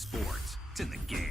sports. It's in the game.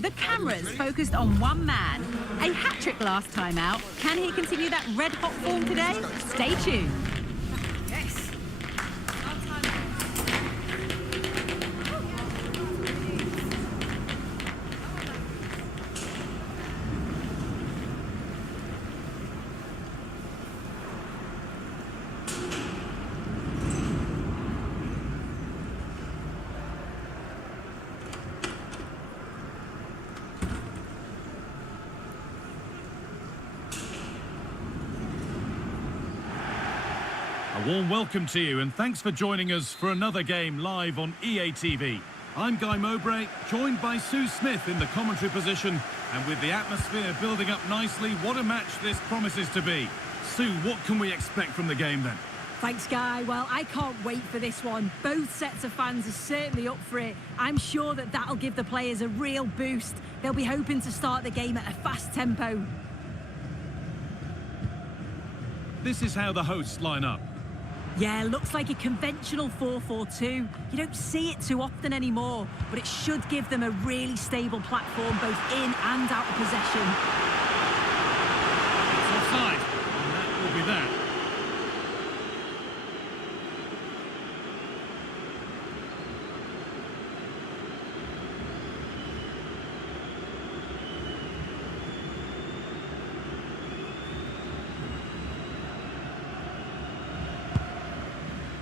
The camera's focused on one man. A hat-trick last time out. Can he continue that red-hot form today? Stay tuned. Yes. A warm welcome to you and thanks for joining us for another game live on ATVI. I'm Guy Mowbray, joined by Sue Smith in the commentary position, and with the atmosphere building up nicely, what a match this promises to be. Sue, what can we expect from the game then? Thanks, Guy. Well, I can't wait for this one. Both sets of fans are certainly up for it. I'm sure that that'll give the players a real boost. They'll be hoping to start the game at a fast tempo. This is how the hosts line up. Yeah, looks like a conventional 4-4-2. You don't see it too often anymore, but it should give them a really stable platform both in and out of possession. It's offside, and that will be that.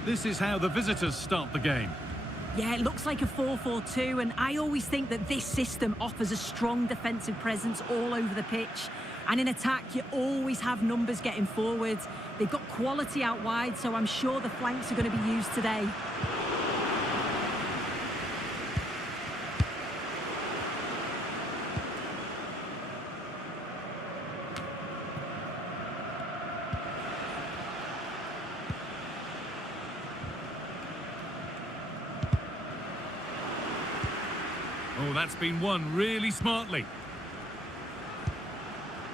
This is how the visitors start the game. Yeah, it looks like a 4-4-2, and I always think that this system offers a strong defensive presence all over the pitch. And in attack, you always have numbers getting forward. They've got quality out wide, so I'm sure the flanks are going to be used today. Oh, that's been won really smartly.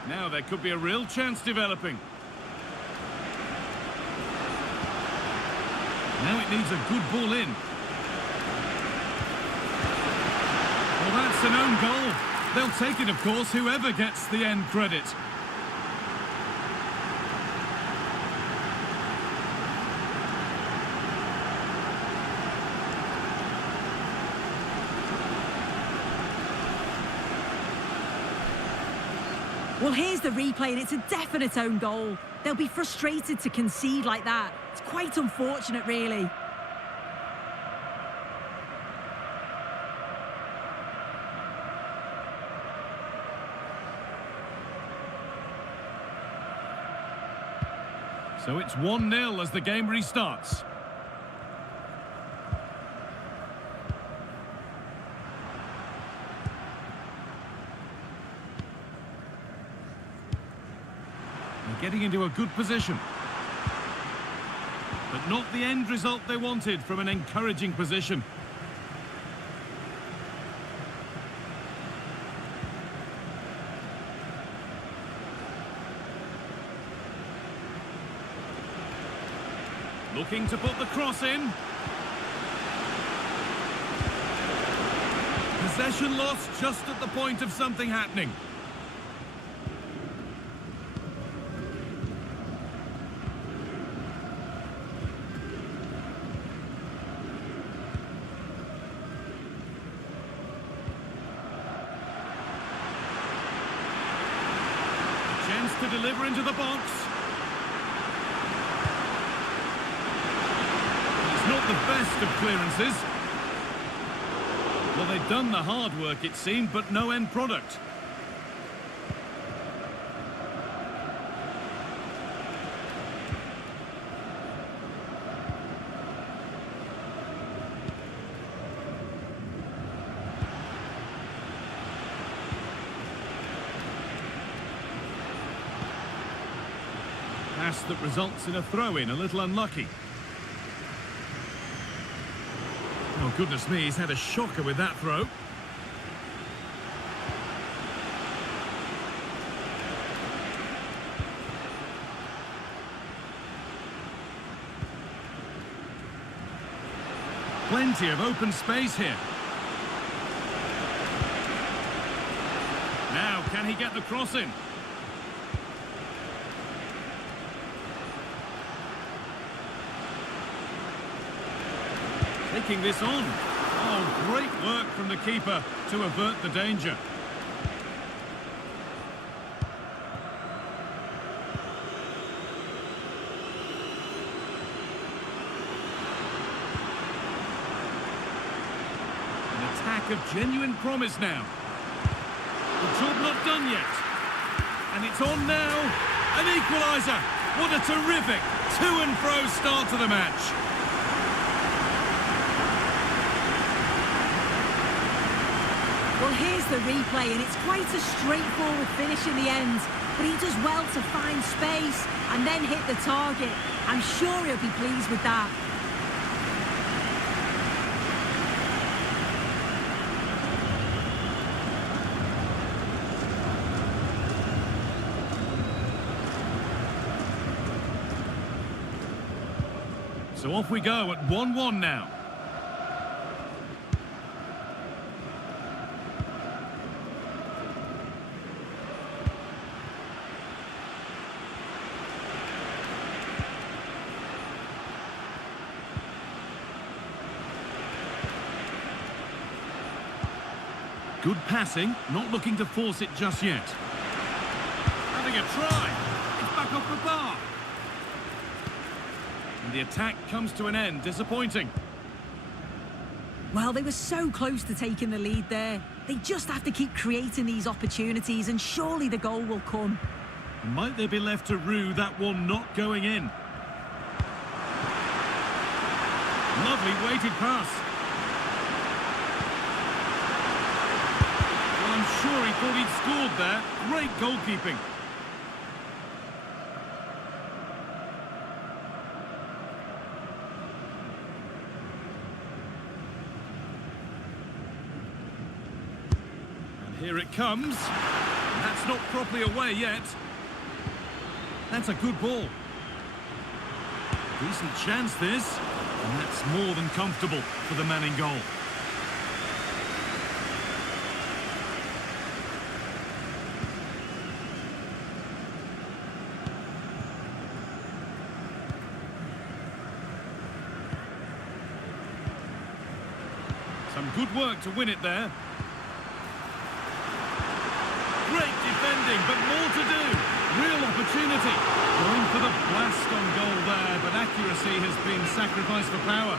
Now there could be a real chance developing. Now it needs a good ball in. Well, that's an own goal. They'll take it, of course, whoever gets the end credit. Well, here's the replay, and it's a definite own goal. They'll be frustrated to concede like that. It's quite unfortunate, really. So it's 1-0 as the game restarts. They're getting into a good position. But not the end result they wanted from an encouraging position. Looking to put the cross in. Possession lost just at the point of something happening. A chance to deliver into the box. Not the best of clearances. Well, they've done the hard work, it seemed, but no end product. Pass that results in a throw-in, a little unlucky. Oh, goodness me, he's had a shocker with that throw. Plenty of open space here. Now, can he get the cross in? Taking this on. Oh, great work from the keeper to avert the danger. An attack of genuine promise now. The job not done yet. And it's on now. An equaliser. What a terrific to and fro start to the match. Well, here's the replay, and it's quite a straightforward finish in the end. But he does well to find space and then hit the target. I'm sure he'll be pleased with that. So off we go at 1-1 now. Good passing, not looking to force it just yet. Having a try. It's back off the bar. And the attack comes to an end. Disappointing. Well, they were so close to taking the lead there. They just have to keep creating these opportunities, and surely the goal will come. Might they be left to rue that one not going in? Lovely weighted pass. I'm sure he thought he'd scored there. Great goalkeeping. And here it comes. And that's not properly away yet. That's a good ball. Decent chance this. And that's more than comfortable for the man in goal. Some good work to win it there. Great defending, but more to do. Real opportunity. Going for the blast on goal there, but accuracy has been sacrificed for power.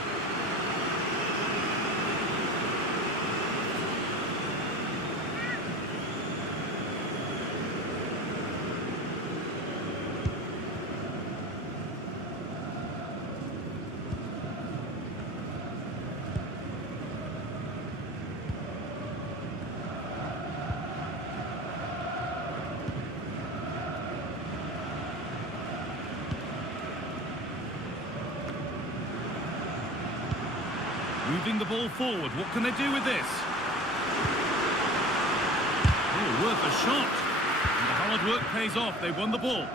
Moving the ball forward. What can they do with this? Oh, worth a shot. And the hard work pays off. They won the ball.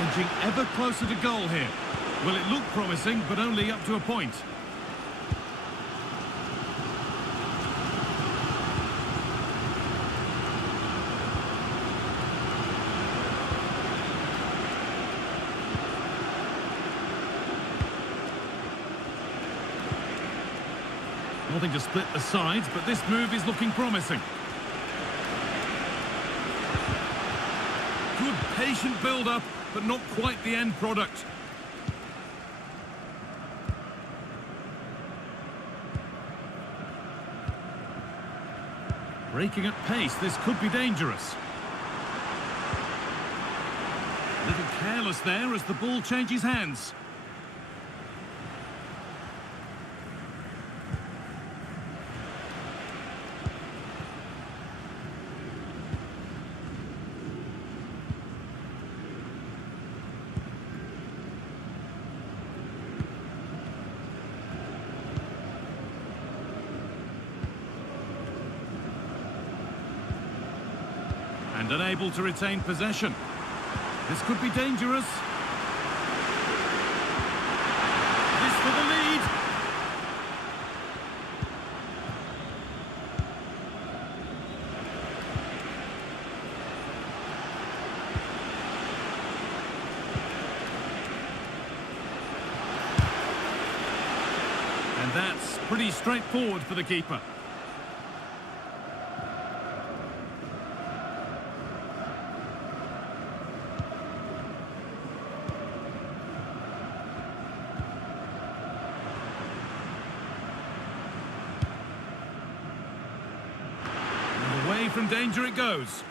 Edging ever closer to goal here. Well, it looked promising, but only up to a point. Nothing to split the sides, but this move is looking promising. Good patient build-up, but not quite the end product. Breaking at pace, this could be dangerous. A little careless there as the ball changes hands. And unable to retain possession. This could be dangerous. This for the lead. And that's pretty straightforward for the keeper. From danger it goes.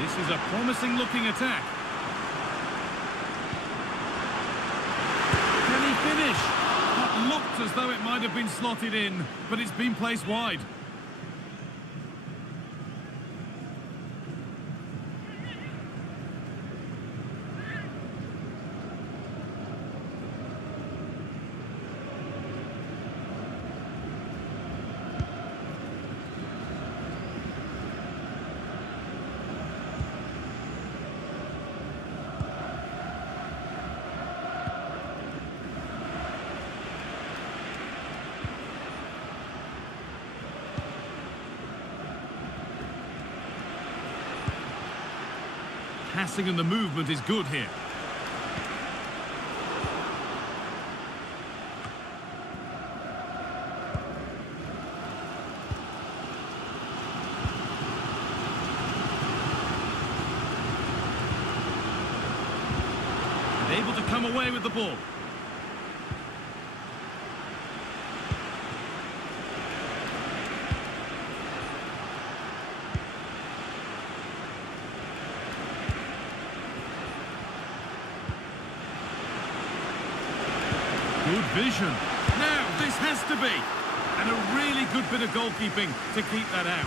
This is a promising looking attack. Finish. That looked as though it might have been slotted in, but it's been placed wide. Passing and the movement is good here. And able to come away with the ball. Good vision. Now, this has to be. And a really good bit of goalkeeping to keep that out.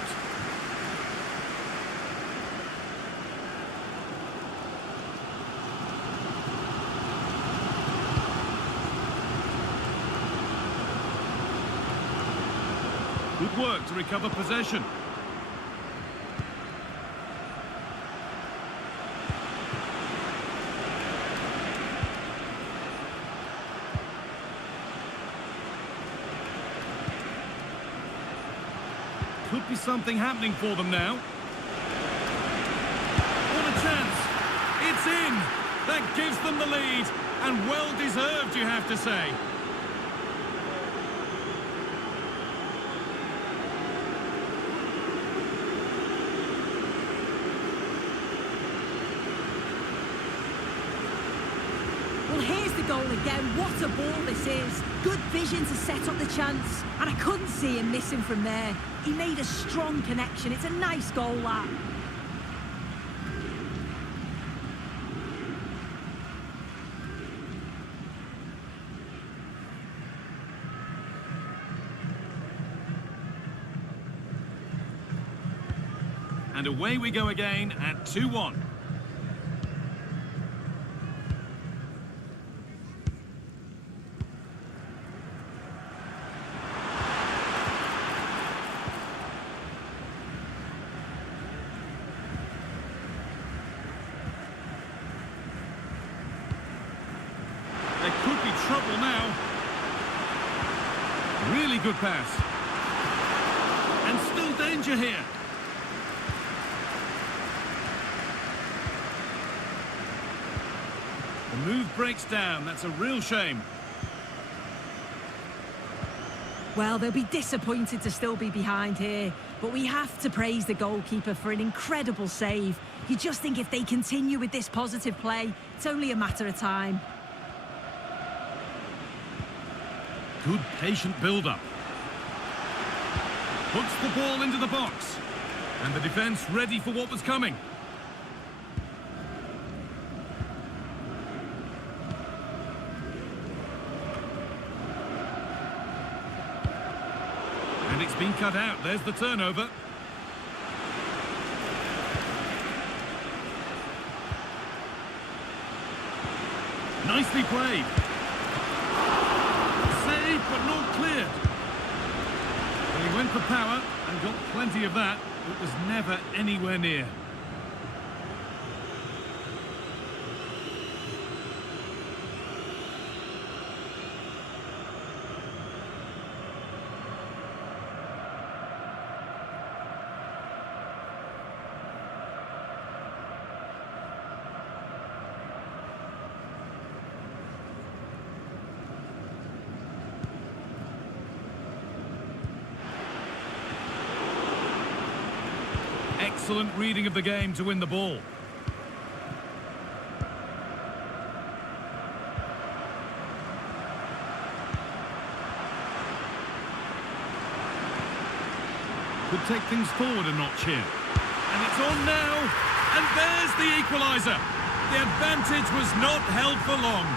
Good work to recover possession. Could be something happening for them now. What a chance! It's in! That gives them the lead, and well deserved, you have to say. goal again. What a ball this is. Good vision to set up the chance. And I couldn't see him missing from there. He made a strong connection. It's a nice goal, that. And away we go again at 2-1. There could be trouble now. Really good pass. And still danger here. The move breaks down. That's a real shame. Well, they'll be disappointed to still be behind here, but we have to praise the goalkeeper for an incredible save. You just think if they continue with this positive play, it's only a matter of time. Good patient build-up. Puts the ball into the box. And the defence ready for what was coming. And it's been cut out. There's the turnover. Nicely played. Saved, but not cleared. Well, he went for power and got plenty of that. It was never anywhere near. Excellent reading of the game to win the ball. Could take things forward a notch here. And it's on now. And there's the equaliser. The advantage was not held for long.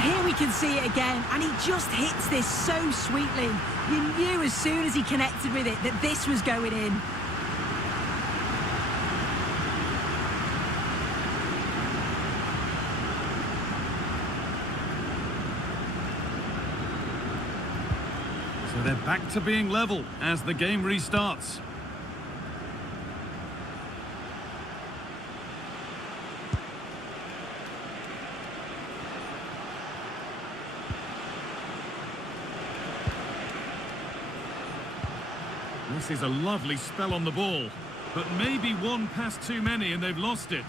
Here we can see it again, and he just hits this so sweetly. You knew as soon as he connected with it that this was going in. So they're back to being level as the game restarts. This is a lovely spell on the ball, but maybe one pass too many and they've lost it.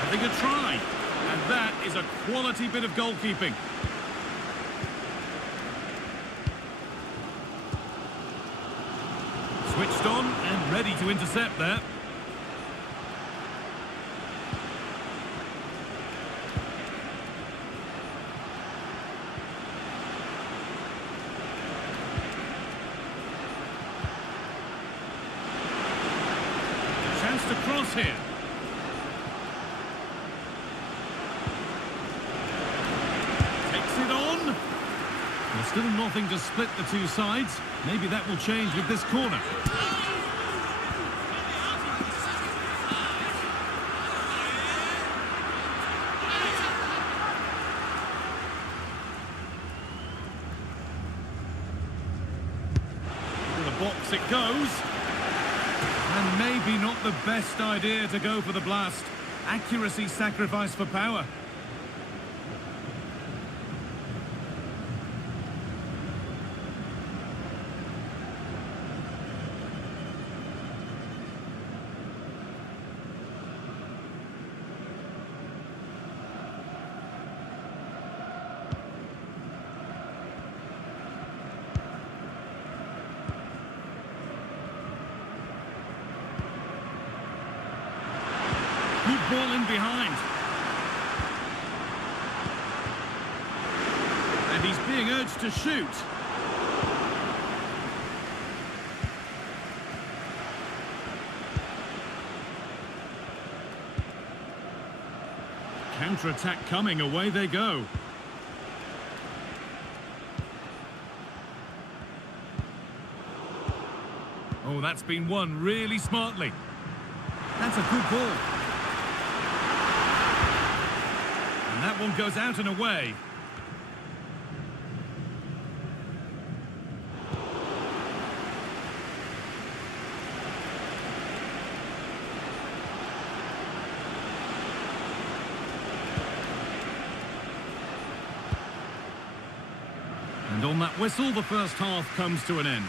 Having a try, and that is a quality bit of goalkeeping. Switched on and ready to intercept there. Chance to cross here. Takes it on. There's still nothing to split the two sides. Maybe that will change with this corner. To the box it goes. And maybe not the best idea to go for the blast. Accuracy sacrificed for power. Good ball in behind. And he's being urged to shoot. Counter-attack coming, away they go. Oh, that's been won really smartly. That's a good ball. And that one goes out and away. And on that whistle, the first half comes to an end.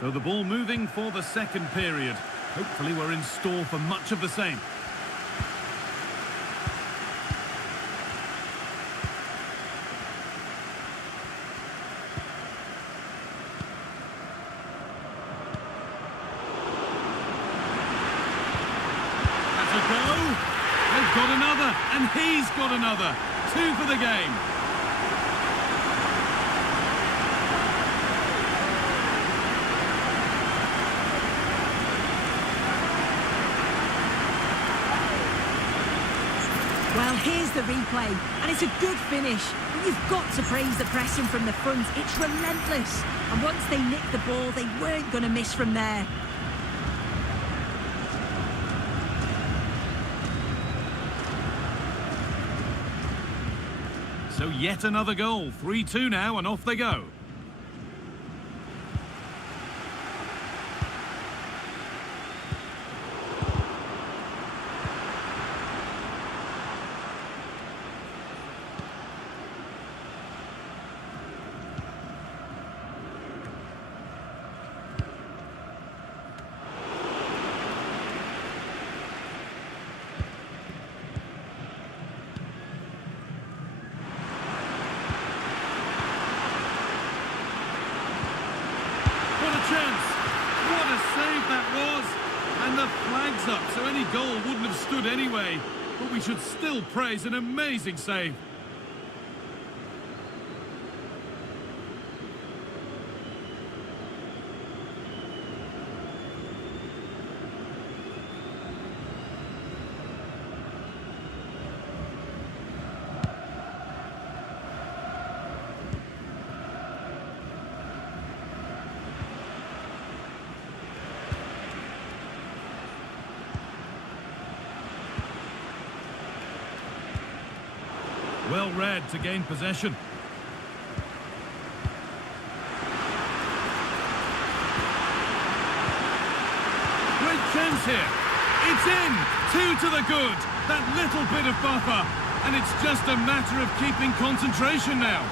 So the ball moving for the second period. Hopefully we're in store for much of the same. That's a go. They've got another, and he's got another. 2 for the game. Well, here's the replay, and it's a good finish. But you've got to praise the pressing from the front. It's relentless. And once they nicked the ball, they weren't going to miss from there. So yet another goal. 3-2 now, and off they go. Chance. What a save that was. And the flag's up, so any goal wouldn't have stood anyway. But we should still praise an amazing save. Well read to gain possession. Great chance here. It's in. 2 to the good. That little bit of buffer. And it's just a matter of keeping concentration now.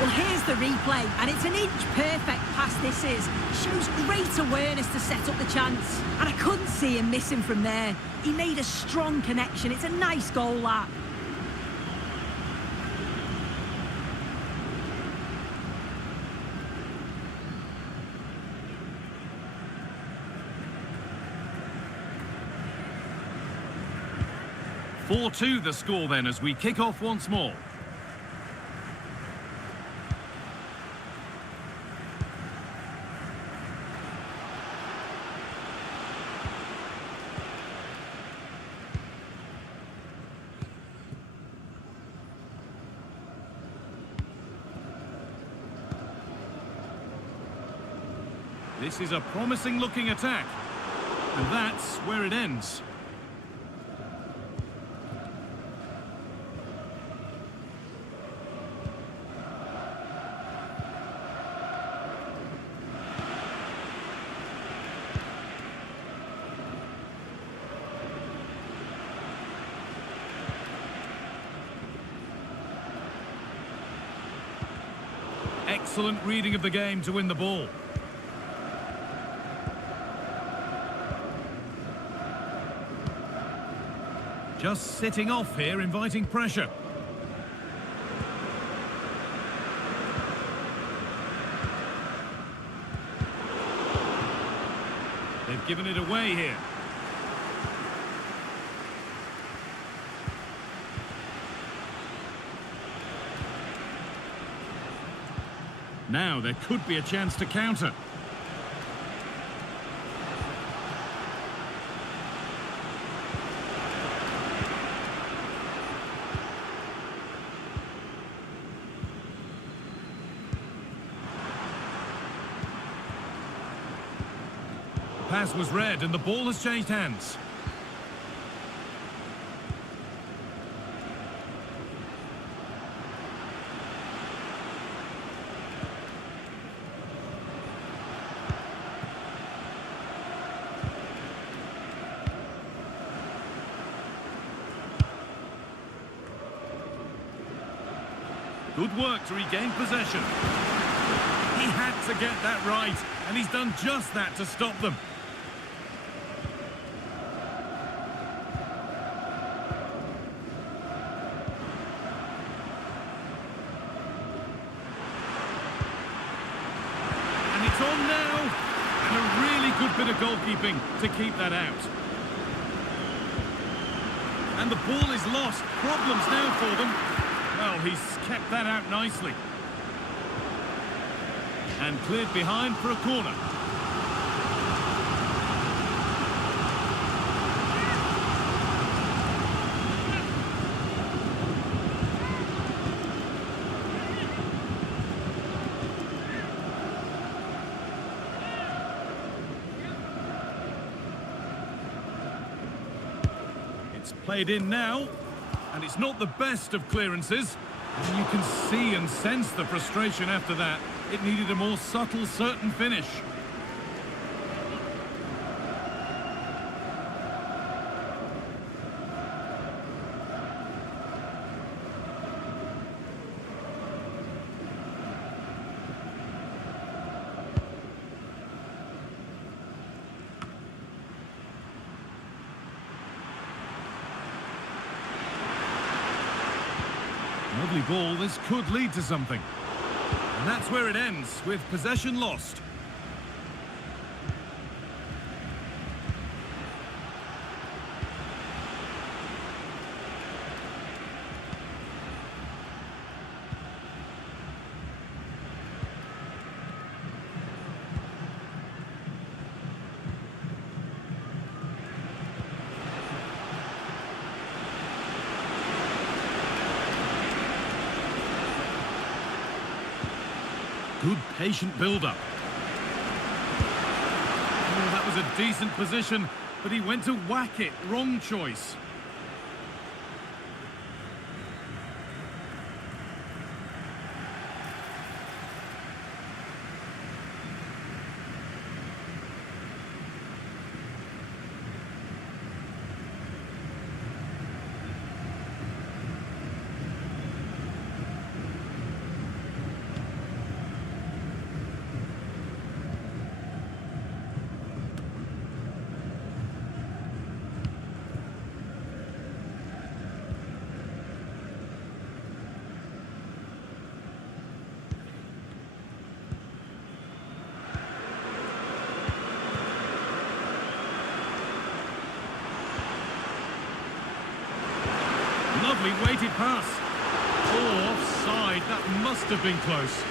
Well, here's the replay, and it's an inch-perfect pass this is. Shows great awareness to set up the chance. And I couldn't see him missing from there. He made a strong connection. It's a nice goal, that. (4-2) the score then as we kick off once more. This is a promising looking attack, and that's where it ends. excellent reading of the game to win the ball. Just sitting off here, inviting pressure. They've given it away here. Now there could be a chance to counter. Pass was read and the ball has changed hands. Good work to regain possession. He had to get that right, and he's done just that to stop them. It's on now, and a really good bit of goalkeeping to keep that out. And the ball is lost. Problems now for them. Well, he's kept that out nicely. And cleared behind for a corner. Played in now, and it's not the best of clearances. And you can see and sense the frustration after that. It needed a more subtle, certain finish. Lovely ball, this could lead to something. And that's where it ends, with possession lost. Good patient build-up. Oh, that was a decent position, but he went to whack it. Wrong choice. Lovely weighted pass. Oh, offside. That must have been close.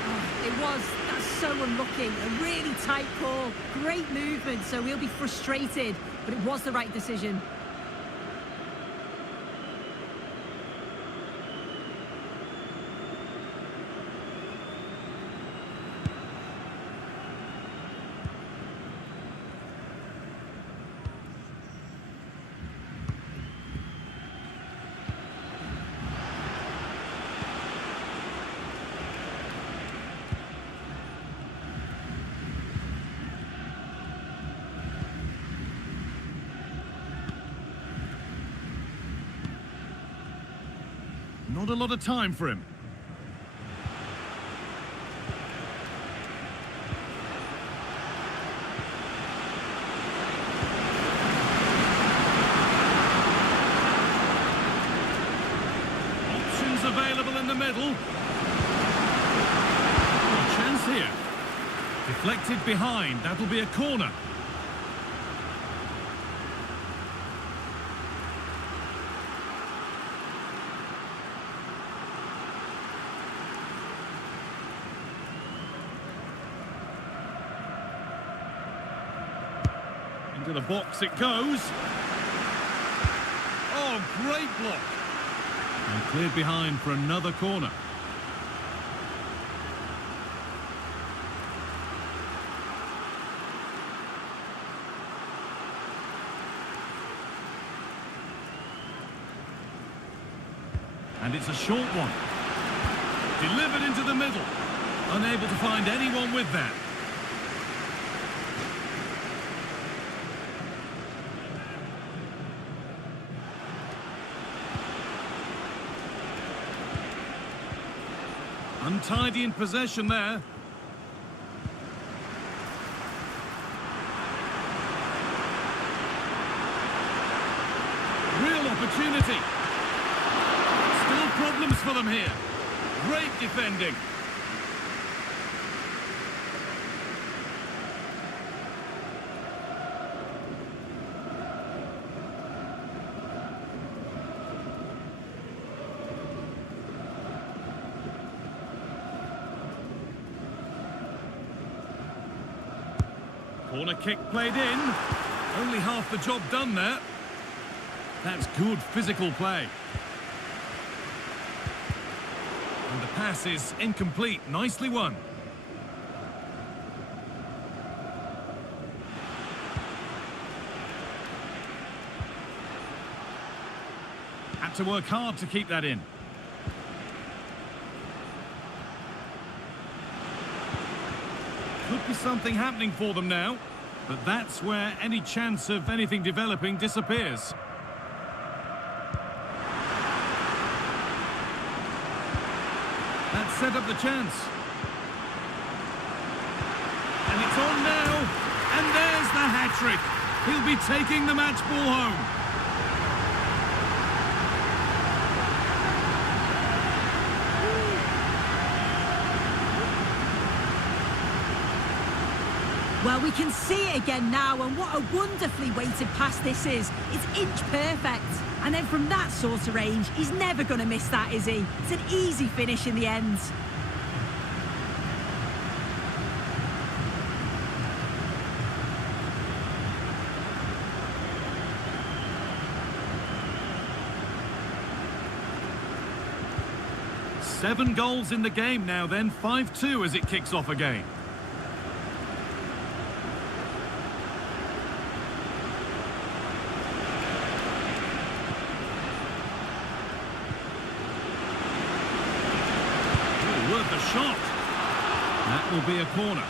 It was. That's so unlucky. A really tight call. Great movement, so we'll be frustrated. But it was the right decision. Not a lot of time for him. the middle. A chance here. Deflected behind, that'll be a corner. Into the box it goes. Oh, great block. And cleared behind for another corner. And it's a short one. Delivered into the middle. Unable to find anyone with that. Untidy in possession there. Real opportunity. Still problems for them here. Great defending. Corner kick played in. Only half the job done there. That's good physical play. And the pass is incomplete. Nicely won. Had to work hard to keep that in. Could be something happening for them now, but that's where any chance of anything developing disappears. That set up the chance. And it's on now, and there's the hat-trick. He'll be taking the match ball home. Well, we can see it again now, and what a wonderfully weighted pass this is. It's inch perfect. And then from that sort of range, he's never going to miss that, is he? It's an easy finish in the end. Seven goals in the game now then, 5-2 as it kicks off again. Worth a shot. That will be a corner.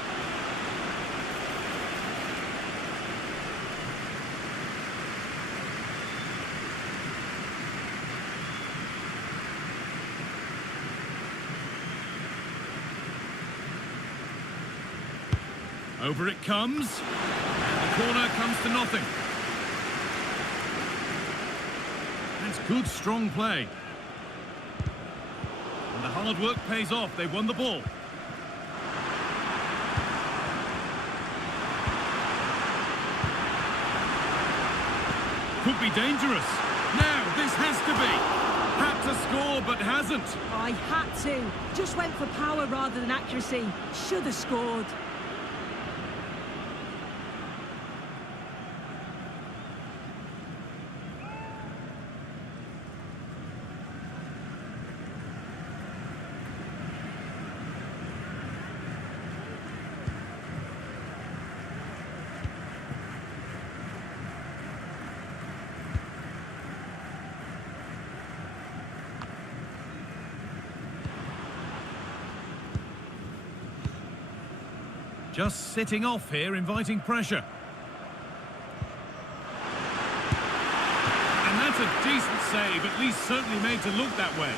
Over it comes. And the corner comes to nothing. That's good, strong play. And the hard work pays off. They've won the ball. Could be dangerous. Now, this has to be. Had to score, but hasn't. I had to. Just went for power rather than accuracy. Should have scored. Just sitting off here, inviting pressure. And that's a decent save, at least certainly made to look that way.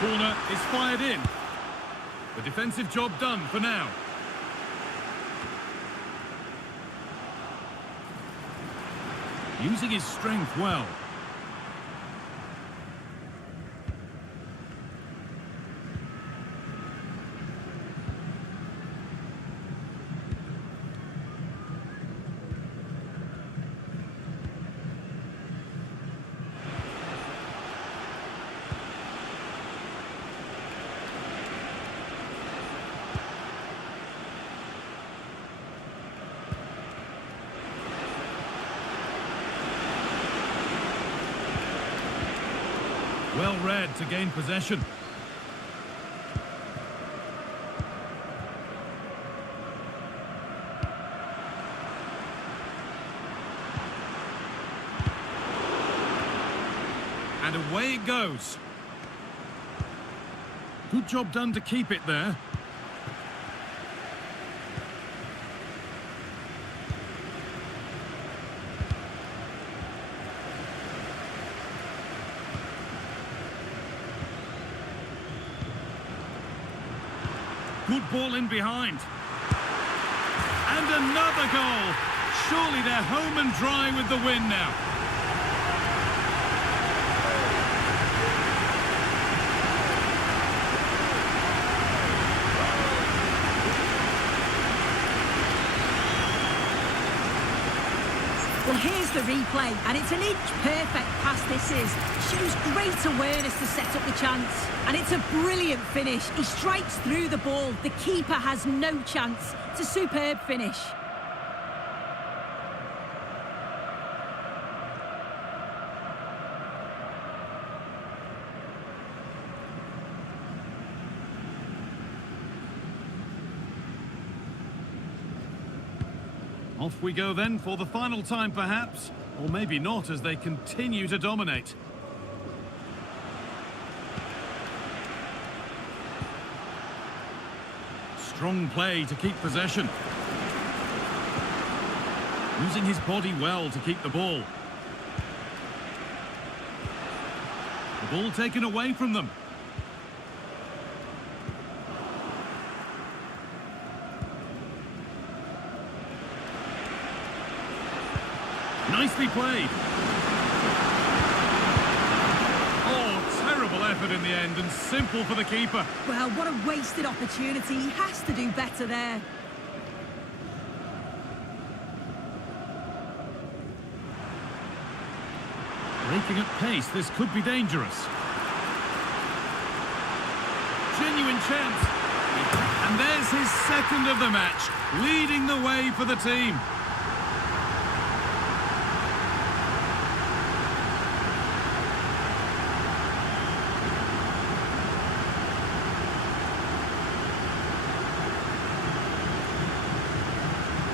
Corner is fired in. The defensive job done for now. Using his strength well. Well read to gain possession. And away it goes. Good job done to keep it there. Good ball in behind. And another goal. Surely they're home and dry with the win now. Well, here's the replay, and it's an inch-perfect pass this is. Shows great awareness to set up the chance. And it's a brilliant finish. He strikes through the ball. The keeper has no chance. It's a superb finish. Off we go then for the final time perhaps, or maybe not as they continue to dominate. Strong play to keep possession. Using his body well to keep the ball. The ball taken away from them. Nicely played. Oh, terrible effort in the end and simple for the keeper. Well, what a wasted opportunity. He has to do better there. Breaking at pace, this could be dangerous. Genuine chance. And there's his second of the match, leading the way for the team.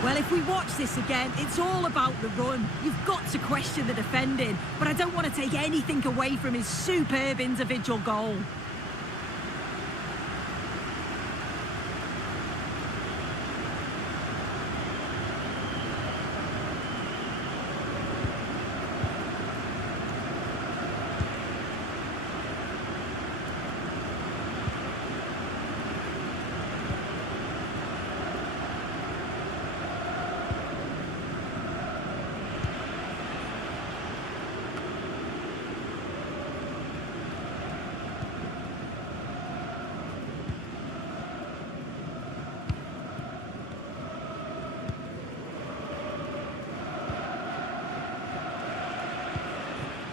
Well, if we watch this again, it's all about the run. You've got to question the defending, but I don't want to take anything away from his superb individual goal.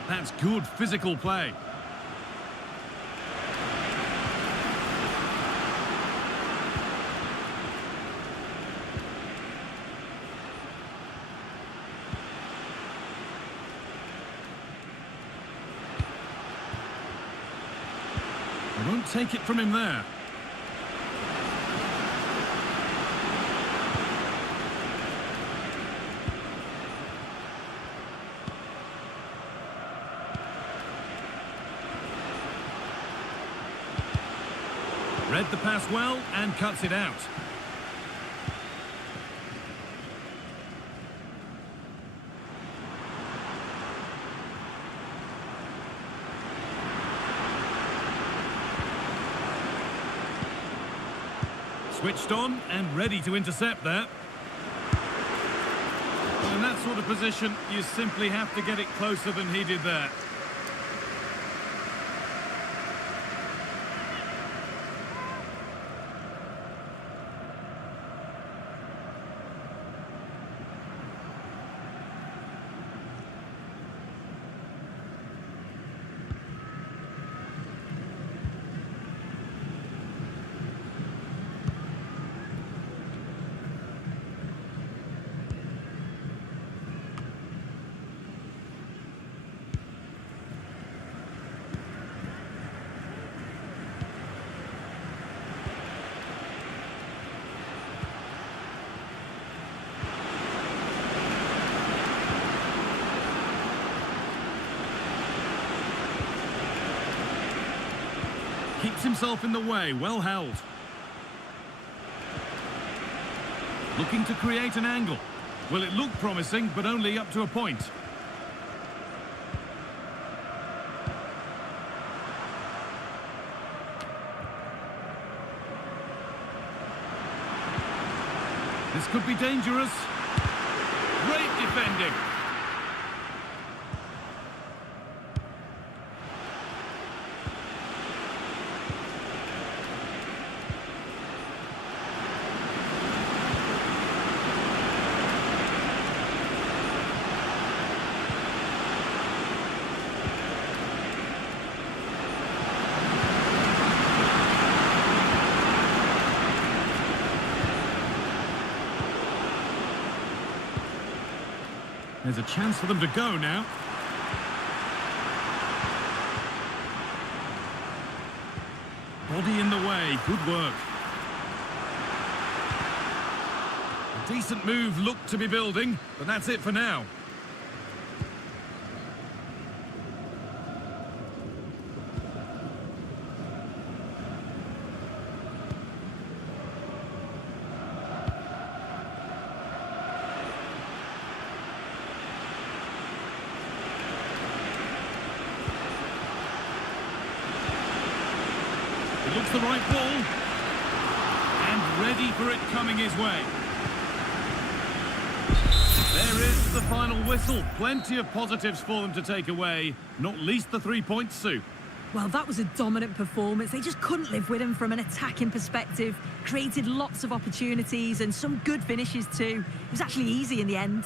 That's good physical play. They won't take it from him there. Read the pass well and cuts it out. Switched on and ready to intercept that. Well, in that sort of position, you simply have to get it closer than he did there. Keeps himself in the way, well held. Looking to create an angle. Well, it looked promising, but only up to a point. This could be dangerous. Great defending. There's a chance for them to go now. Body in the way, good work. A decent move looked to be building, but that's it for now. It looks the right ball. And ready for it coming his way. There is the final whistle. Plenty of positives for them to take away, not least the 3 points, Sue. Well, that was a dominant performance. They just couldn't live with him from an attacking perspective. Created lots of opportunities and some good finishes too. It was actually easy in the end.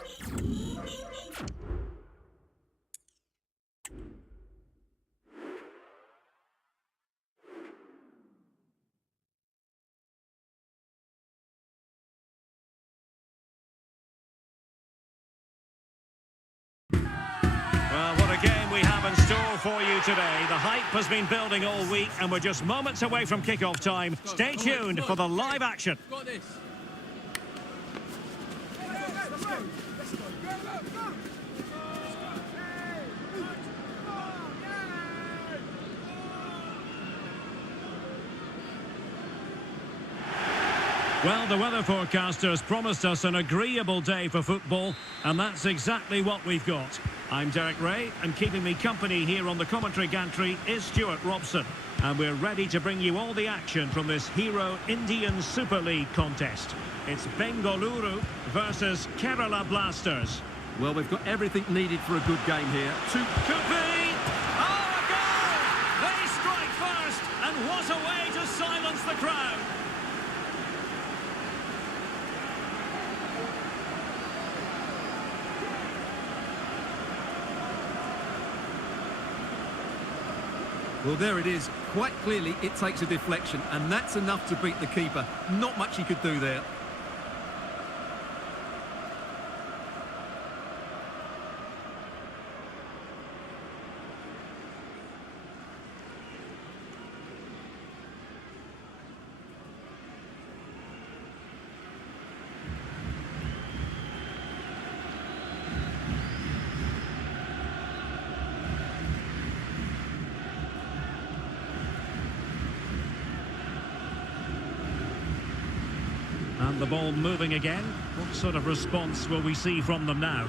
Well, what a game we have in store for you today. The hype has been building all week and we're just moments away from kick-off time. Stay tuned for the live action. Well, the weather forecasters promised us an agreeable day for football, and that's exactly what we've got. I'm Derek Ray, and keeping me company here on the commentary gantry is Stuart Robson. And we're ready to bring you all the action from this Hero Indian Super League contest. It's Bengaluru versus Kerala Blasters. Well, we've got everything needed for a good game here. Could be! Oh, a goal! They strike first, and what a way to silence the crowd! Well, there it is. Quite clearly, it takes a deflection, and that's enough to beat the keeper. Not much he could do there. And the ball moving again. What sort of response will we see from them now?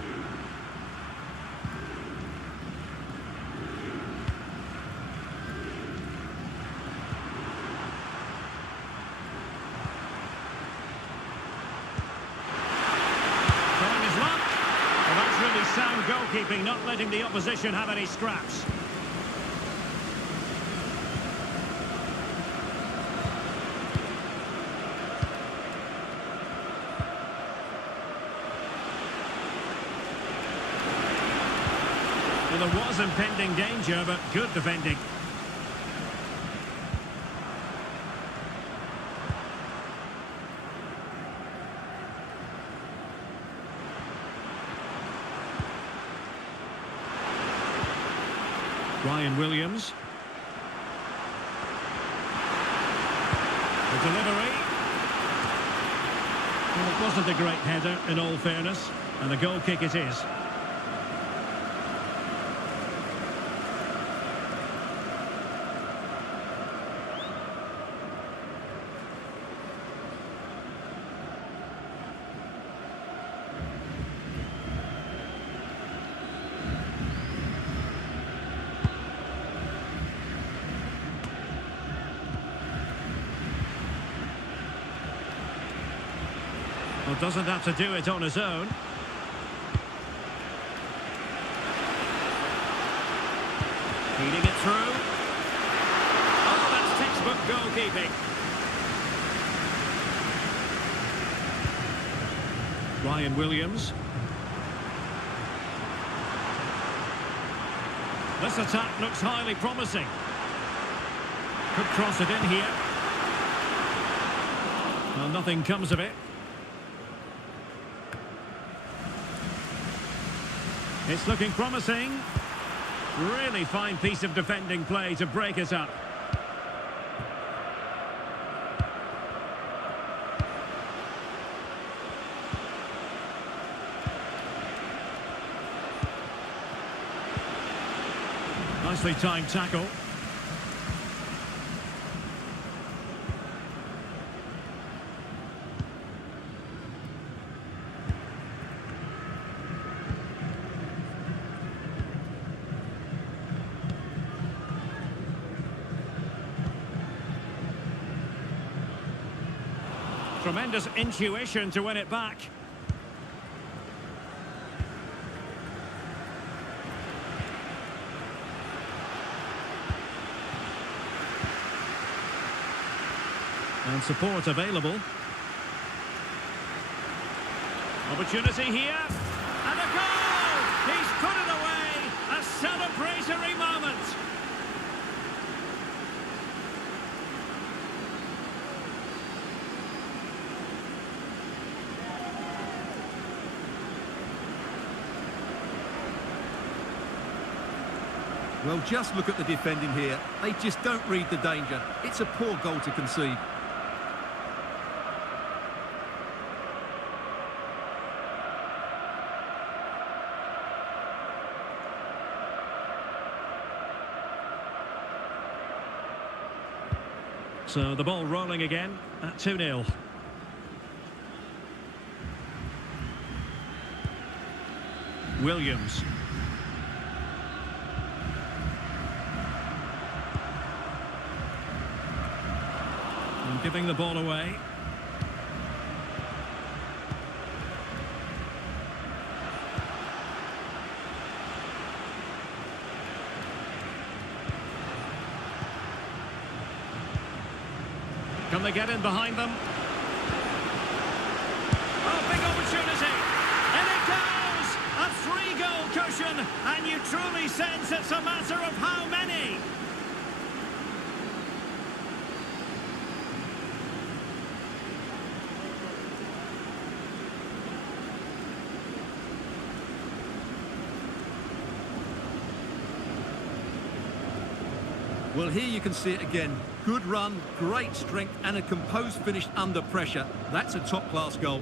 Trying his luck. Well, that's really sound goalkeeping, not letting the opposition have any scraps. Well, there was impending danger, but good defending. Ryan Williams. The delivery. Well, it wasn't a great header, in all fairness, and a goal kick it is. Well, doesn't have to do it on his own. Feeding it through. Oh, that's textbook goalkeeping. Ryan Williams. This attack looks highly promising. Could cross it in here. Well, nothing comes of it. It's looking promising. Really fine piece of defending play to break it up. Nicely timed tackle. Tremendous intuition to win it back. And support available. Opportunity here. a goal! He's put it away! A celebratory moment! Well, just look at the defending here. They just don't read the danger. It's a poor goal to concede. So the ball rolling again at 2-0. Williams. And giving the ball away. Can they get in behind them? Oh, big opportunity! And it goes! A 3-goal cushion, and you truly sense it's a matter of how many? Well, here you can see it again. Good run, great strength, and a composed finish under pressure. That's a top-class goal.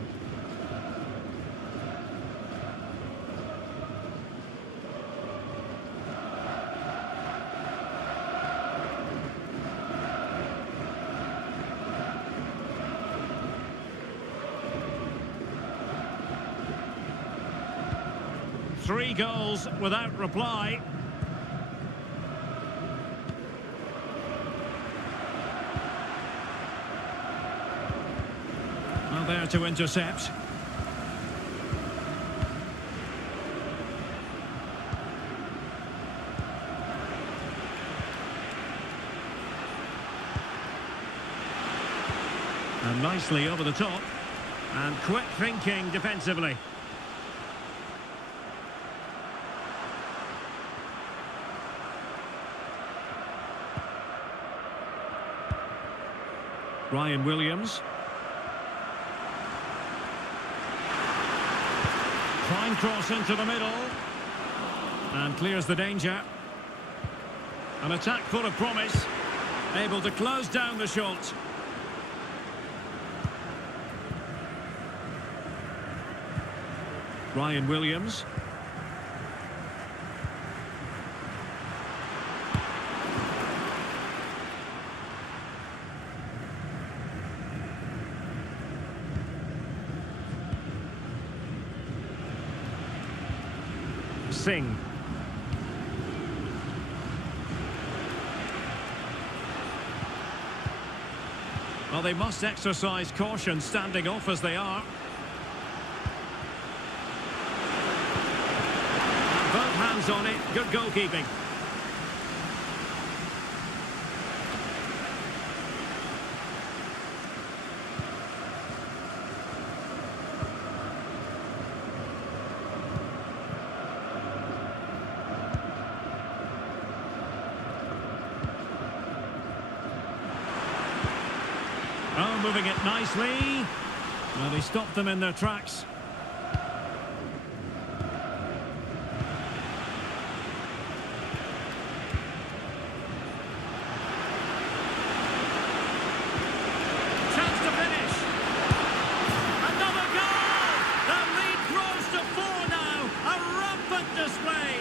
Three goals without reply. There to intercept. And nicely over the top. And quick thinking defensively. Ryan Williams. Fine cross into the middle. And clears the danger. An attack full of promise. Able to close down the shot. Ryan Williams. Singh. Well, they must exercise caution standing off as they are. Both hands on it. Good goalkeeping. Oh, moving it nicely. Well, they stopped them in their tracks. Chance to finish. Another goal! The lead grows to 4 now. A rampant display.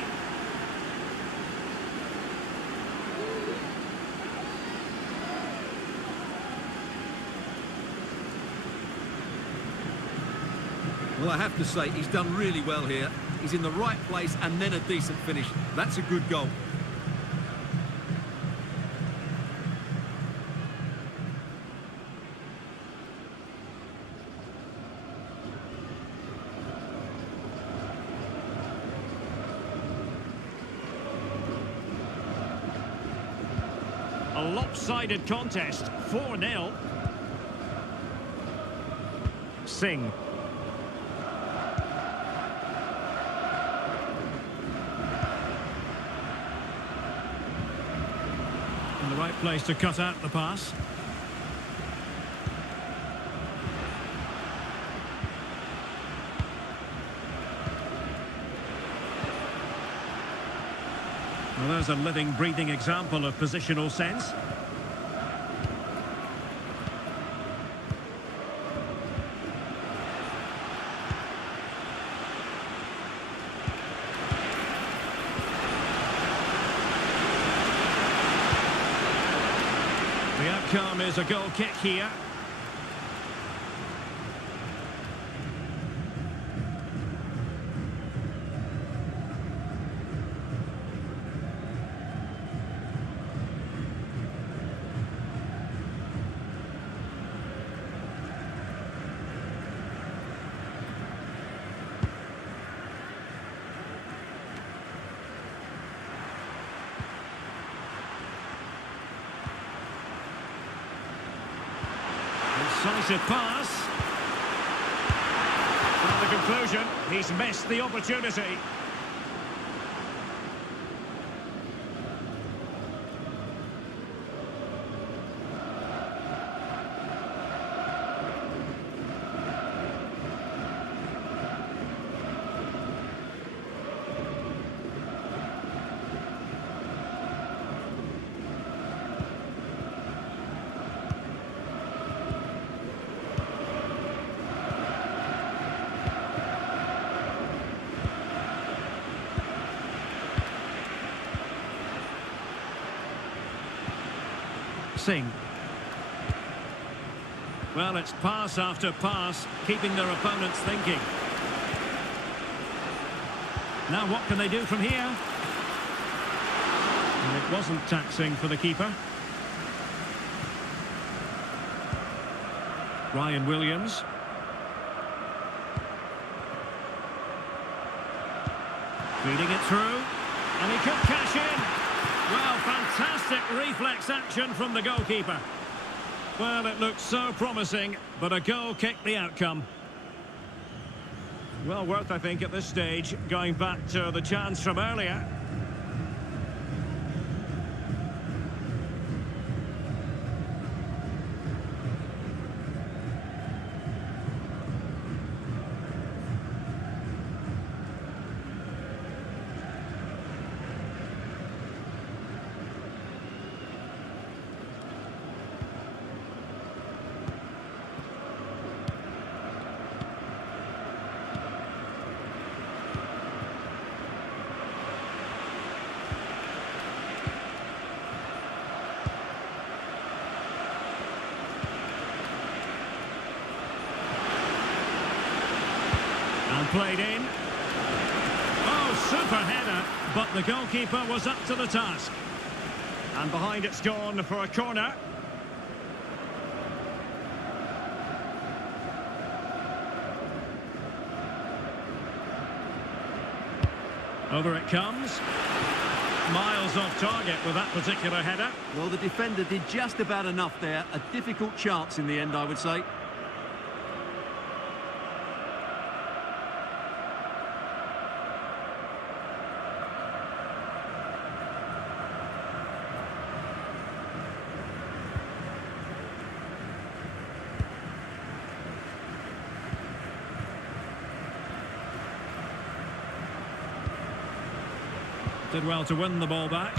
Well, I have to say, he's done really well here. He's in the right place and then a decent finish. That's a good goal. A lopsided contest, 4-0. place to cut out the pass. Well, there's a living, breathing example of positional sense. The outcome is a goal kick here. Decisive pass. Well, the conclusion, he's missed the opportunity. Singh. Well, it's pass after pass, keeping their opponents thinking. Now what can they do from here? And it wasn't taxing for the keeper. Ryan Williams. Feeding it through, and he could cash in. Well, fantastic reflex action from the goalkeeper. Well, it looked so promising, but a goal kicked the outcome. Well worth, I think, at this stage, going back to the chance from earlier. Played in. Oh, super header, but the goalkeeper was up to the task. And behind it's gone for a corner. Over it comes. Miles off target with that particular header. Well, the defender did just about enough there. A difficult chance in the end, I would say. Did well to win the ball back.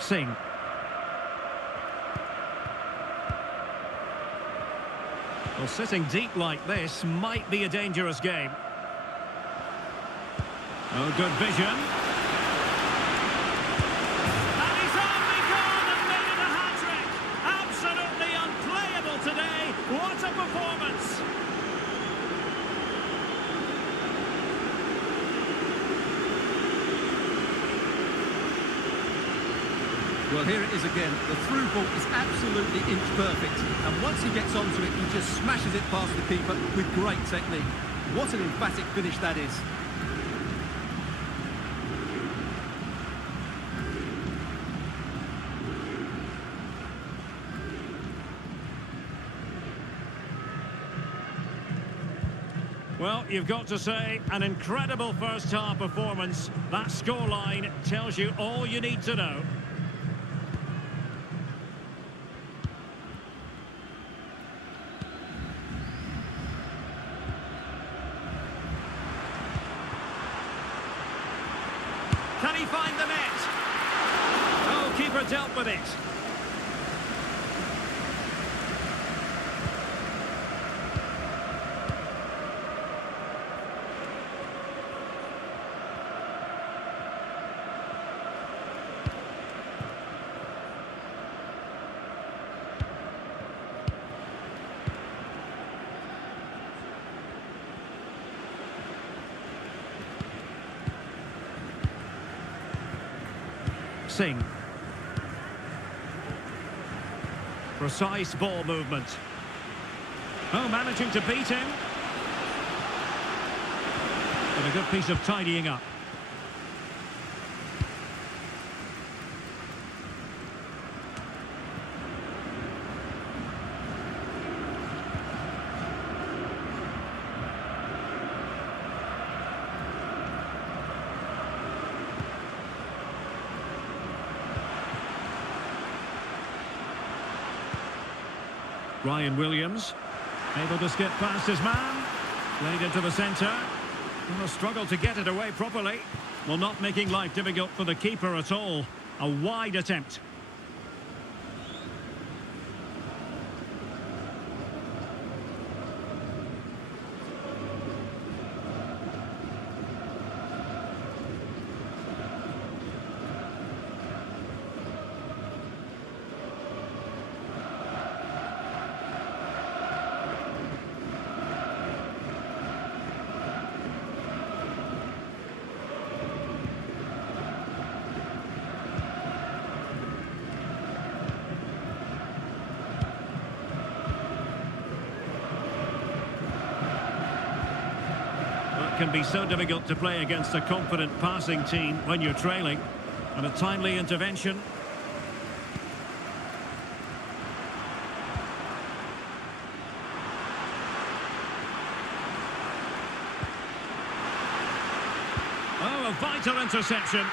Singh. Well, sitting deep like this might be a dangerous game. Oh, good vision. And he's only gone and made it a hat-trick. Absolutely unplayable today. What a performance. Well, here it is again. The through ball is absolutely inch perfect. And once he gets onto it, he just smashes it past the keeper with great technique. What an emphatic finish that is. Well, you've got to say, an incredible first-half performance. That scoreline tells you all you need to know. Can he find the net? Oh, keeper dealt with it. Singh. Precise ball movement. Oh, managing to beat him. And a good piece of tidying up. Ryan Williams, able to skip past his man, played into the centre, and struggled to get it away properly. Well, not making life difficult for the keeper at all. A wide attempt. Can be so difficult to play against a confident passing team when you're trailing. And a timely intervention. Oh, a vital interception.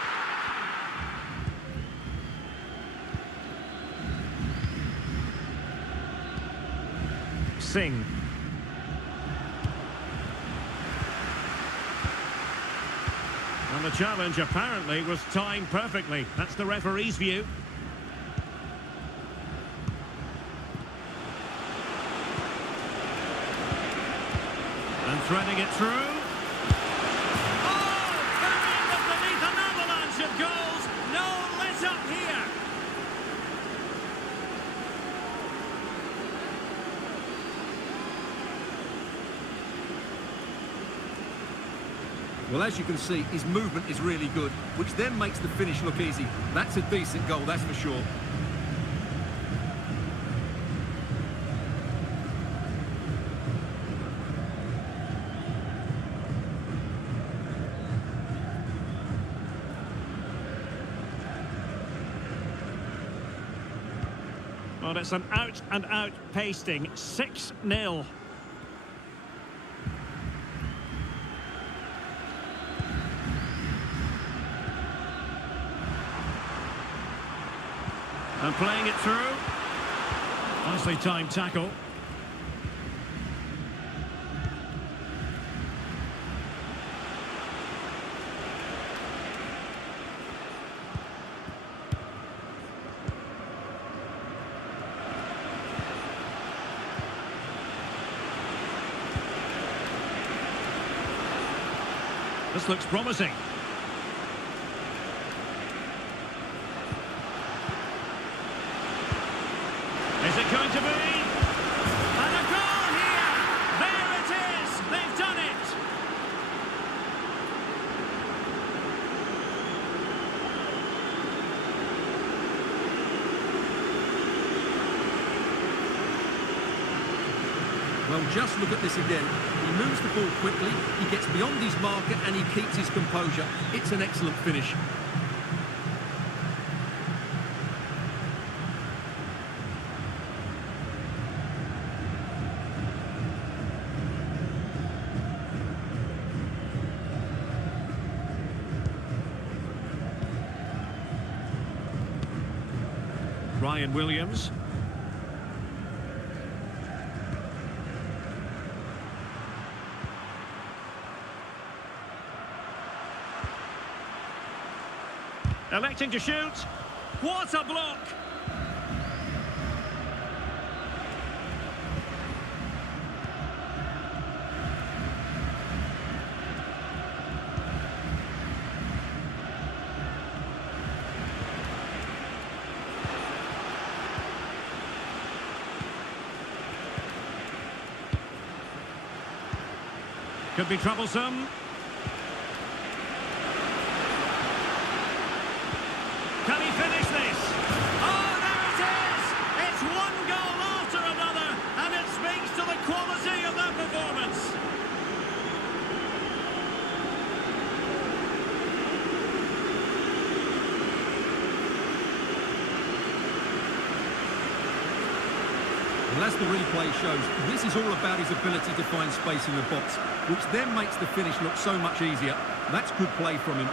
Singh. And the challenge apparently was timed perfectly. That's the referee's view. And threading it through. Oh! Burying them beneath an avalanche of goals. No let up here. Well, as you can see, his movement is really good, which then makes the finish look easy. That's a decent goal, that's for sure. Well, it's an out-and-out pasting. 6-0. And playing it through. Nicely timed tackle. This looks promising. Is it going to be? And a goal here! There it is! They've done it! Well, just look at this again. He moves the ball quickly, he gets beyond his marker and he keeps his composure. It's an excellent finish. Ryan Williams. Electing to shoot. What a block! Could be troublesome. Can he finish this? Oh, there it is! It's one goal after another, and it speaks to the quality of their performance. Well, as the replay shows, this is all about his ability to find space in the box, which then makes the finish look so much easier. That's good play from him.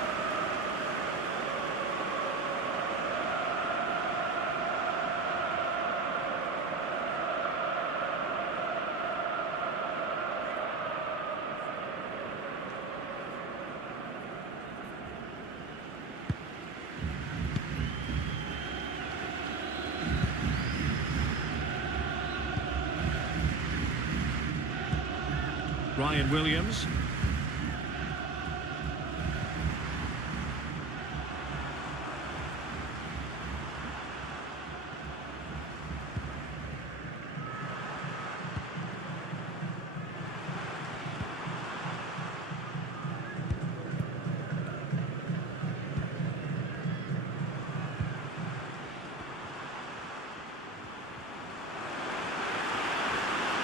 Ryan Williams.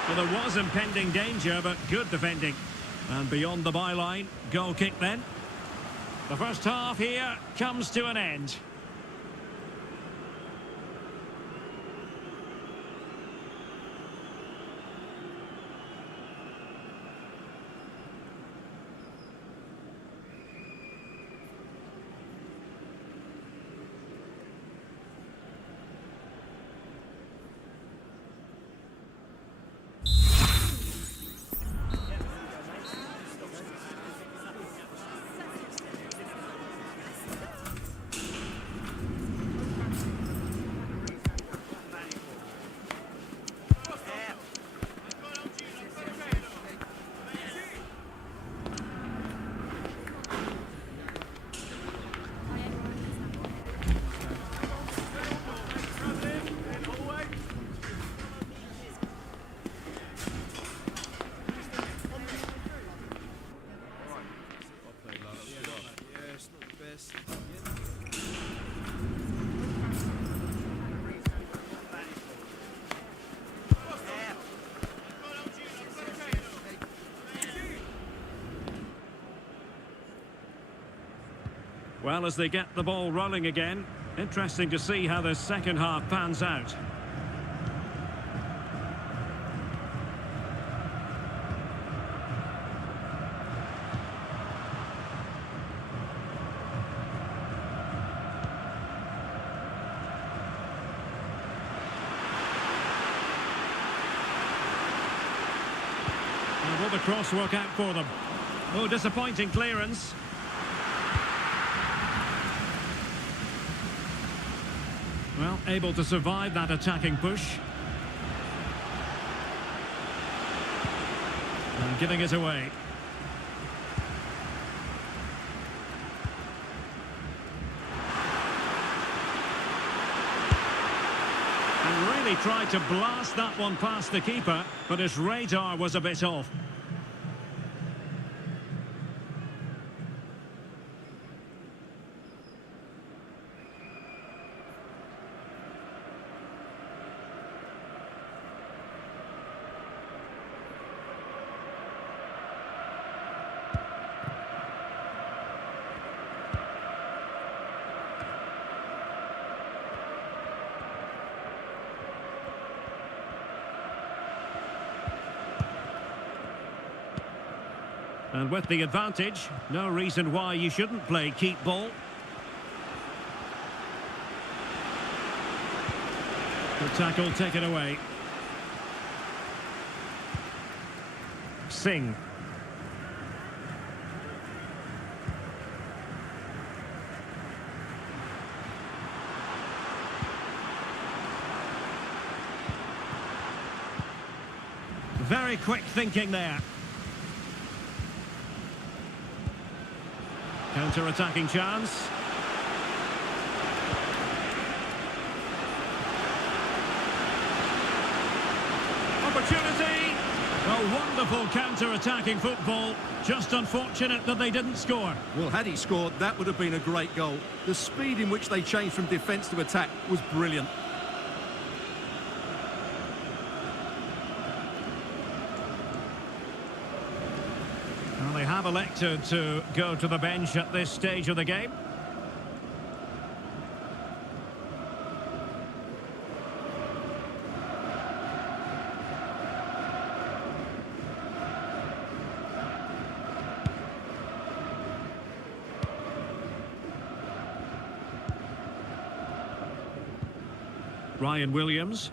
Well, there was impending danger, but good defending. And beyond the byline, goal kick then. The first half here comes to an end. Well, as they get the ball rolling again, interesting to see how the second half pans out. And will the cross work out for them? Oh, disappointing clearance. Well, able to survive that attacking push. And giving it away. And really tried to blast that one past the keeper, but his radar was a bit off. And with the advantage, no reason why you shouldn't play keep ball. Good tackle taken away. Singh. Very quick thinking there. Counter-attacking chance. Opportunity. A wonderful counter-attacking football. Just unfortunate that they didn't score. Well, had he scored, that would have been a great goal. The speed in which they changed from defence to attack was brilliant. Well, they have elected to go to the bench at this stage of the game. Ryan Williams.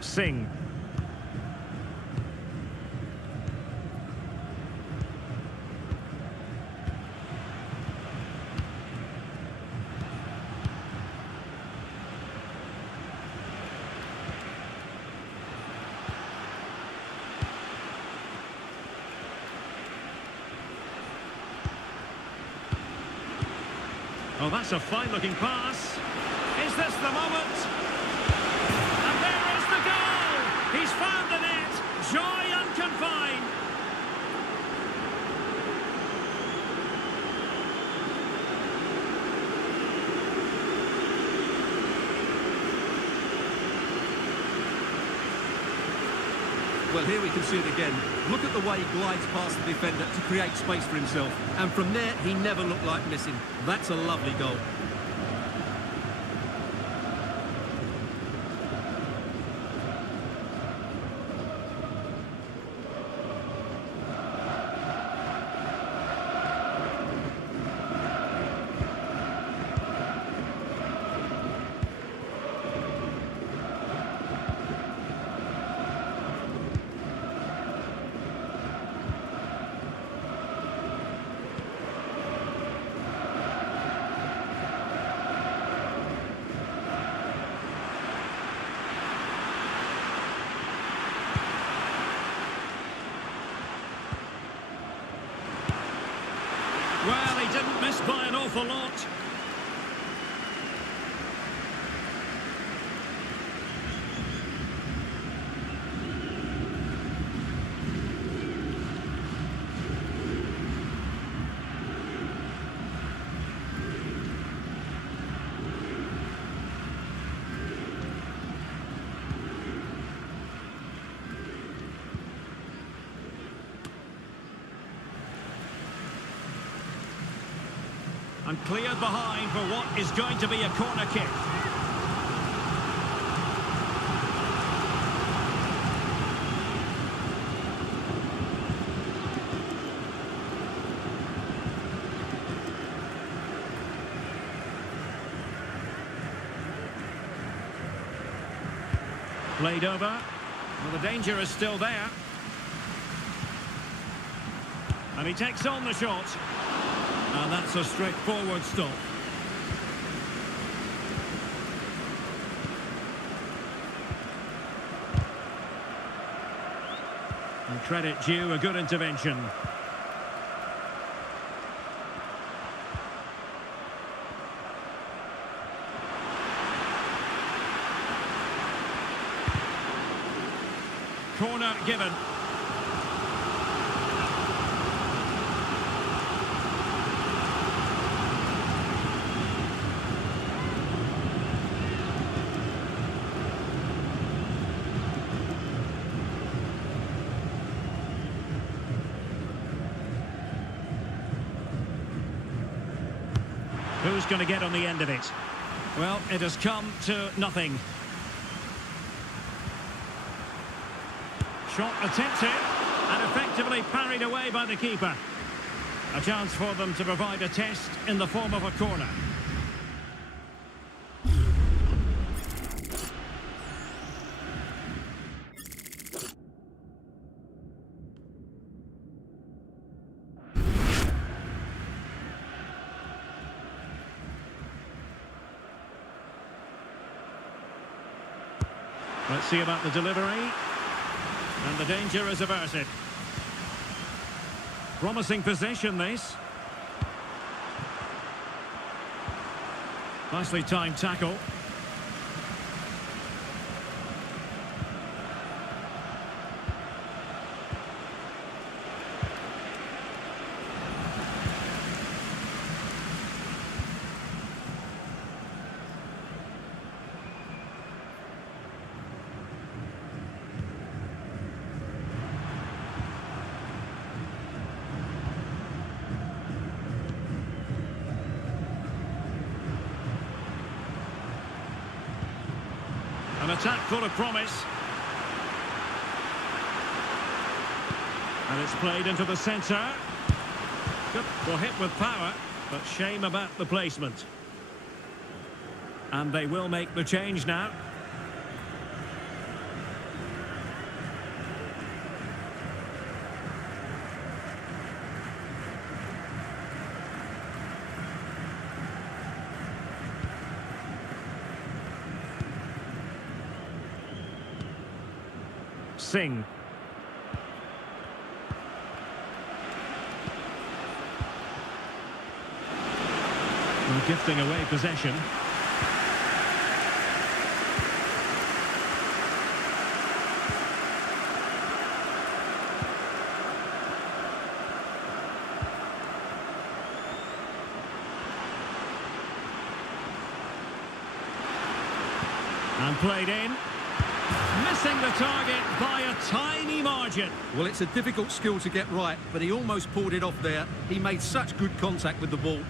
Singh. Oh, that's a fine-looking pass. Is this the moment? And there is the goal! He's found the net! Joy unconfined! Well, here we can see it again. Look at the way he glides past the defender to create space for himself. And from there, he never looked like missing. That's a lovely goal. Well, he didn't miss by an awful lot. And cleared behind for what is going to be a corner kick. Played over. Well, the danger is still there. And he takes on the shot. And that's a straightforward stop. And credit due, a good intervention. Corner given. Who's going to get on the end of it? Well, it has come to nothing. Shot attempted and effectively parried away by the keeper. A chance for them to provide a test in the form of a corner. Let's see about the delivery. And the danger is averted. Promising possession, this. Nicely timed tackle. An attack full of promise. And it's played into the centre. Good, well hit with power, but shame about the placement. And they will make the change now. Singh. Well, gifting away possession. And played in. Missing the target by a tiny margin. Well, it's a difficult skill to get right, but he almost pulled it off there. He made such good contact with the ball.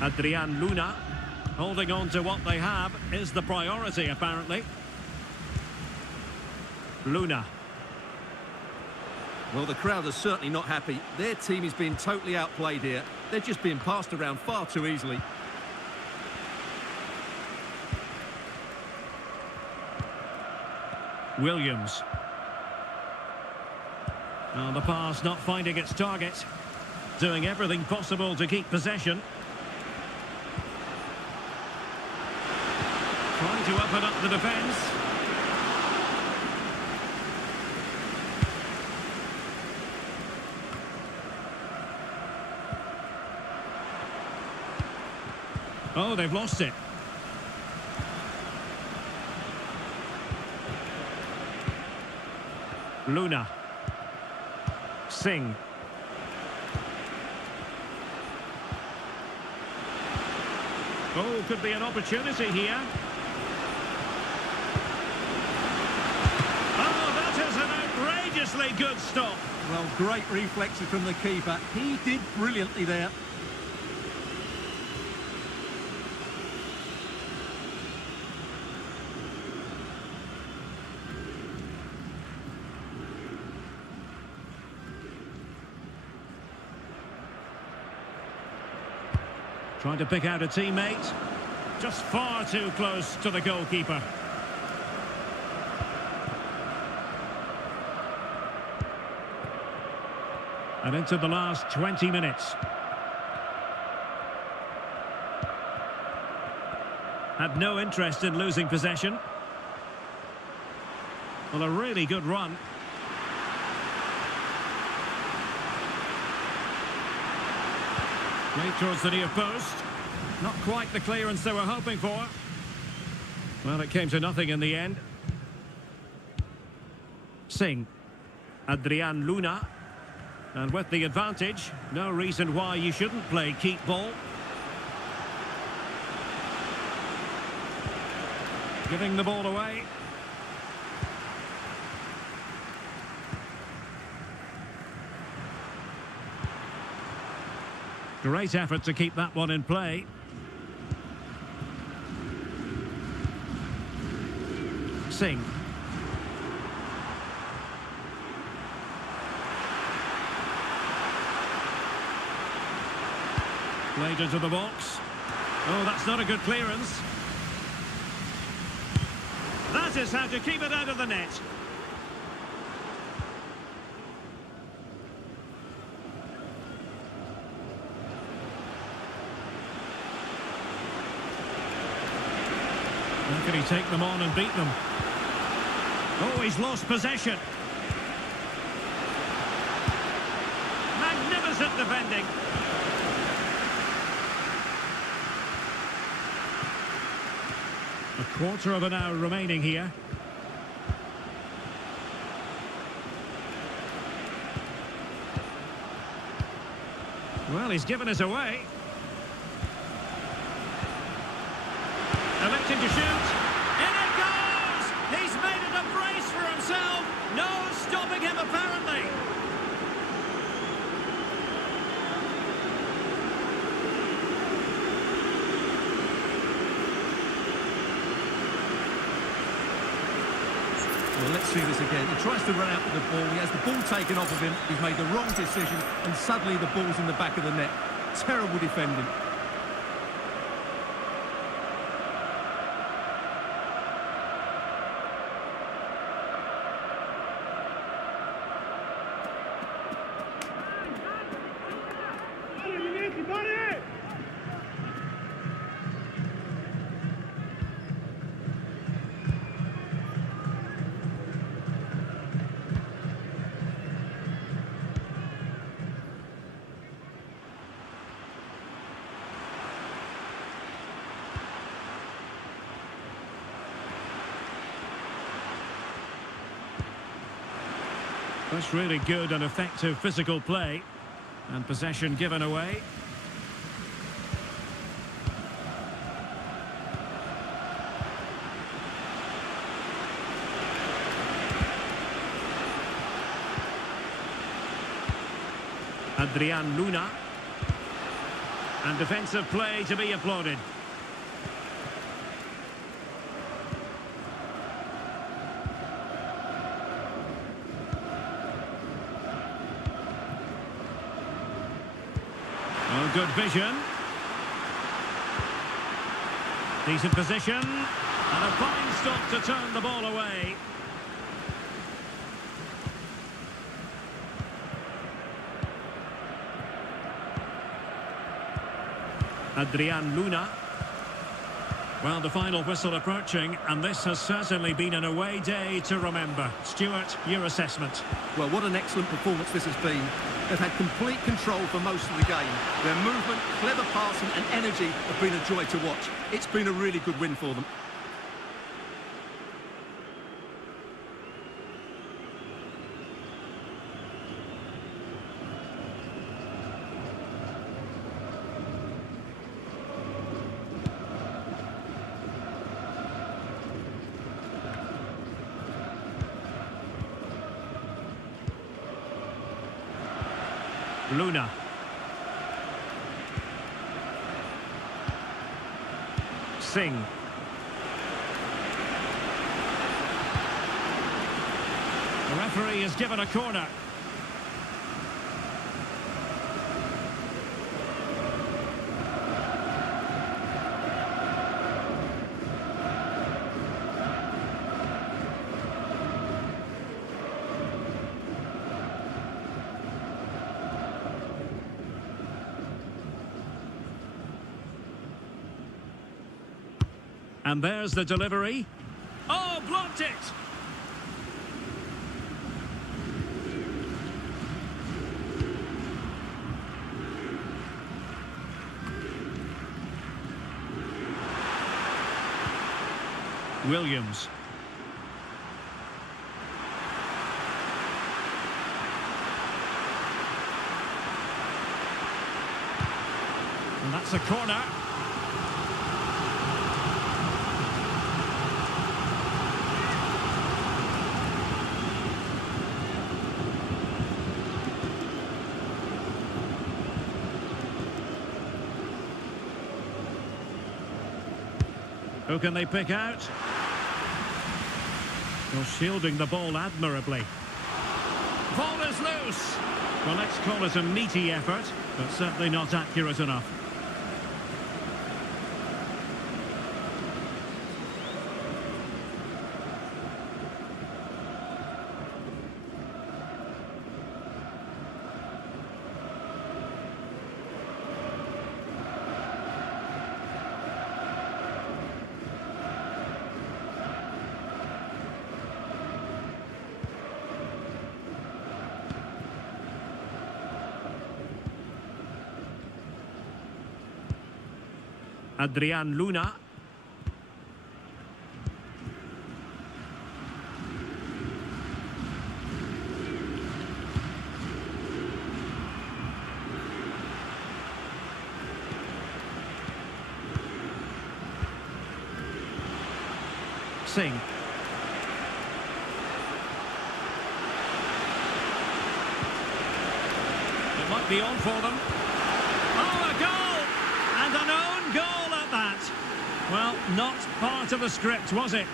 Adrian Luna, holding on to what they have is the priority, apparently. Luna. Well, the crowd are certainly not happy. Their team is being totally outplayed here. They're just being passed around far too easily. Williams. And the pass not finding its target. Doing everything possible to keep possession. Trying to open up the defence. Oh, they've lost it. Luna. Singh. Oh, could be an opportunity here. Outrageously good stop. Well, great reflexes from the keeper. He did brilliantly there. Trying to pick out a teammate. Just far too close to the goalkeeper. And into the last 20 minutes. Had no interest in losing possession. Well, a really good run. Played towards the near post. Not quite the clearance they were hoping for. Well, it came to nothing in the end. Singh. Adrian Luna. And with the advantage, no reason why you shouldn't play keep ball. Giving the ball away. Great effort to keep that one in play. Singh. Played into the box. Oh, that's not a good clearance. That is how to keep it out of the net. How can he take them on and beat them? Oh, he's lost possession. Magnificent defending. A quarter of an hour remaining here. Well, he's given us away. Electing to shoot. In it goes! He's made it a brace for himself. No stopping him, apparently. Well, let's see this again. He tries to run out with the ball. He has the ball taken off of him. He's made the wrong decision, and suddenly the ball's in the back of the net. Terrible defending. That's really good and effective physical play. And possession given away. Adrian Luna. And defensive play to be applauded. Oh, good vision. Decent position. And a fine stop to turn the ball away. Adrian Luna. Well, the final whistle approaching, and this has certainly been an away day to remember. Stuart, your assessment? Well, what an excellent performance this has been. They've had complete control for most of the game. Their movement, clever passing and energy have been a joy to watch. It's been a really good win for them. Luna. Singh. The referee has given a corner. And there's the delivery. Oh, blocked it! Williams. And that's a corner. Who can they pick out? Well, shielding the ball admirably. Ball is loose. Well, let's call it a meaty effort, but certainly not accurate enough. Adrian Luna. Singh. It might be on for them. Oh, a goal! And an own goal at that. Well, not part of the script, was it?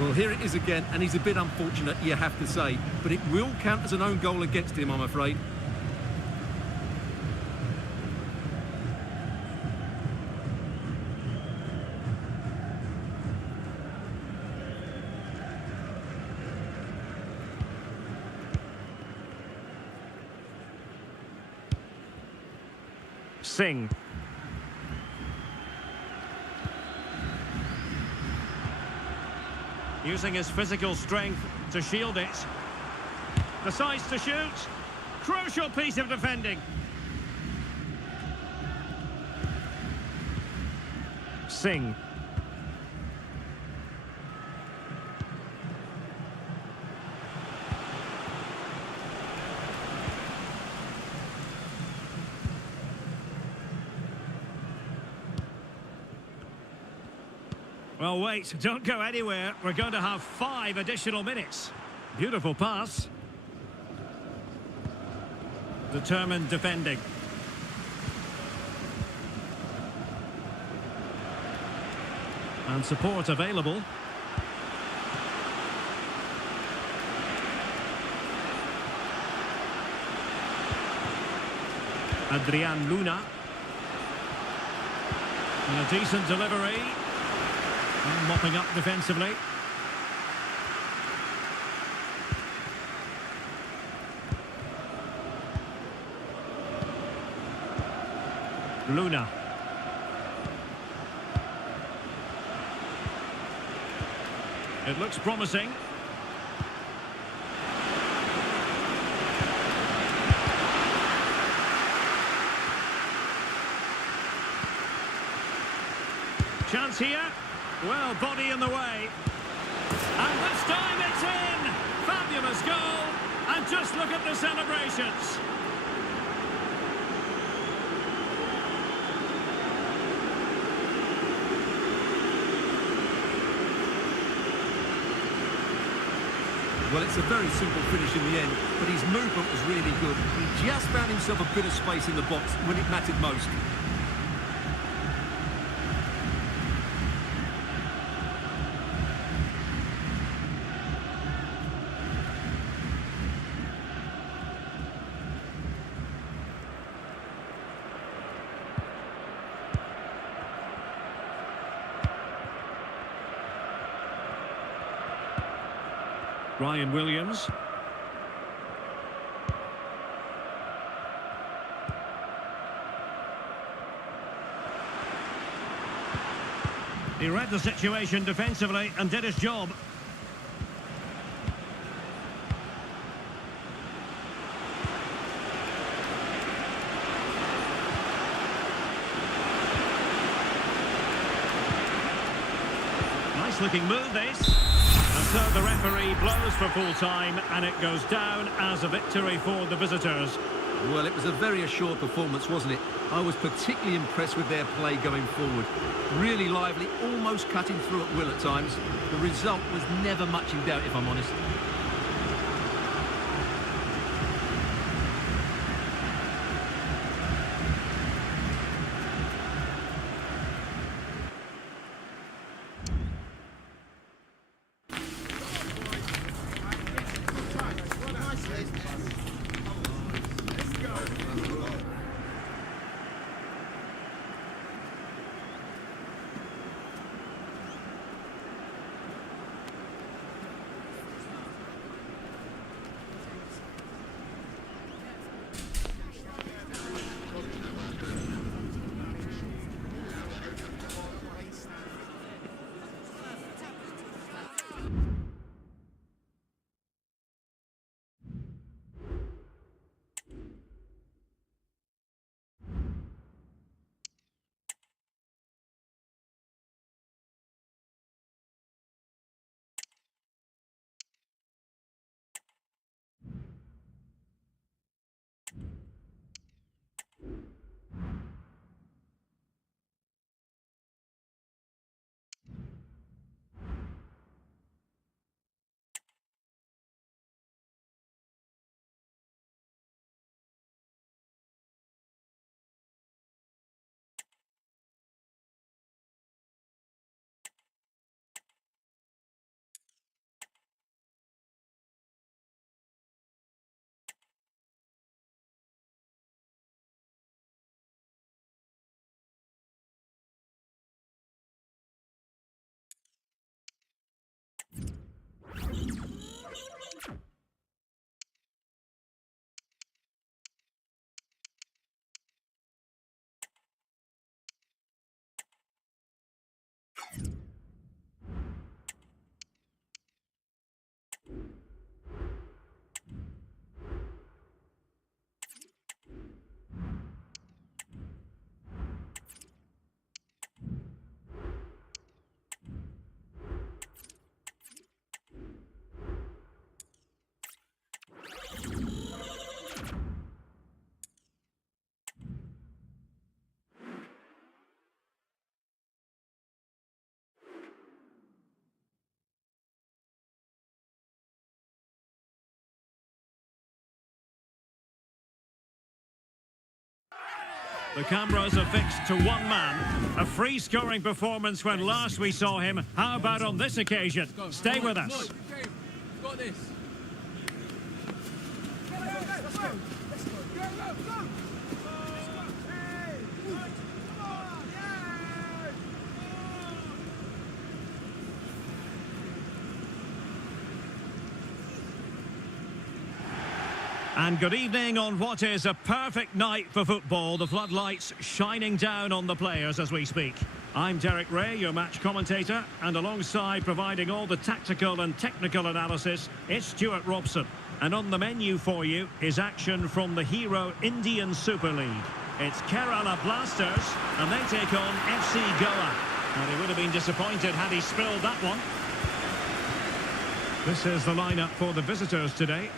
Well, here it is again, and he's a bit unfortunate, you have to say. But it will count as an own goal against him, I'm afraid. Singh. Using his physical strength to shield it. Decides to shoot. Crucial piece of defending. Singh. Well, wait, don't go anywhere. We're going to have 5 additional minutes. Beautiful pass. Determined defending. And support available. Adrian Luna. And a decent delivery. And mopping up defensively. Luna. It looks promising. Chance here. Well, body in the way. And this time it's in! Fabulous goal! And just look at the celebrations. Well, it's a very simple finish in the end, but his movement was really good. He just found himself a bit of space in the box when it mattered most. Ryan Williams. He read the situation defensively and did his job. nice looking move, this. And so the referee blows for full time, and it goes down as a victory for the visitors. Well, it was a very assured performance, wasn't it? I was particularly impressed with their play going forward. Really lively, almost cutting through at will at times. The result was never much in doubt, if I'm honest. The cameras are fixed to one man. A free-scoring performance when last we saw him. How about on this occasion? Stay with us. Got this. And good evening on what is a perfect night for football. The floodlights shining down on the players as we speak. I'm Derek Ray, your match commentator, and alongside providing all the tactical and technical analysis, it's Stuart Robson. And on the menu for you is action from the Hero Indian Super League. It's Kerala Blasters, and they take on FC Goa. Now, he would have been disappointed had he spilled that one. This is the lineup for the visitors today.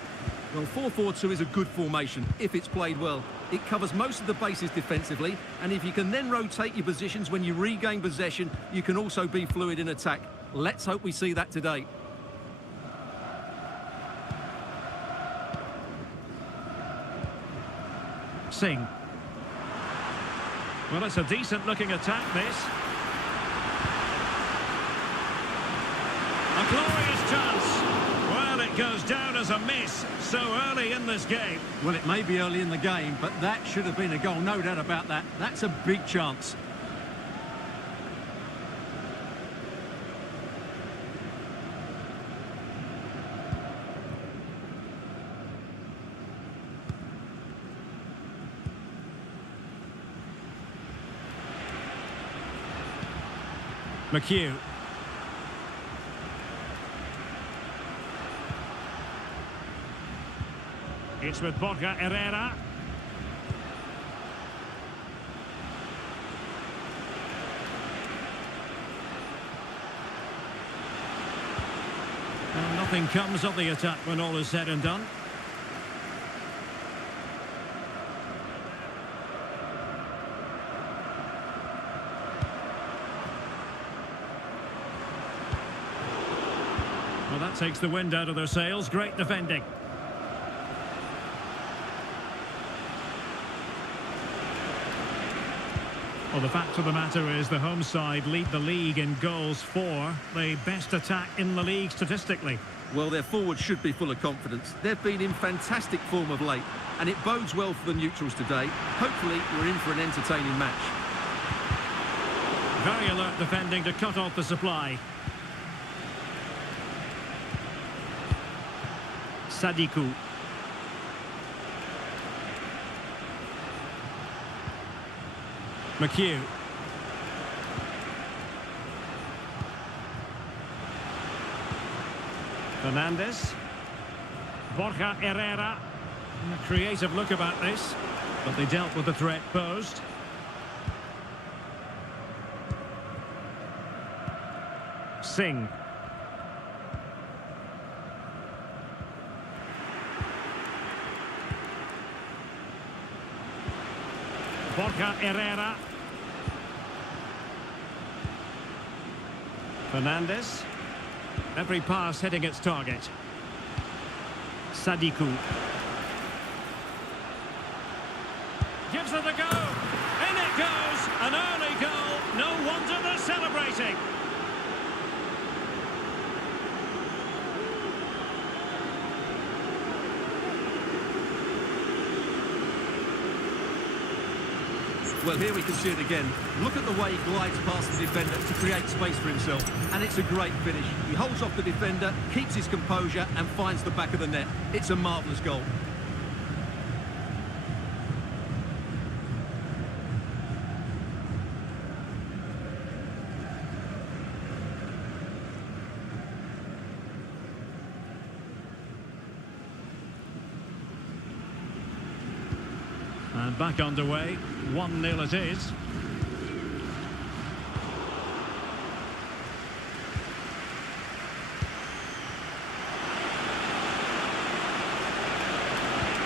Well, 4-4-2 is a good formation if it's played well. It covers most of the bases defensively, and if you can then rotate your positions when you regain possession, you can also be fluid in attack. Let's hope we see that today. Singh. Well, it's a decent-looking attack, this. A glorious chance. Well, it goes down as a miss so early in this game. Well, it may be early in the game, but that should have been a goal, no doubt about that. That's a big chance. McHugh. It's with Borja Herrera. nothing comes of the attack when all is said and done. Well, that takes the wind out of their sails. Great defending. Well, the fact of the matter is the home side lead the league in goals for, the best attack in the league statistically. Well, their forwards should be full of confidence. They've been in fantastic form of late, and it bodes well for the neutrals today. Hopefully, we're in for an entertaining match. Very alert defending to cut off the supply. Sadiku. McHugh. Fernandes. Borja Herrera. A creative look about this, but they dealt with the threat posed. Singh. Borja Herrera. Fernandes. Every pass hitting its target. Sadiku. Gives it a go. In it goes. An early goal. No wonder they're celebrating. Well, here we can see it again. Look at the way he glides past the defender to create space for himself. And it's a great finish. He holds off the defender, keeps his composure and finds the back of the net. It's a marvellous goal. And back underway, 1-0 it is.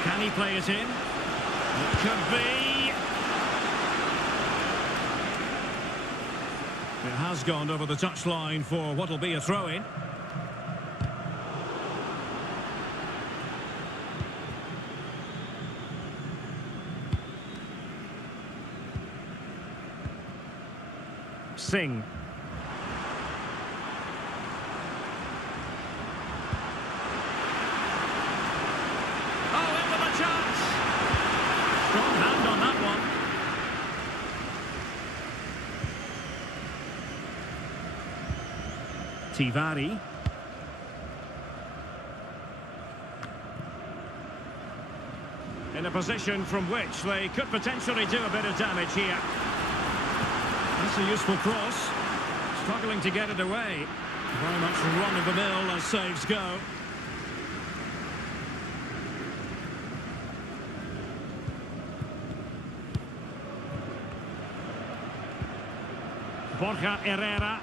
Can he play it in? It could be. It has gone over the touchline for what will be a throw-in. Singh. Oh, in with a chance. Strong hand on that one. Tivari. In a position from which they could potentially do a bit of damage here. That's a useful cross. Struggling to get it away. Very much run-of-the-mill as saves go. Borja Herrera.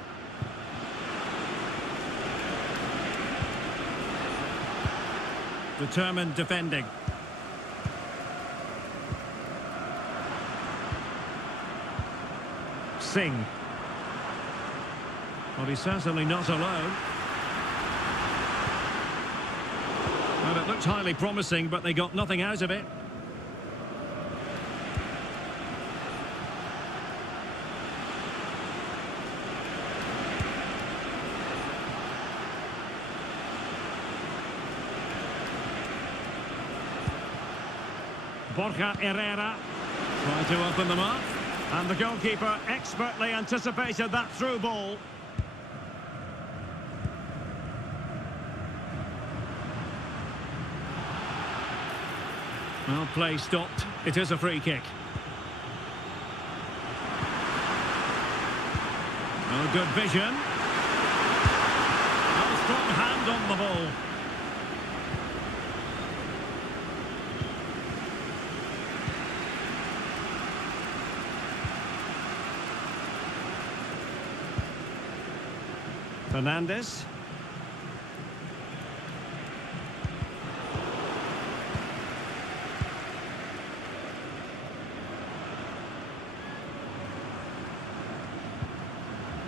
Determined defending. Singh. Well, he's certainly not alone. Well, it looked highly promising, but they got nothing out of it. Borja Herrera trying to open them up. And the goalkeeper expertly anticipated that through ball. Well, play stopped. It is a free kick. Oh, good vision. Oh, strong hand on the ball. Fernandes.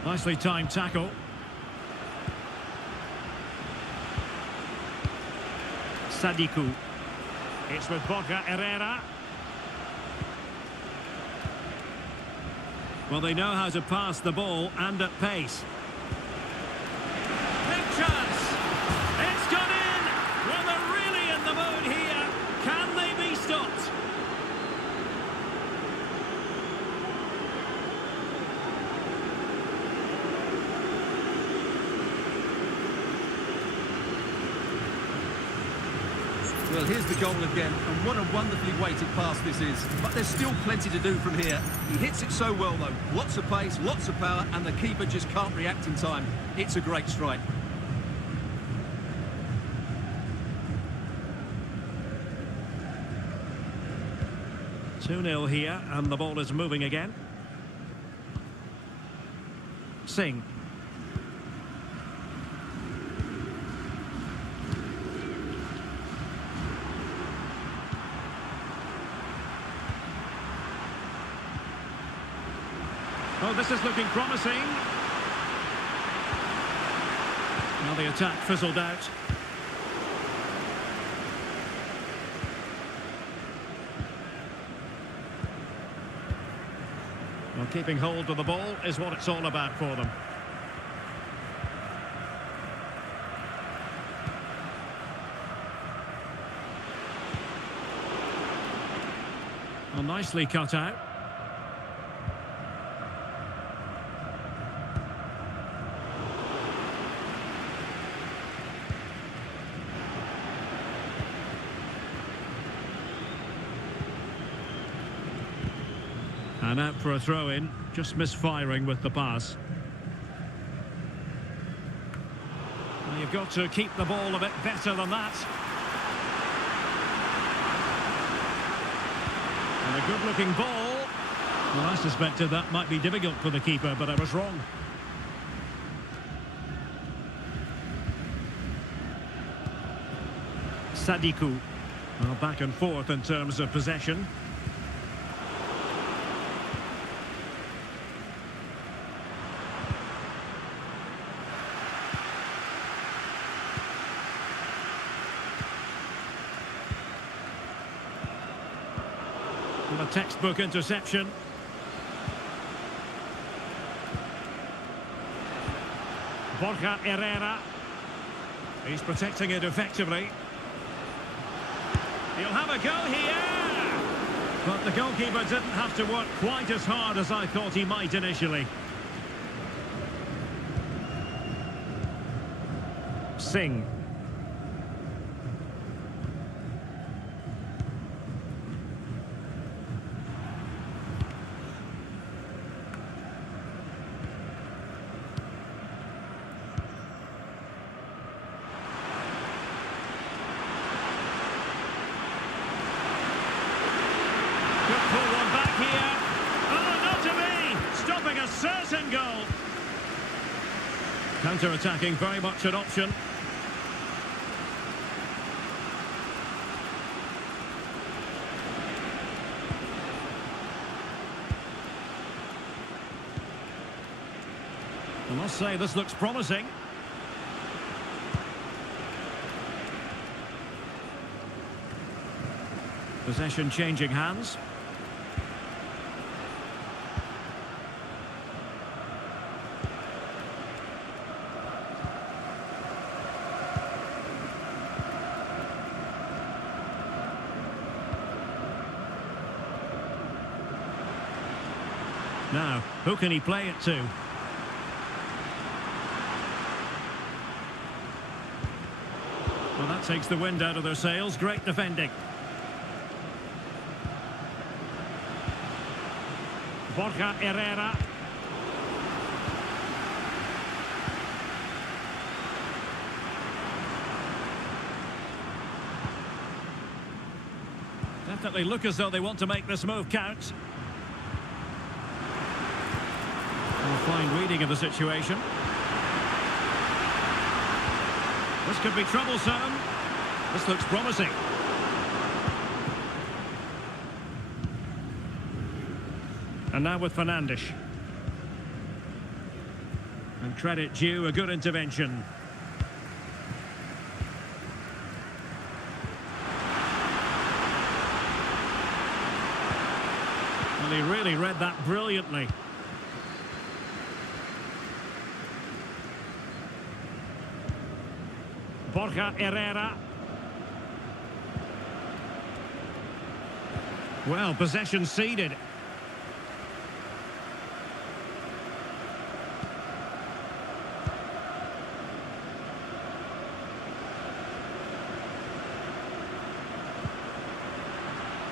Nicely timed tackle. Sadiku. It's with Borja Herrera. Well, they know how to pass the ball and at pace. Big chance! It's gone in! Well, they're really in the mood here. Can they be stopped? Well, here's the goal again, and what a wonderfully weighted pass this is. But there's still plenty to do from here. He hits it so well, though. Lots of pace, lots of power, and the keeper just can't react in time. It's a great strike. Two-nil here, and the ball is moving again. Singh. Oh, this is looking promising. Now the attack fizzled out. Well, keeping hold of the ball is what it's all about for them. Well, nicely cut out. And out for a throw-in, just misfiring with the pass. Well, you've got to keep the ball a bit better than that. And a good-looking ball. Well, I suspected that might be difficult for the keeper, but I was wrong. Sadiku. Well, back and forth in terms of possession. A textbook interception. Borja Herrera. He's protecting it effectively. He'll have a go here. But the goalkeeper didn't have to work quite as hard as I thought he might initially. Singh. Pull one back here. Oh, not to be! Stopping a certain goal. Counter-attacking, very much an option. I must say, this looks promising. Possession changing hands. Now, who can he play it to? Well, that takes the wind out of their sails. Great defending. Borja Herrera. Definitely look as though they want to make this move count. Fine reading of the situation. This could be troublesome. This looks promising. And now with Fernandes. And credit due, a good intervention. Well, he really read that brilliantly. Borja Herrera. Well, possession ceded.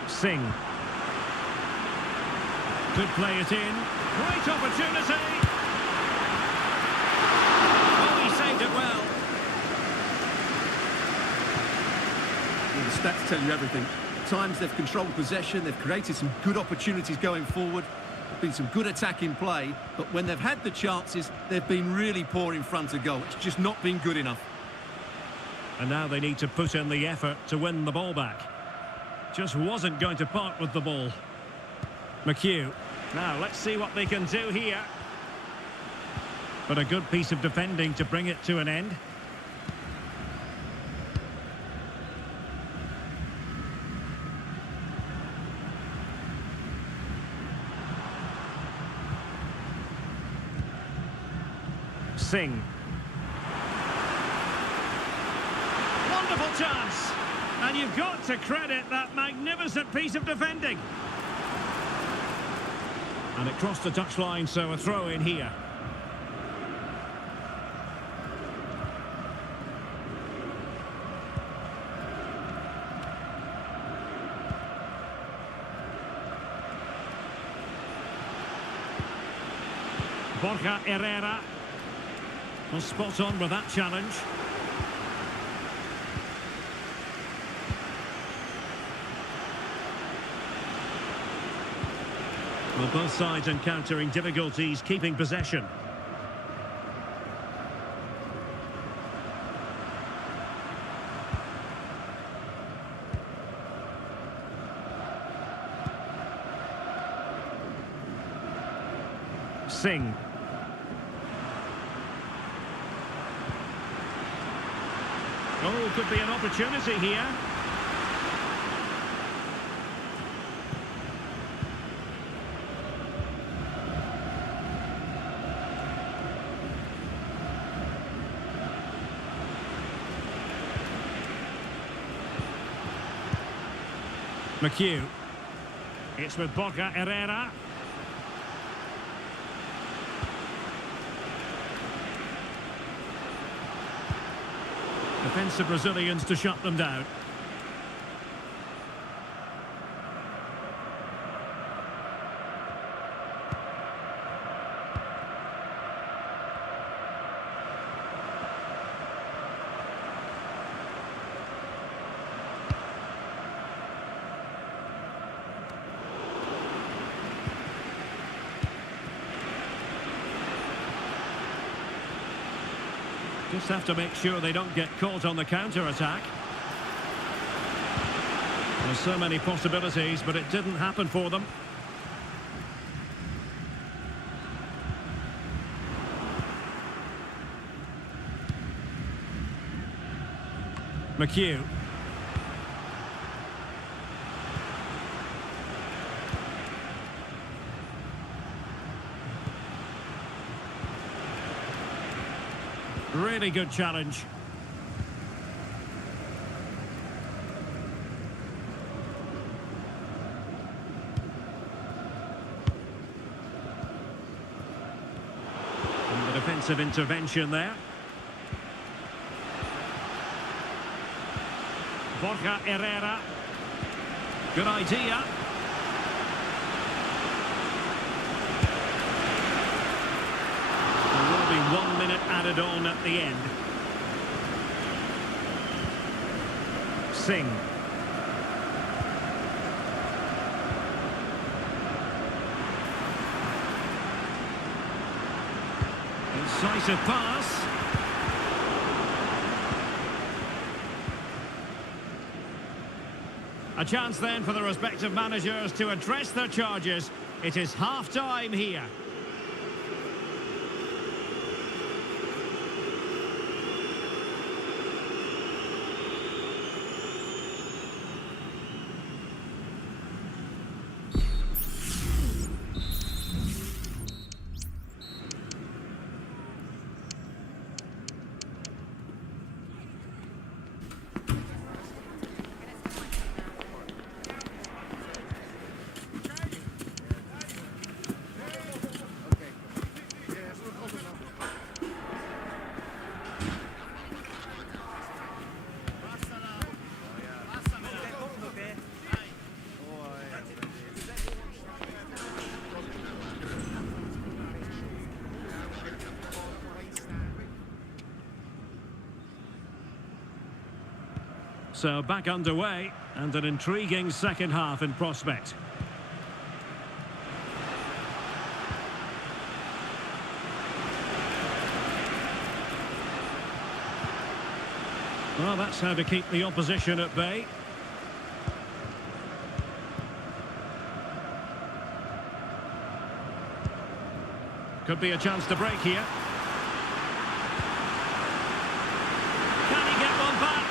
Singh. Could play it in. Great opportunity. Oh, he saved it well. The stats tell you everything. At times they've controlled possession, they've created some good opportunities going forward. There's been some good attacking play, but when they've had the chances, they've been really poor in front of goal. It's just not been good enough. And now they need to put in the effort to win the ball back. Just wasn't going to part with the ball. McHugh. Now, let's see what they can do here. But a good piece of defending to bring it to an end. Singh. Wonderful chance. And you've got to credit that magnificent piece of defending. And it crossed the touchline, so a throw in here. Borja Herrera. Well, spot on with that challenge. Well, both sides encountering difficulties keeping possession. Singh. Oh, could be an opportunity here. McHugh. It's with Borja Herrera. Defensive Brazilians to shut them down. Just have to make sure they don't get caught on the counter-attack. There's so many possibilities, but it didn't happen for them. McHugh. Really good challenge. And the defensive intervention there. Borja Herrera. Good idea. There will be 1 minute added on at the end. Singh. Incisive pass. A chance then for the respective managers to address their charges. It is half-time here. So back underway, and an intriguing second half in prospect. Well, that's how to keep the opposition at bay. Could be a chance to break here. Can he get one back?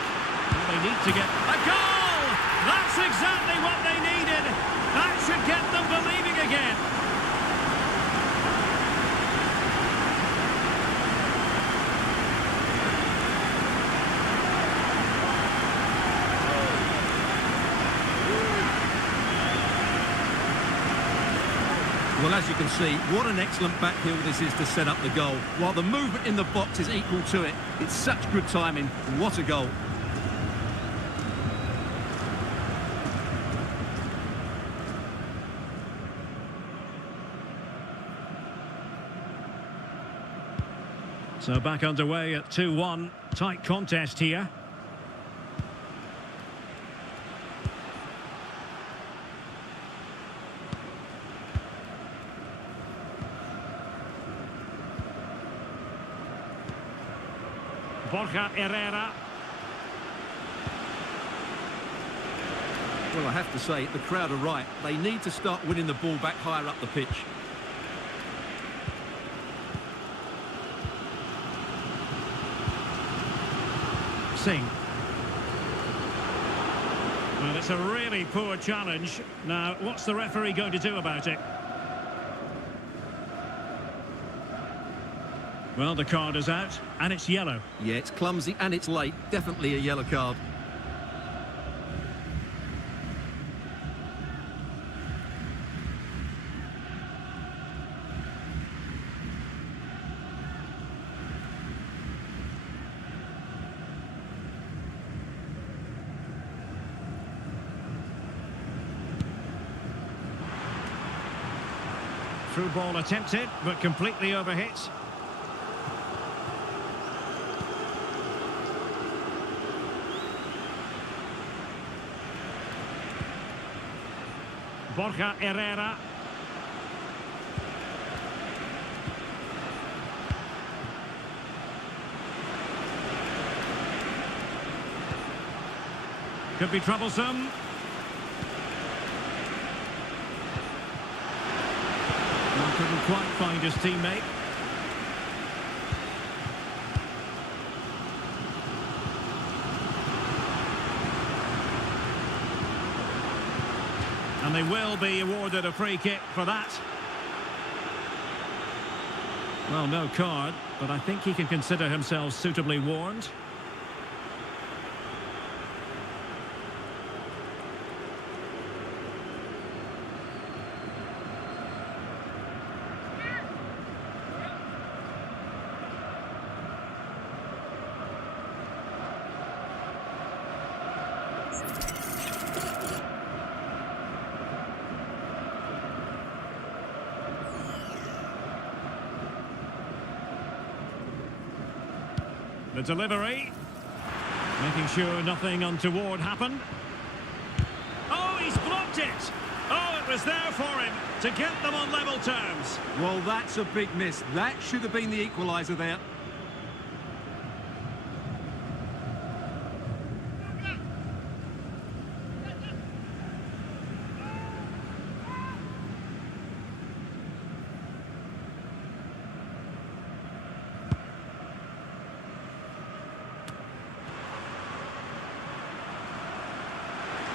Well, they need to get a goal! That's exactly what they needed. That should get them believing again. Well, as you can see, what an excellent backheel this is to set up the goal. While the movement in the box is equal to it, it's such good timing. What a goal. So back underway at 2-1. Tight contest here. Borja Herrera. Well, I have to say, the crowd are right. They need to start winning the ball back higher up the pitch. Singh. Well, it's a really poor challenge. Now, what's the referee going to do about it? Well, the card is out, and it's yellow. Yeah, it's clumsy and it's late. Definitely a yellow card. Through ball attempted, but completely overhit. Borja Herrera. Could be troublesome. Well, couldn't quite find his teammate. And they will be awarded a free kick for that. Well, no card, but I think he can consider himself suitably warned. The delivery, making sure nothing untoward happened. Oh, he's blocked it! Oh, it was there for him to get them on level terms. Well, that's a big miss. That should have been the equaliser there.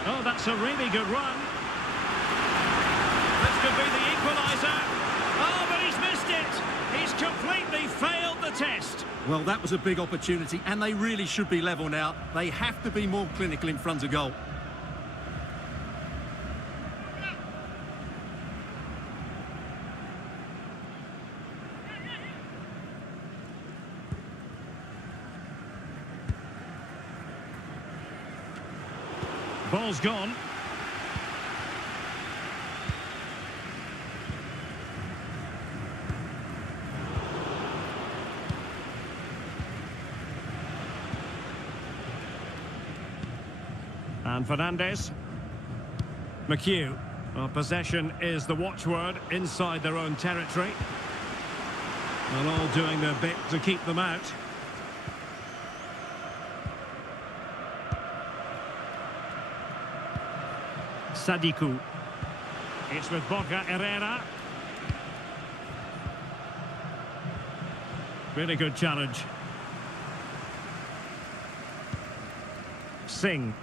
Oh, that's a really good run. This could be the equaliser. Oh, but he's missed it. He's completely failed the test. Well, that was a big opportunity, and they really should be level now. They have to be more clinical in front of goal. Ball's gone. And Fernandes. McHugh. Well, possession is the watchword inside their own territory. And all doing their bit to keep them out. Sadiku. It's with Borja Herrera. Really good challenge. Singh.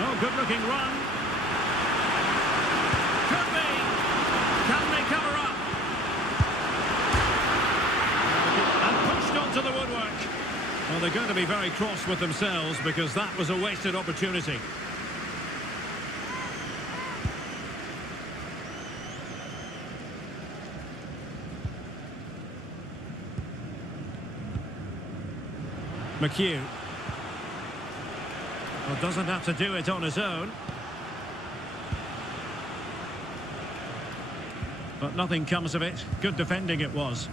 Oh, good-looking run. Could be. Can they cover up? And pushed onto the woodwork. Well, they're going to be very cross with themselves because that was a wasted opportunity. McHugh. Well, doesn't have to do it on his own. But nothing comes of it. Good defending it was.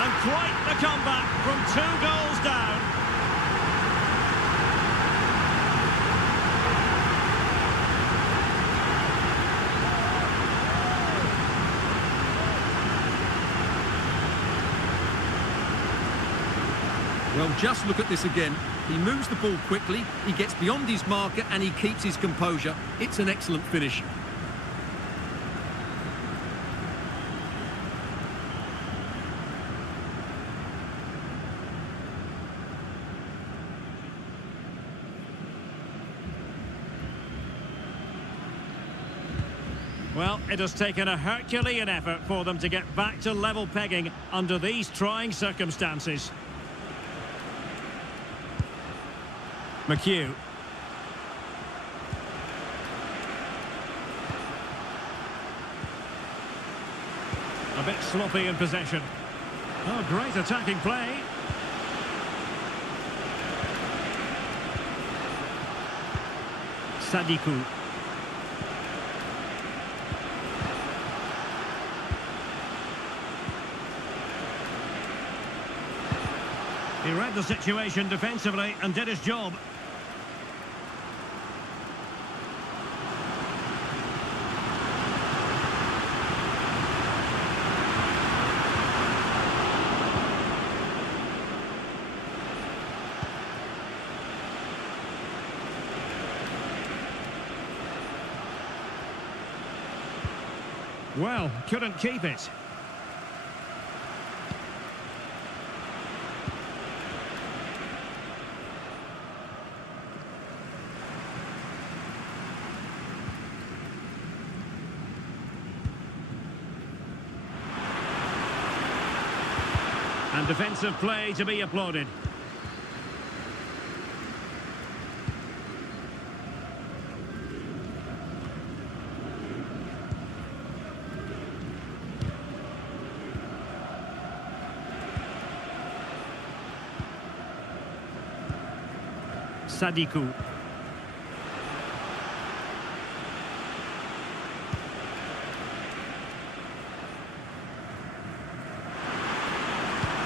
And quite the comeback from 2 goals down. Well, just look at this again. He moves the ball quickly, he gets beyond his marker and he keeps his composure. It's an excellent finish. Well, it has taken a Herculean effort for them to get back to level pegging under these trying circumstances. McHugh. A bit sloppy in possession. Oh, great attacking play. Sadiku. He read the situation defensively and did his job. Well, couldn't keep it. And defensive play to be applauded. Sadiku.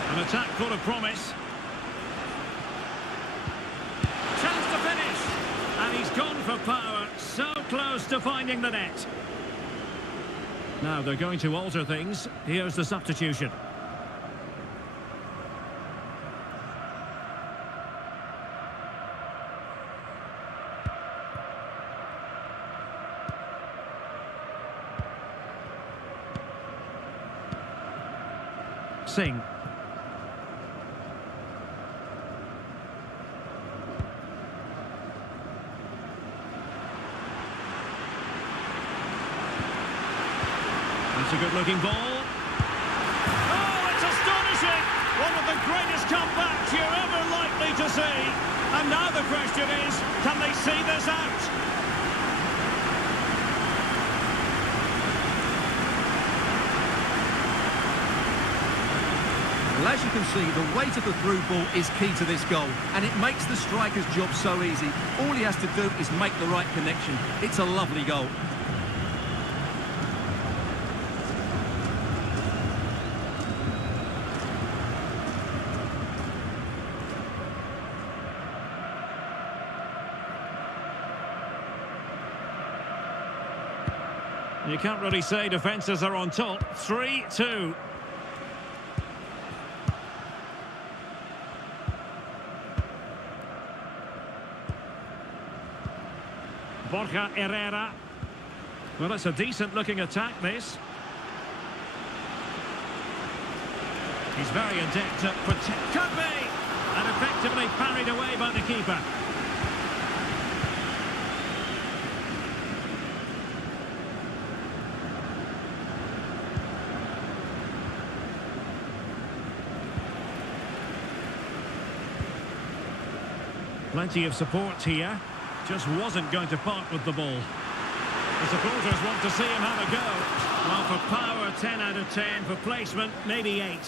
An attack full of promise. Chance to finish. And he's gone for power. So close to finding the net. Now they're going to alter things. Here's the substitution. Singh. That's a good-looking ball. Oh, it's astonishing! One of the greatest comebacks you're ever likely to see. And now the question is, can they see this out? Well, as you can see, the weight of the through ball is key to this goal, and it makes the striker's job so easy. All he has to do is make the right connection. It's a lovely goal. You can't really say defences are on top. 3-2. Borja Herrera. Well, it's a decent-looking attack, this. He's very adept at protect. Could be! And effectively parried away by the keeper. Plenty of support here. Just wasn't going to part with the ball. The supporters want to see him have a go. Well, for power, 10 out of 10. For placement, maybe 8.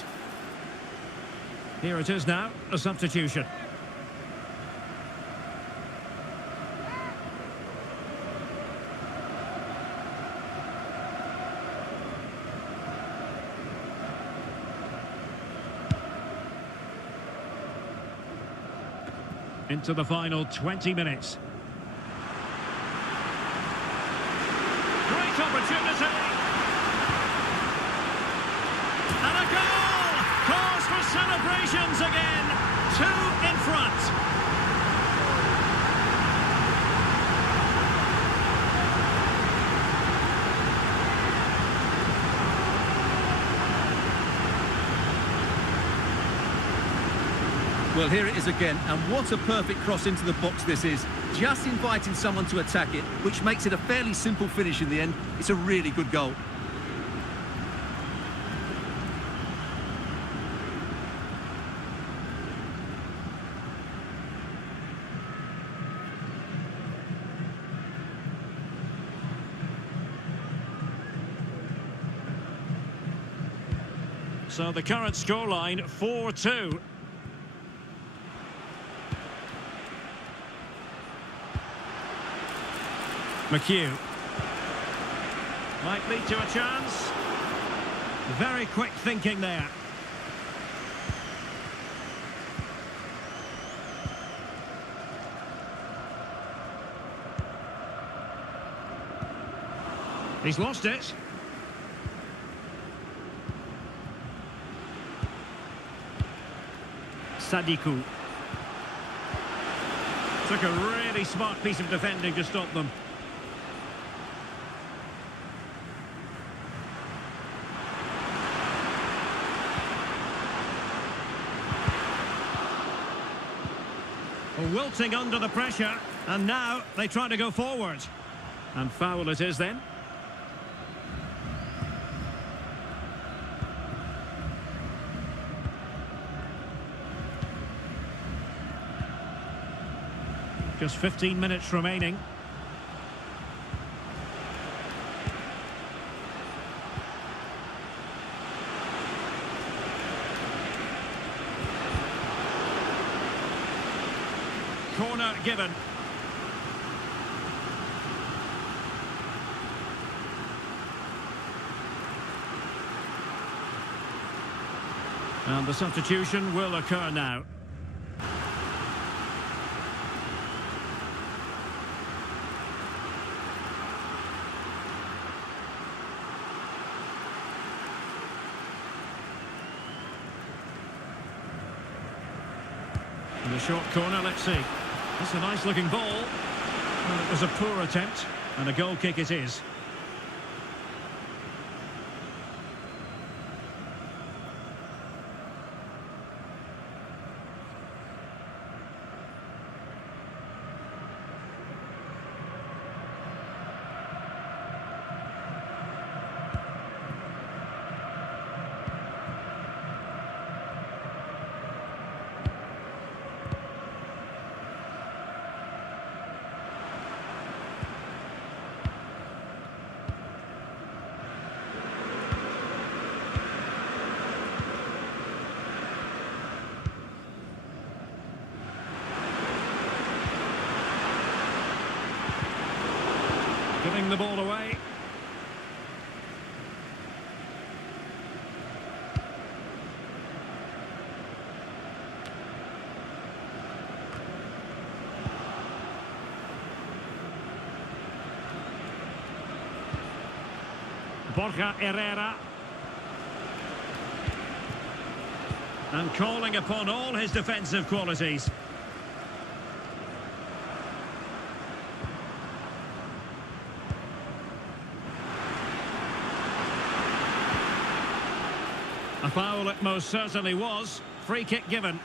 Here it is now, a substitution. Into the final 20 minutes. Great opportunity. And a goal! Cause for celebrations again. 2 in front. Well, here it is again, and what a perfect cross into the box this is. Just inviting someone to attack it, which makes it a fairly simple finish in the end. It's a really good goal. So the current scoreline, 4-2. McHugh. Might lead to a chance. Very quick thinking there. He's lost it. Sadiku. Took a really smart piece of defending to stop them. Wilting under the pressure, and now they try to go forward. And foul it is then. Just 15 minutes remaining. Corner given. And the substitution will occur now. In the short corner, let's see. That's a nice looking ball. Well, it was a poor attempt, and a goal kick it is. Giving the ball away. Borja Herrera. And calling upon all his defensive qualities. A foul it most certainly was. Free kick given.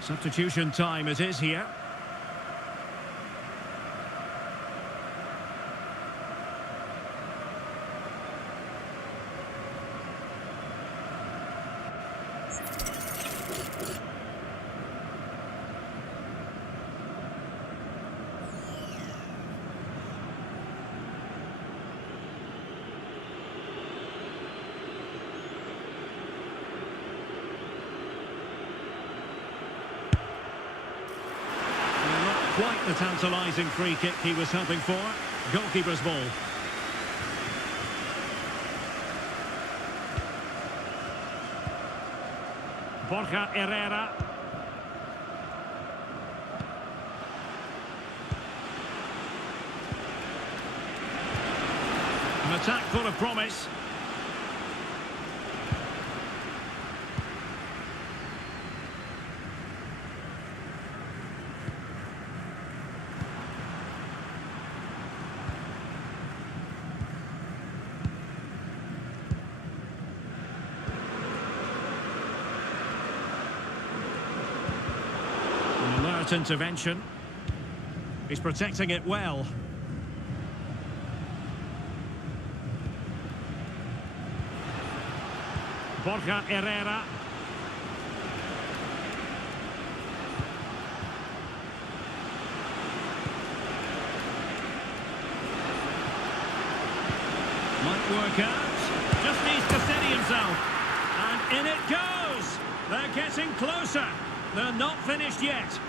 Substitution time it is here. Quite the tantalising free kick he was hoping for. Goalkeeper's ball. Borja Herrera. An attack full of promise. Intervention. He's protecting it well. Borja Herrera. Might work out. Just needs to steady himself. And in it goes. They're getting closer. They're not finished yet.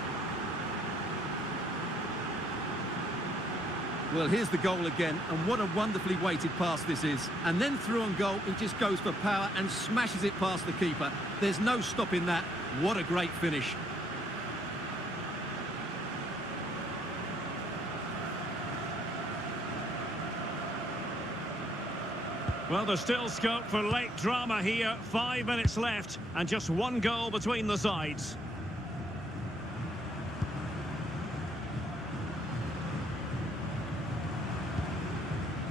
Well, here's the goal again, and what a wonderfully weighted pass this is. And then through on goal, he just goes for power and smashes it past the keeper. There's no stopping that. What a great finish. Well, there's still scope for late drama here. 5 minutes left, and just one goal between the sides.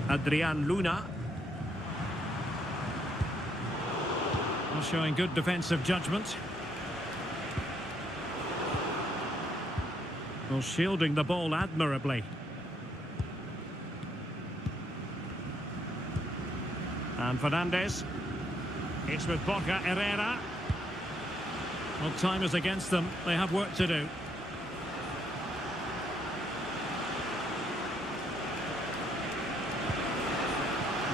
Adrian Luna. Well, showing good defensive judgment. Well, shielding the ball admirably. And Fernandez. It's with Borja Herrera. Well, time is against them. They have work to do.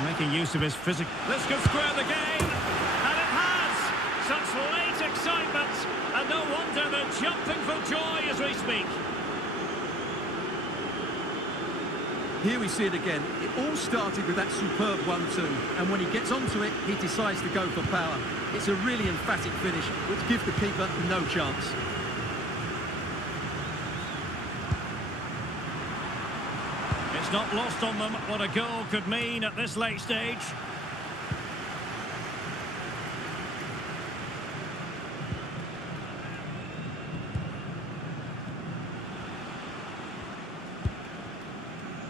Making use of his physical... This could square the game, and it has! Such late excitement, and no wonder they're jumping for joy as we speak. Here we see it again. It all started with that superb 1-2, and when he gets onto it, he decides to go for power. It's a really emphatic finish, which gives the keeper no chance. It's not lost on them what a goal could mean at this late stage.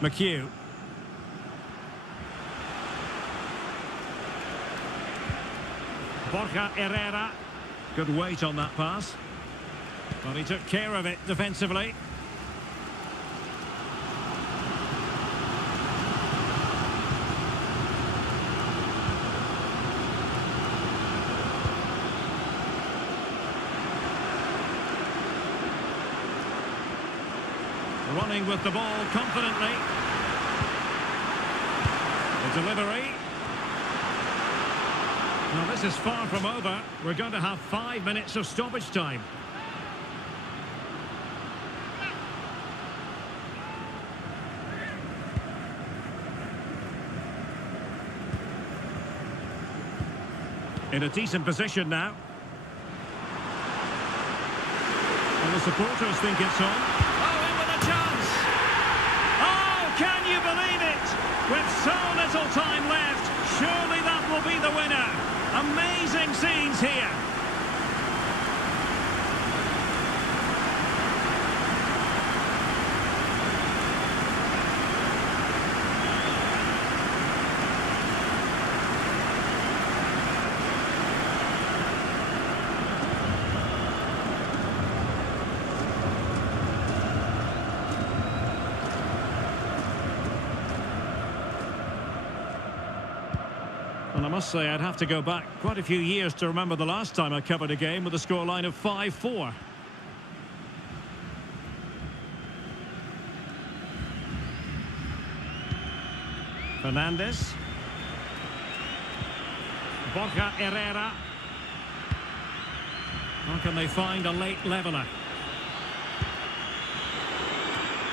McHugh. Borja Herrera. Good weight on that pass. But he took care of it defensively. Running with the ball confidently. The delivery. Now this is far from over. We're going to have 5 minutes of stoppage time. In a decent position now. And the supporters think it's on. Oh, in with a chance! Oh, can you believe it? With so little time left, surely that will be the winner. Amazing scenes here. And I must say, I'd have to go back quite a few years to remember the last time I covered a game with a scoreline of 5-4. Fernandes. Borja Herrera. How can they find a late leveller?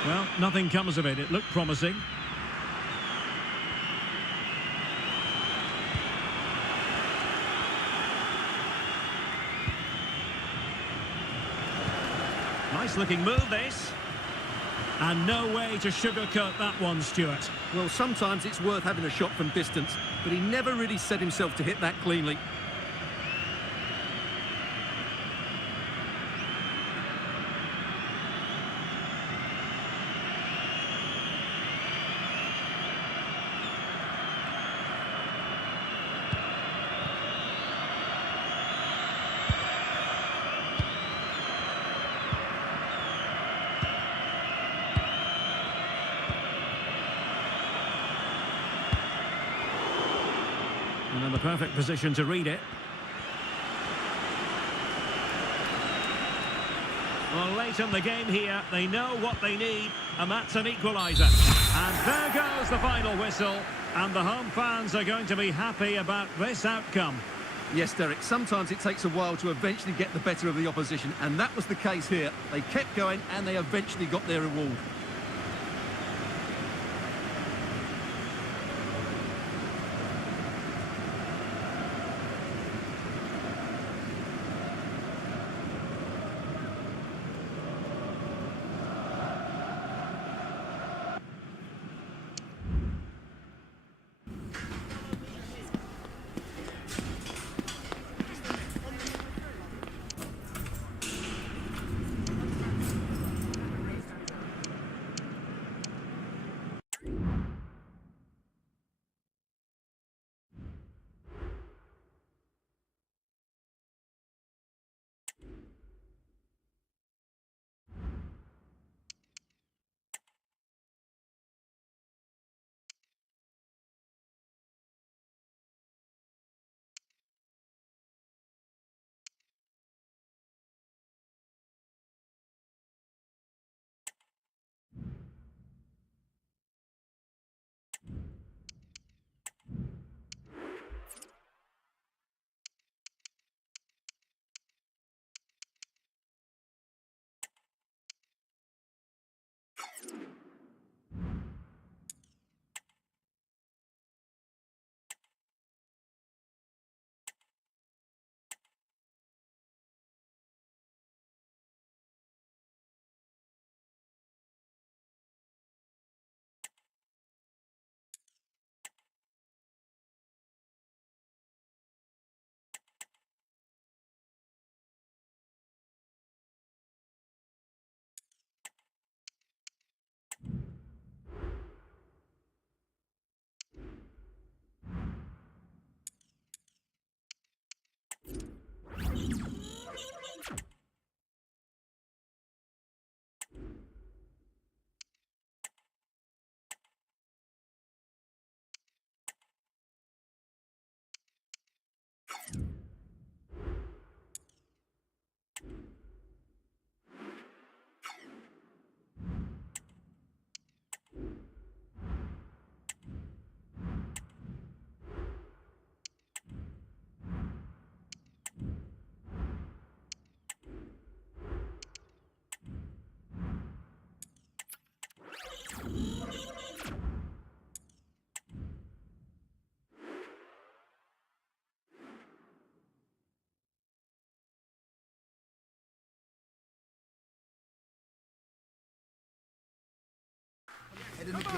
Well, nothing comes of it. It looked promising. Nice looking move, this. And no way to sugarcoat that one, Stuart. Well, sometimes it's worth having a shot from distance, but he never really set himself to hit that cleanly. And in the perfect position to read it. Well, late in the game here, they know what they need, and that's an equaliser. And there goes the final whistle, and the home fans are going to be happy about this outcome. Yes, Derek, sometimes it takes a while to eventually get the better of the opposition, and that was the case here. They kept going, and they eventually got their reward.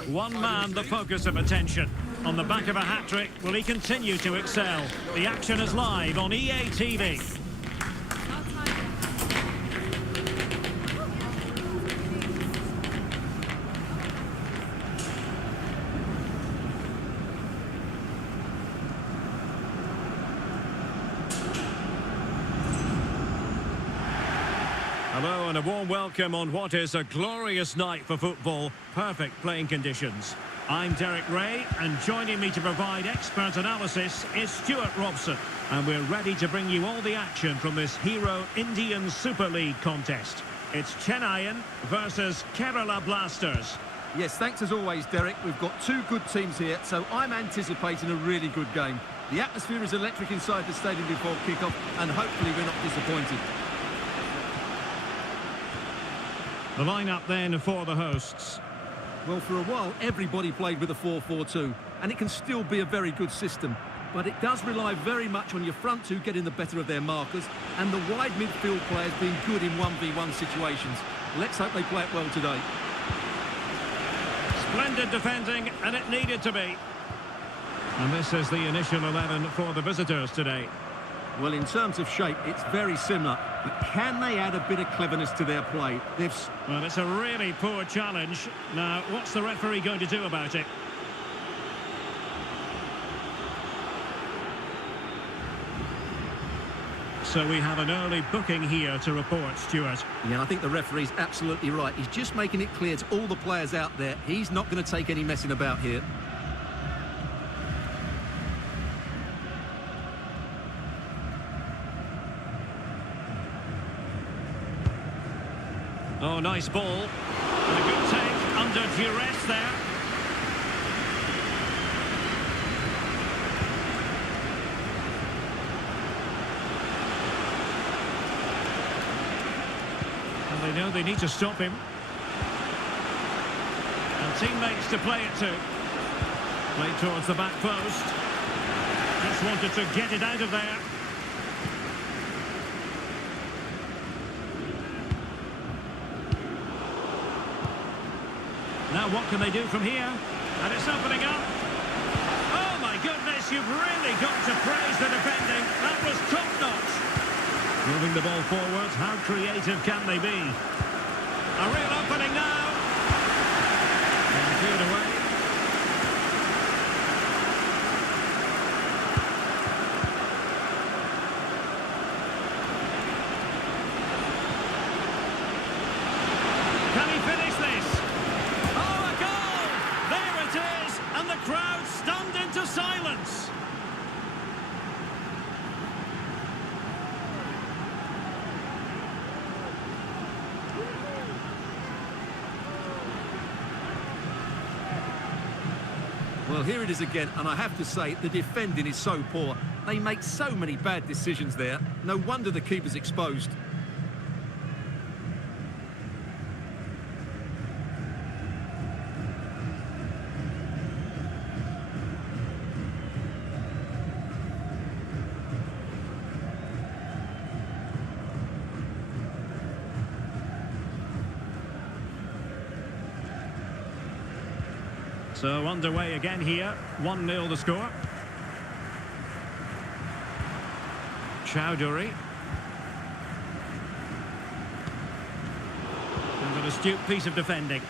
One man the focus of attention. On the back of a hat-trick, will he continue to excel? The action is live on EA TV. Hello and a warm welcome on what is a glorious night for football. Perfect playing conditions. I'm Derek Ray, and joining me to provide expert analysis is Stuart Robson. And we're ready to bring you all the action from this Hero Indian Super League contest. It's Chennaiyin versus Kerala Blasters. Yes, thanks as always, Derek. We've got two good teams here, so I'm anticipating a really good game. The atmosphere is electric inside the stadium before kick-off, and hopefully we're not disappointed. The lineup then for the hosts. Well, for a while, everybody played with a 4-4-2, and it can still be a very good system. But it does rely very much on your front two getting the better of their markers, and the wide midfield players being good in 1v1 situations. Let's hope they play it well today. Splendid defending, and it needed to be. And this is the initial 11 for the visitors today. Well, in terms of shape, it's very similar. But can they add a bit of cleverness to their play? Well, it's a really poor challenge. Now, what's the referee going to do about it? So we have an early booking here to report, Stuart. Yeah, I think the referee's absolutely right. He's just making it clear to all the players out there, he's not going to take any messing about here. Oh, nice ball. And a good take under duress there. And they know they need to stop him. And teammates to play it to. Played towards the back post. Just wanted to get it out of there. Now what can they do from here? And it's opening up. Oh my goodness, you've really got to praise the defending. That was top-notch. Moving the ball forward, how creative can they be? A real opening now. And cleared away. Can he finish this? And the crowd stunned into silence. Well, here it is again, and I have to say, the defending is so poor. They make so many bad decisions there. No wonder the keeper's exposed. So underway again here, 1-0 the score. Chowdhury. And an astute piece of defending.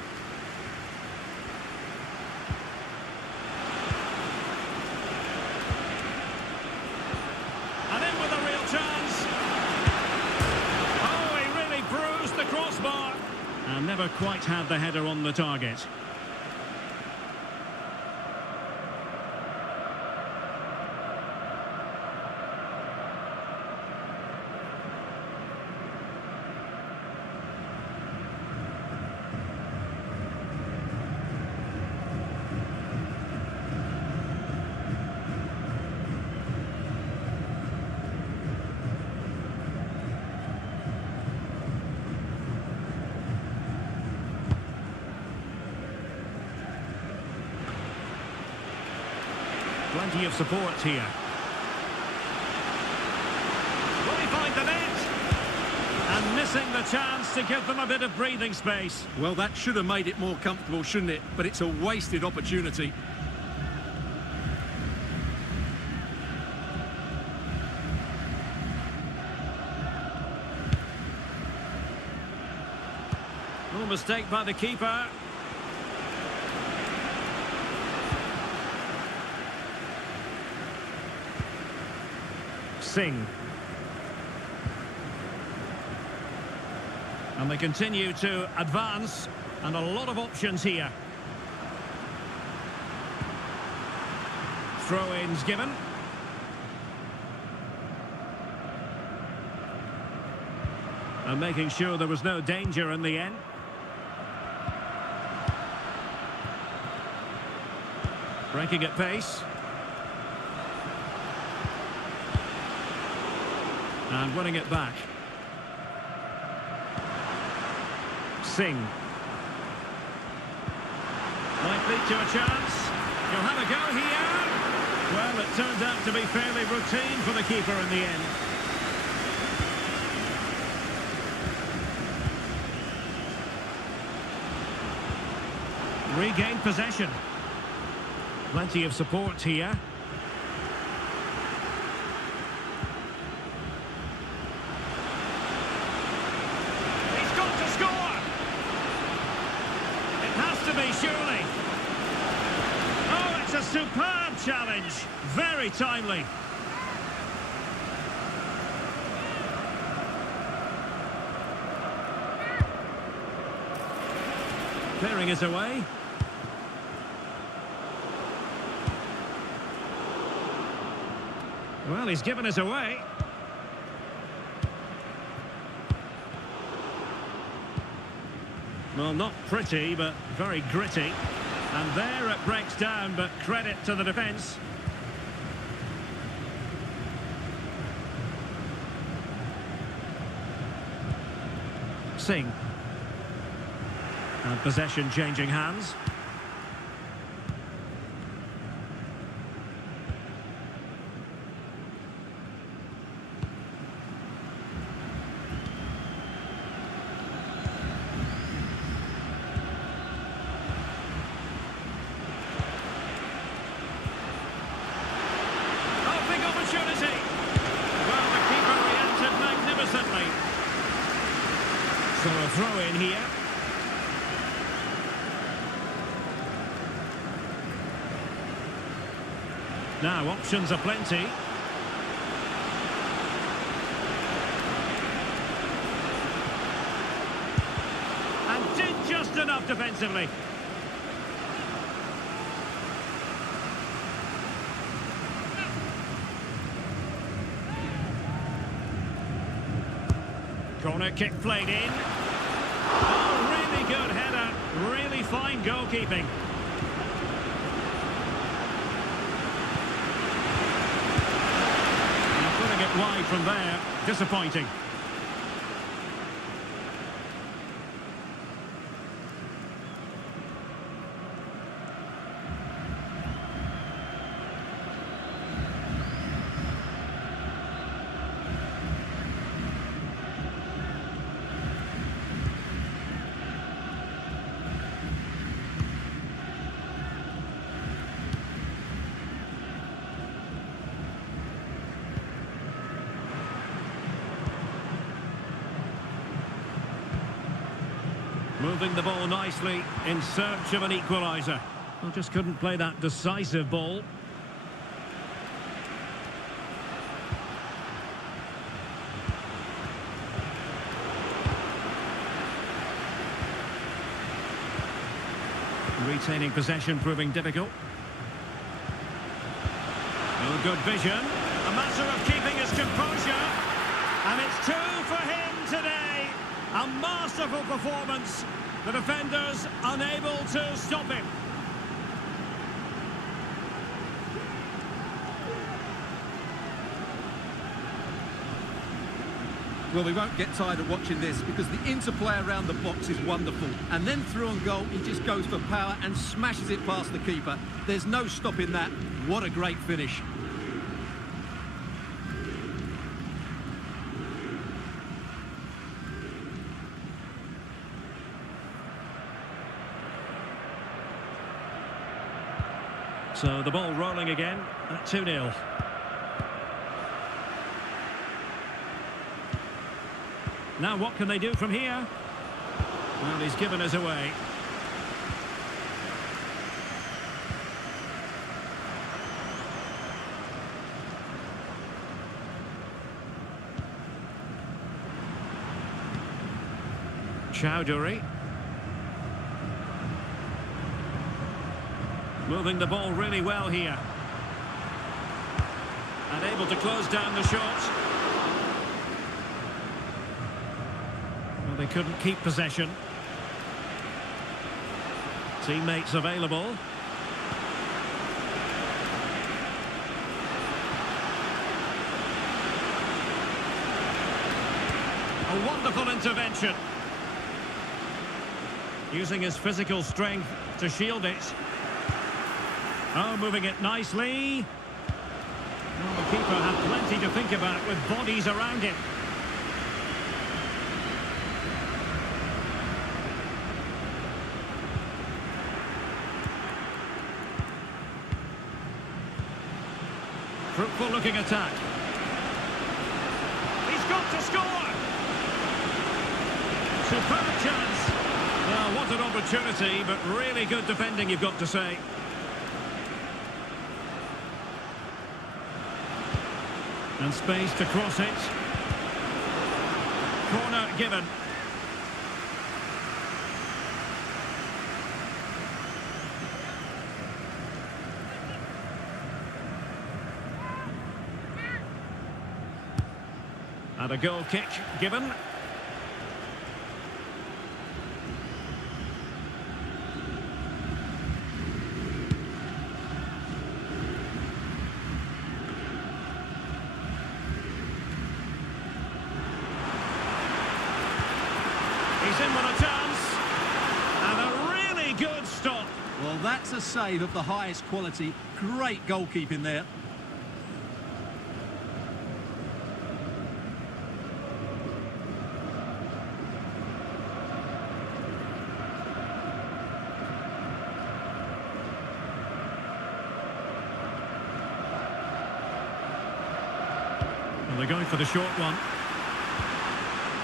And in with a real chance. Oh, he really bruised the crossbar. And never quite had the header on the target. Plenty of support here. Will he find the net? And missing the chance to give them a bit of breathing space. Well, that should have made it more comfortable, shouldn't it? But it's a wasted opportunity. No mistake by the keeper. Singh. And they continue to advance, and a lot of options here. Throw-ins given. And making sure there was no danger in the end. Breaking at pace. And winning it back. Singh. Might lead to a chance. He'll have a go here. Well, it turned out to be fairly routine for the keeper in the end. Regained possession. Plenty of support here. He's got to score! It has to be, surely. Oh, it's a superb challenge. Very timely. Clearing is away. Well, he's given us away. Well, not pretty, but very gritty. And there it breaks down, but credit to the defence. Singh. And possession changing hands. So a throw in here. Now options are plenty. And did just enough defensively. Corner kick played in. Oh, really good header. Really fine goalkeeping. And putting it wide from there. Disappointing. Moving the ball nicely in search of an equaliser. Well, just couldn't play that decisive ball. Retaining possession proving difficult. No good vision. A matter of keeping his composure. And it's 2 for him today. A masterful performance. The defenders unable to stop him. Well, we won't get tired of watching this because the interplay around the box is wonderful. And then through on goal, he just goes for power and smashes it past the keeper. There's no stopping that. What a great finish. So the ball rolling again at 2-0. Now what can they do from here? Well, he's given us away. Chowdhury. Moving the ball really well here. And able to close down the shot. Well, they couldn't keep possession. Teammates available. A wonderful intervention. Using his physical strength to shield it. Oh, moving it nicely. Well, the keeper had plenty to think about with bodies around him. Fruitful looking attack. He's got to score! Superb chance. Well, what an opportunity, but really good defending, you've got to say. And space to cross it. Corner given. And a goal kick given. He's in with a chance. And a really good stop. Well, that's a save of the highest quality. Great goalkeeping there. Well, they're going for the short one.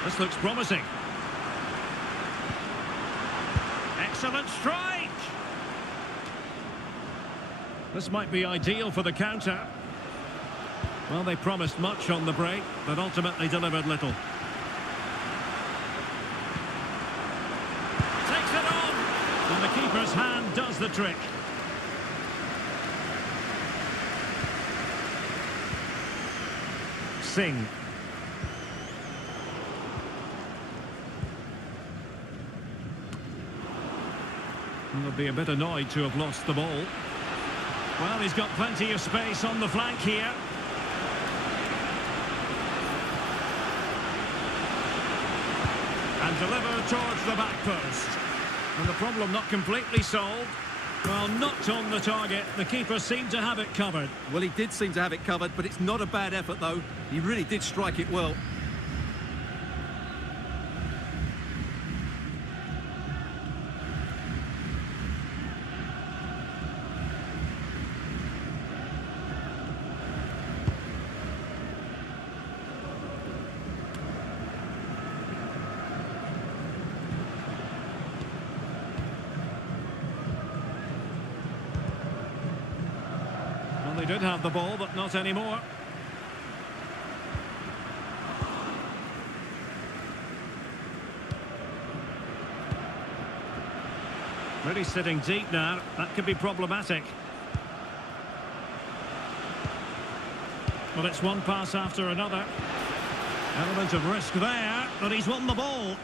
This looks promising. Excellent strike! This might be ideal for the counter. Well, they promised much on the break, but ultimately delivered little. Takes it on! And the keeper's hand does the trick. Singh. They'll be a bit annoyed to have lost the ball. Well, he's got plenty of space on the flank here. And delivered towards the back post. And the problem not completely solved. Well, not on the target. The keeper seemed to have it covered. Well, he did seem to have it covered, but it's not a bad effort, though. He really did strike it well. They did have the ball, but not anymore. Really sitting deep now. That could be problematic. Well, it's one pass after another. Element of risk there, but he's won the ball.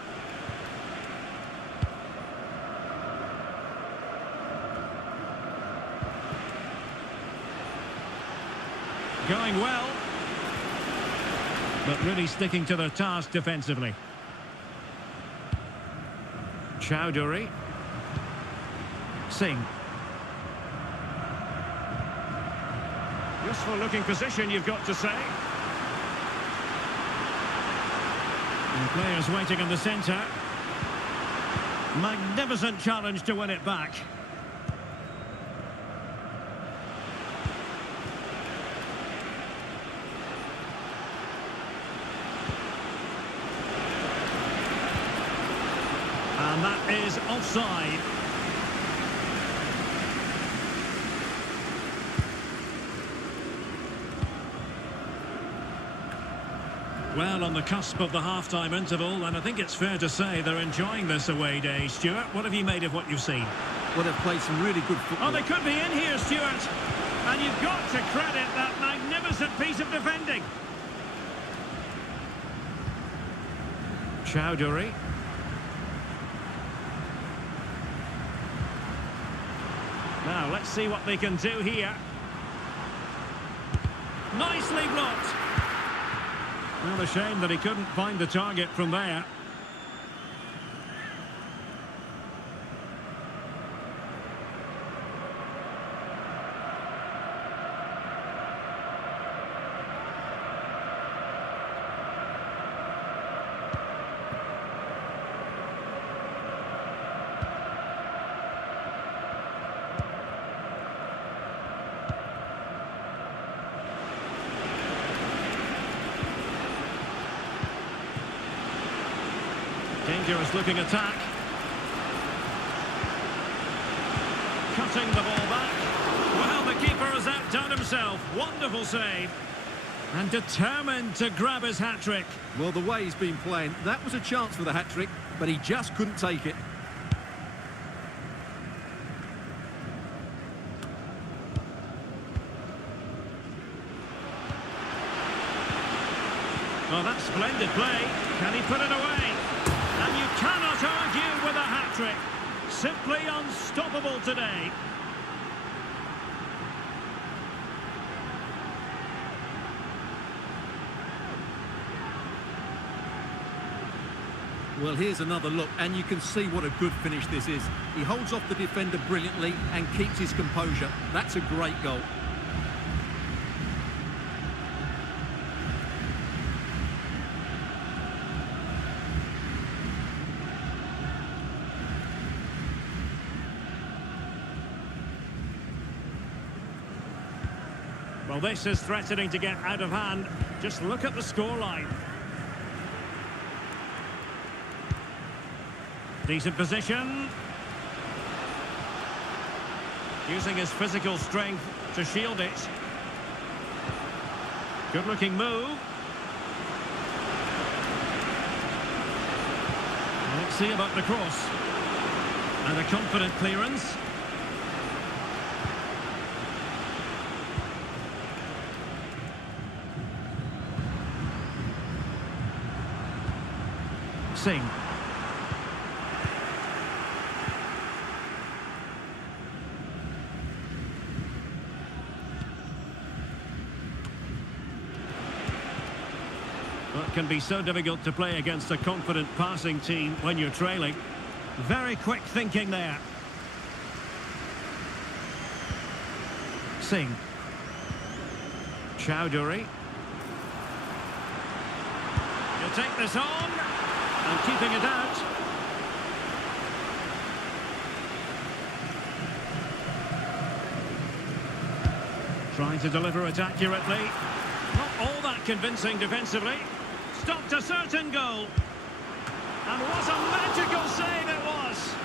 Going well, but really sticking to their task defensively. Chowdhury. Singh. Useful looking position, you've got to say. And players waiting in the centre. Magnificent challenge to win it back. is offside. Well, on the cusp of the half-time interval, and I think it's fair to say they're enjoying this away day. Stuart, what have you made of what you've seen? Well, they've played some really good football. Oh, they could be in here, Stuart. And you've got to credit that magnificent piece of defending. Chowdhury. Now, let's see what they can do here. Nicely blocked. Well, a shame that he couldn't find the target from there. Dangerous looking attack. Cutting the ball back. Well, the keeper has outdone himself. Wonderful save. And determined to grab his hat-trick. Well, the way he's been playing, that was a chance for the hat-trick, but he just couldn't take it. Well, that's splendid play. Can he put it away? And you cannot argue with a hat-trick. Simply unstoppable today. Well, here's another look, and you can see what a good finish this is. He holds off the defender brilliantly and keeps his composure. That's a great goal. Well, this is threatening to get out of hand. Just look at the scoreline. Decent position. Using his physical strength to shield it. Good-looking move. Let's see about the cross. And a confident clearance. Singh. Well, it can be so difficult to play against a confident passing team when you're trailing. Very quick thinking there. Singh. Chowdhury. He'll take this on. And keeping it out. Trying to deliver it accurately. Not all that convincing defensively. Stopped a certain goal. And what a magical save it was.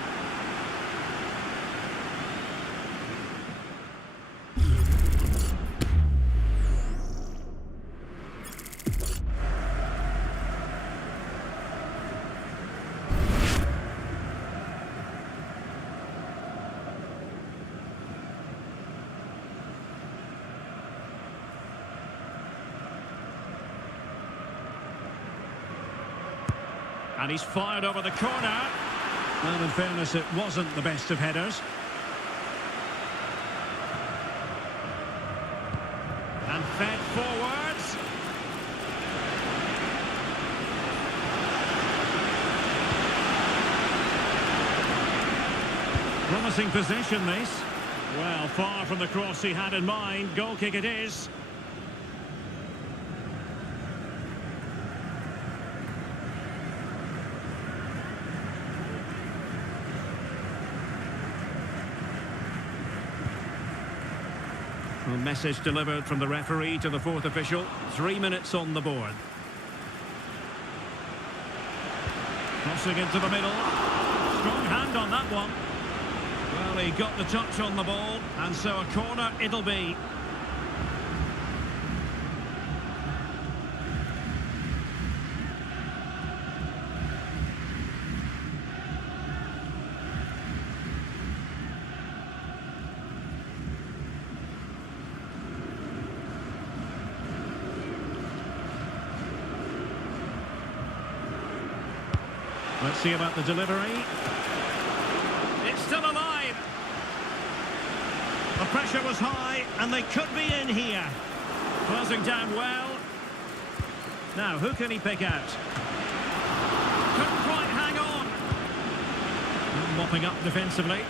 And he's fired over the corner. Well, in fairness, it wasn't the best of headers. And fed forwards. Promising possession, this. Well, far from the cross he had in mind. Goal kick it is. A message delivered from the referee to the fourth official. 3 minutes on the board. Crossing into the middle. strong hand on that one. Well, he got the touch on the ball, and so a corner it'll be. Let's see about the delivery. It's still alive. The pressure was high, and they could be in here. Closing down well. Now, who can he pick out? Couldn't quite hang on. Mopping up defensively.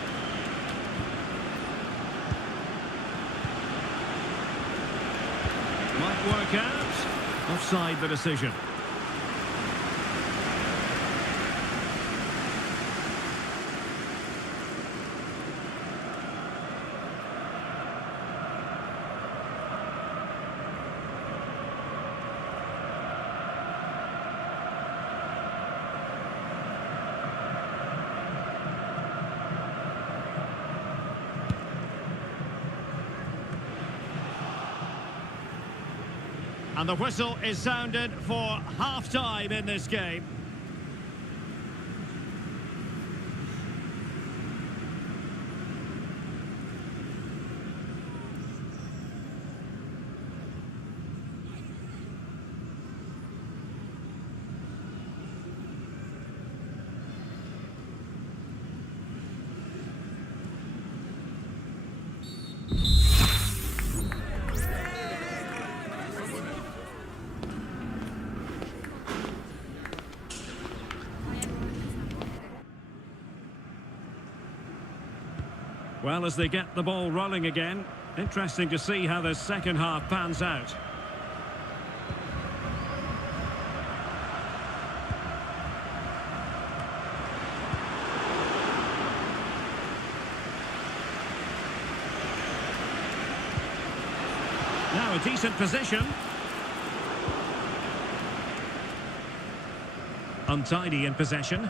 Might work out. Offside the decision. And the whistle is sounded for half-time in this game. Well, as they get the ball rolling again, interesting to see how the second half pans out. Now a decent position. Untidy in possession.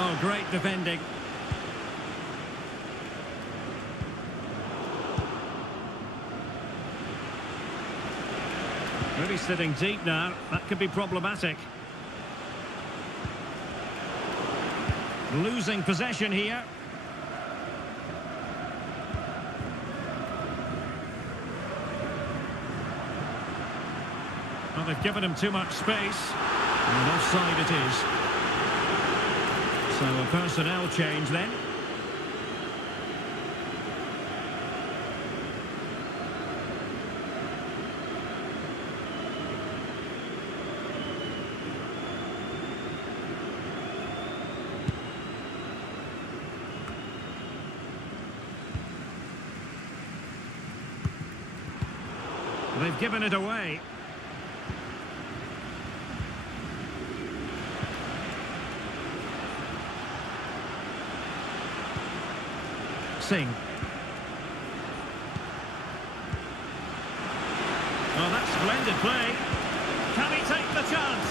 Oh, great defending. Really sitting deep now. That could be problematic. Losing possession here. Well, they've given him too much space. And offside it is. So a personnel change then. They've given it away. Singh. Oh, that's splendid play. Can he take the chance?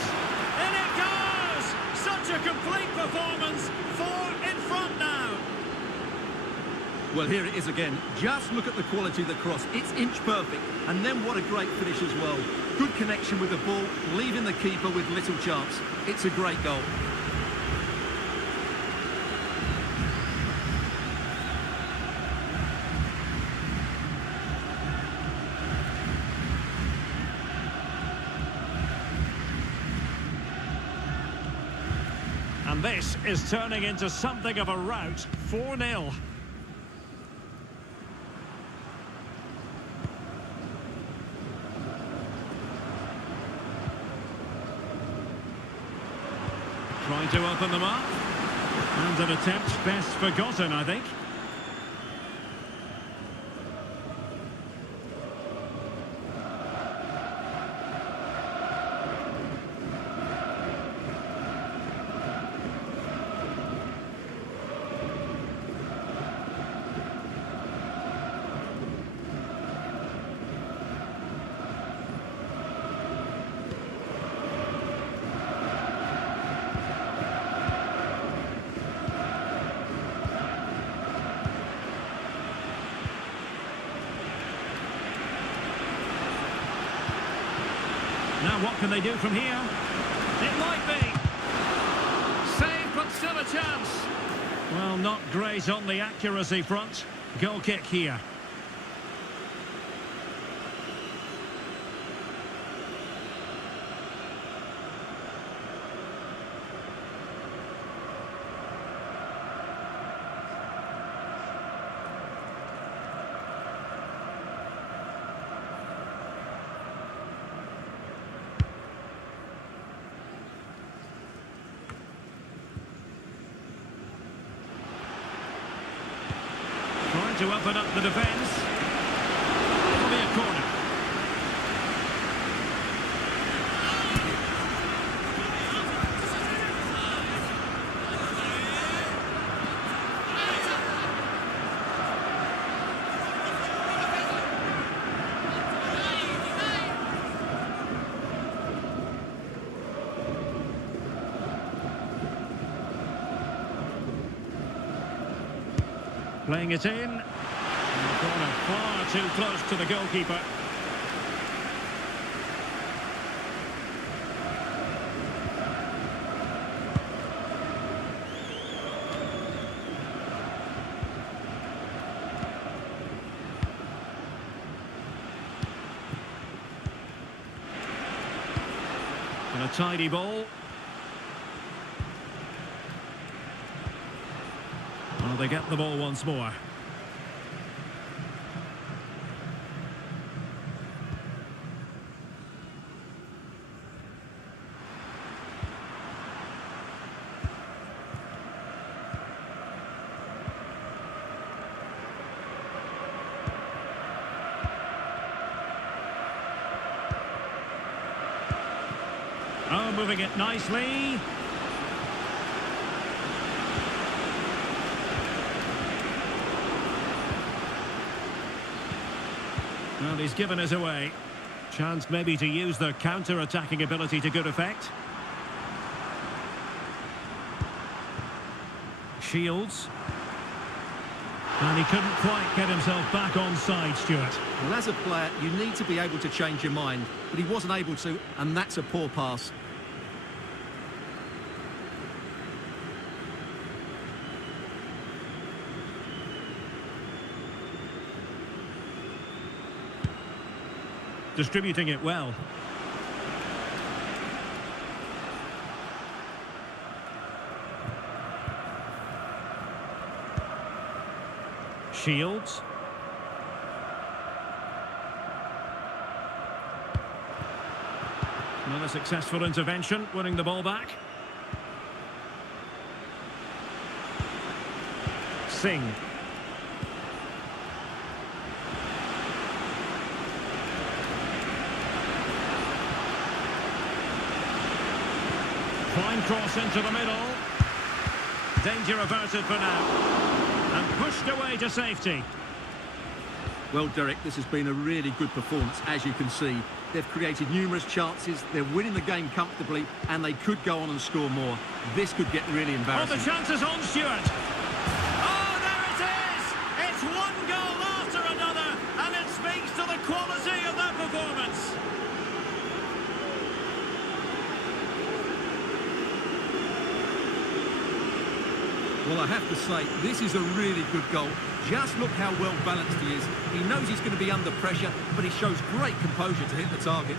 In it goes! Such a complete performance. 4 in front now. Well, here it is again. Just look at the quality of the cross. It's inch perfect. And then what a great finish as well. Good connection with the ball, leaving the keeper with little chance. It's a great goal. And this is turning into something of a rout. 4-0. Trying to open them up. And an attempt best forgotten, I think. Now what can they do from here? It might be. Save, but still a chance. Well, not great on the accuracy front. Goal kick here. Trying to open up the defence. It'll be a corner. Playing it in. And the corner far too close to the goalkeeper. And a tidy ball. Well, they get the ball once more. Oh, moving it nicely. Well, he's given us away. Chance maybe to use the counter-attacking ability to good effect. Shields. And he couldn't quite get himself back on side, Stuart. Well, as a player, you need to be able to change your mind, but he wasn't able to, and that's a poor pass. Distributing it well. Shields. Another successful intervention, winning the ball back. Singh. Fine cross into the middle. Danger averted for now. And pushed away to safety. Well, Derek, this has been a really good performance, as you can see. They've created numerous chances, they're winning the game comfortably, and they could go on and score more. This could get really embarrassing. Oh, the chance is on, Stuart. Oh, there it is! It's one goal after another, and it speaks to the quality of that performance. Well, I have to say, this is a really good goal. Just look how well balanced he is. He knows he's going to be under pressure, but he shows great composure to hit the target.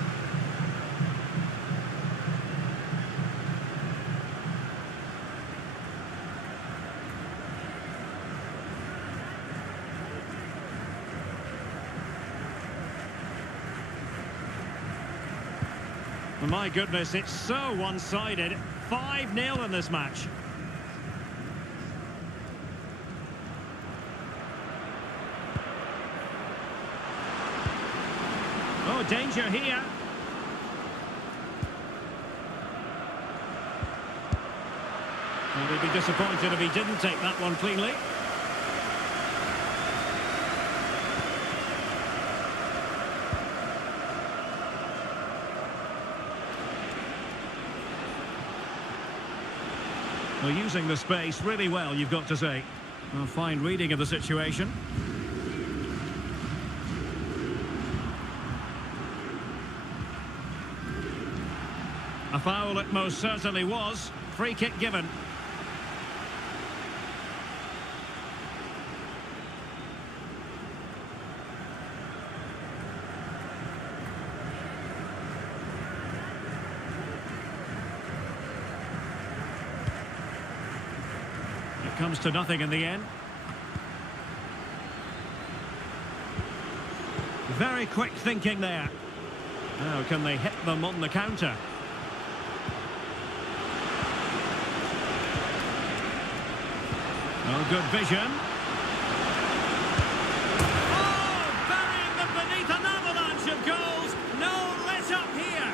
My goodness, it's so one-sided. 5-0 in this match. Oh, danger here. Well, he'd be disappointed if he didn't take that one cleanly. Well, using the space really well, you've got to say. A fine reading of the situation. A foul it most certainly was. Free kick given. It comes to nothing in the end. Very quick thinking there. Now can they hit them on the counter? Oh, good vision. Oh, burying them beneath an avalanche of goals. No let up here.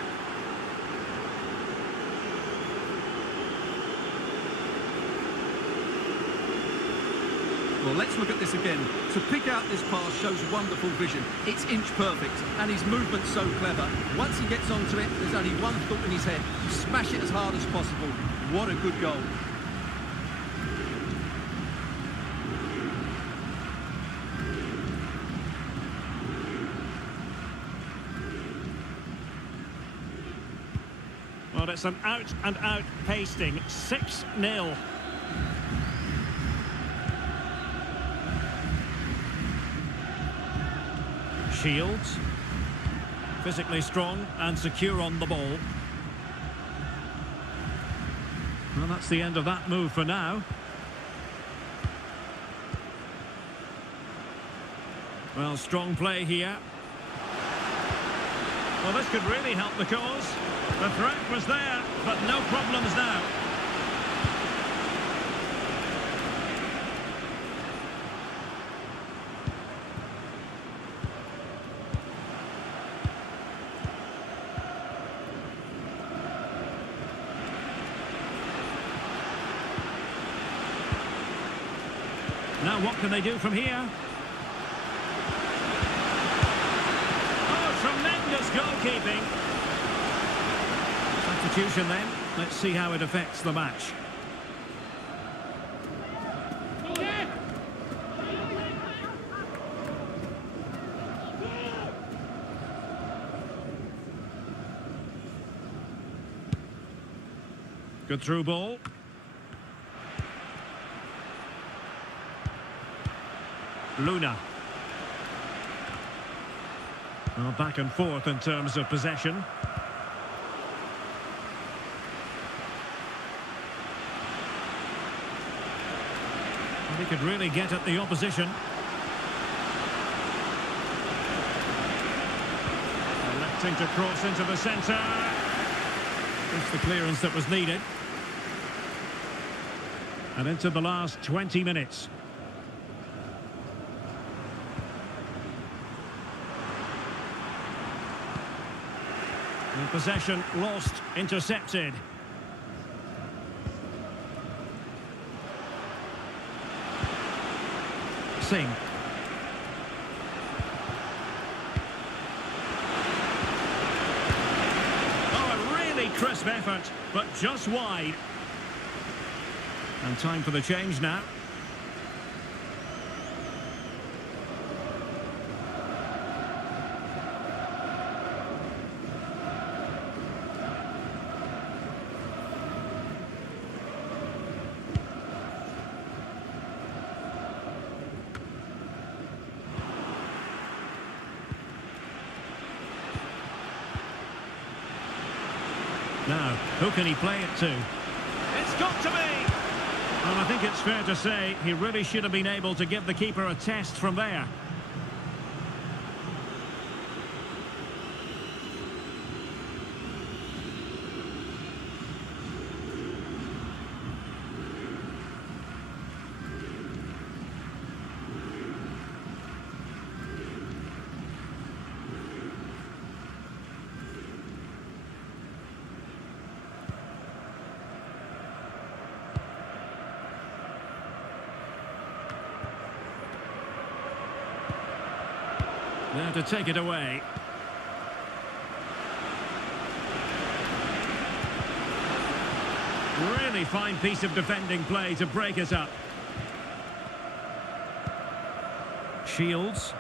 Well, let's look at this again. To pick out this pass shows wonderful vision. It's inch perfect, and his movement's so clever. Once he gets onto it, there's only one thought in his head. Smash it as hard as possible. What a good goal. Well, it's an out-and-out pasting. 6-0. Shields. Physically strong and secure on the ball. Well, that's the end of that move for now. Well, strong play here. Well, this could really help the cause. The threat was there, but no problems now. Now what can they do from here? Oh, tremendous goalkeeping. Substitution then. Let's see how it affects the match. Good through ball. Luna. Well, back and forth in terms of possession. And he could really get at the opposition. Electing to cross into the centre. It's the clearance that was needed. And into the last 20 minutes. And possession lost, intercepted. Singh. Oh, a really crisp effort, but just wide. And time for the change now. Now, who can he play it to? It's got to be! Well, I think it's fair to say he really should have been able to give the keeper a test from there. Now to take it away. Really fine piece of defending play to break us up. Shields.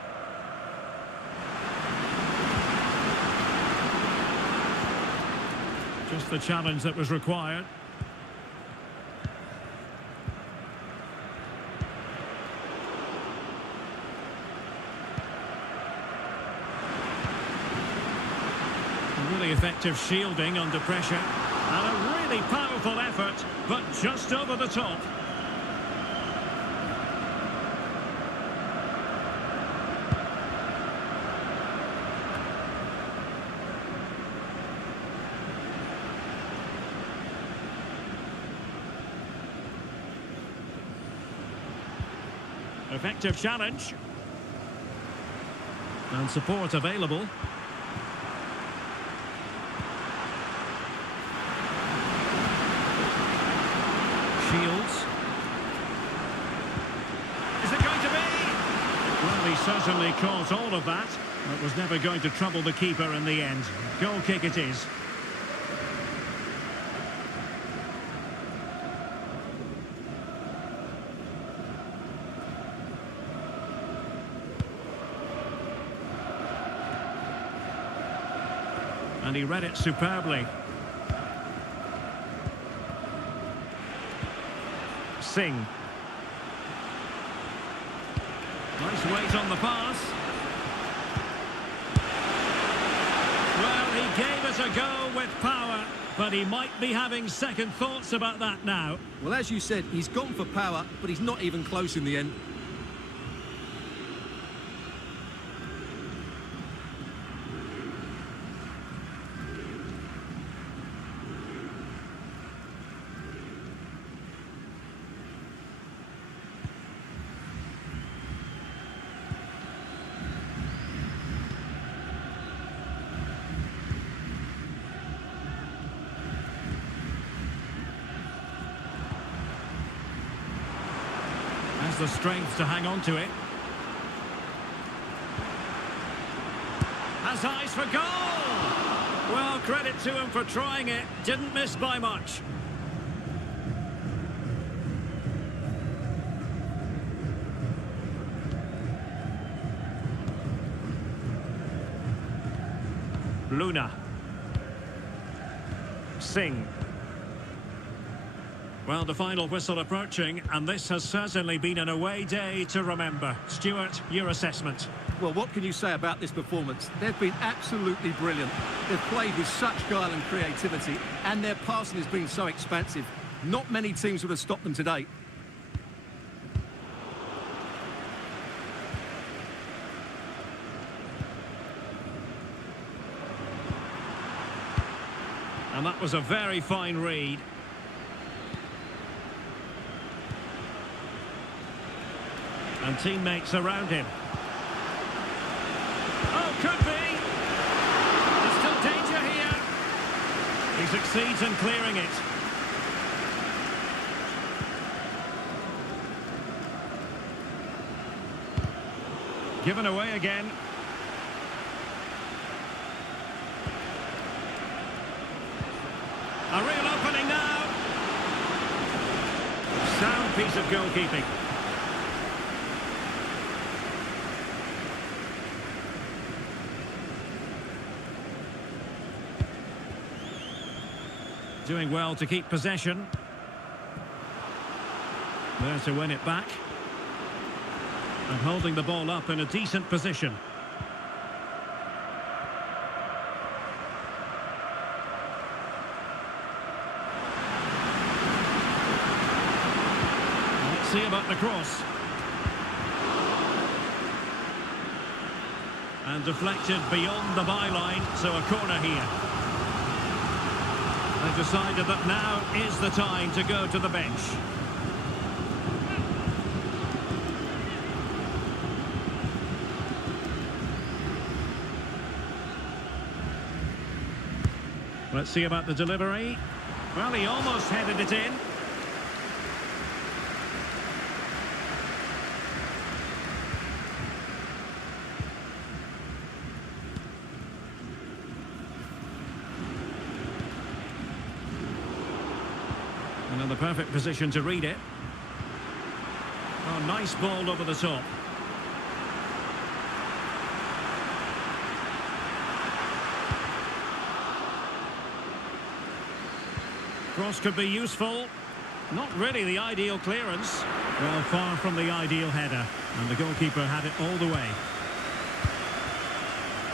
Just the challenge that was required. Really effective shielding under pressure. And a really powerful effort, but just over the top. Effective challenge. And support available. Shields. Is it going to be? Well, he certainly caught all of that. But was never going to trouble the keeper in the end. Goal kick it is. And he read it superbly. Singh. Nice weight on the pass. Well, he gave it a go with power, but he might be having second thoughts about that now. Well, as you said, he's gone for power, but he's not even close in the end. Has the strength to hang on to it. Has eyes for goal! Well, credit to him for trying it. Didn't miss by much. Luna. Singh. Well, the final whistle approaching, and this has certainly been an away day to remember. Stuart, your assessment. Well, what can you say about this performance? They've been absolutely brilliant. They've played with such guile and creativity, and their passing has been so expansive. Not many teams would have stopped them today. And that was a very fine read. And teammates around him. Oh, could be! There's still danger here. He succeeds in clearing it. Given away again. A real opening now. Sound piece of goalkeeping. Doing well to keep possession. There to win it back. And holding the ball up in a decent position. Let's see about the cross. And deflected beyond the byline, so a corner here. They've decided that now is the time to go to the bench. Let's see about the delivery. Well, he almost headed it in. Another perfect position to read it. Oh, nice ball over the top. Cross could be useful. Not really the ideal clearance. Well, far from the ideal header. And the goalkeeper had it all the way.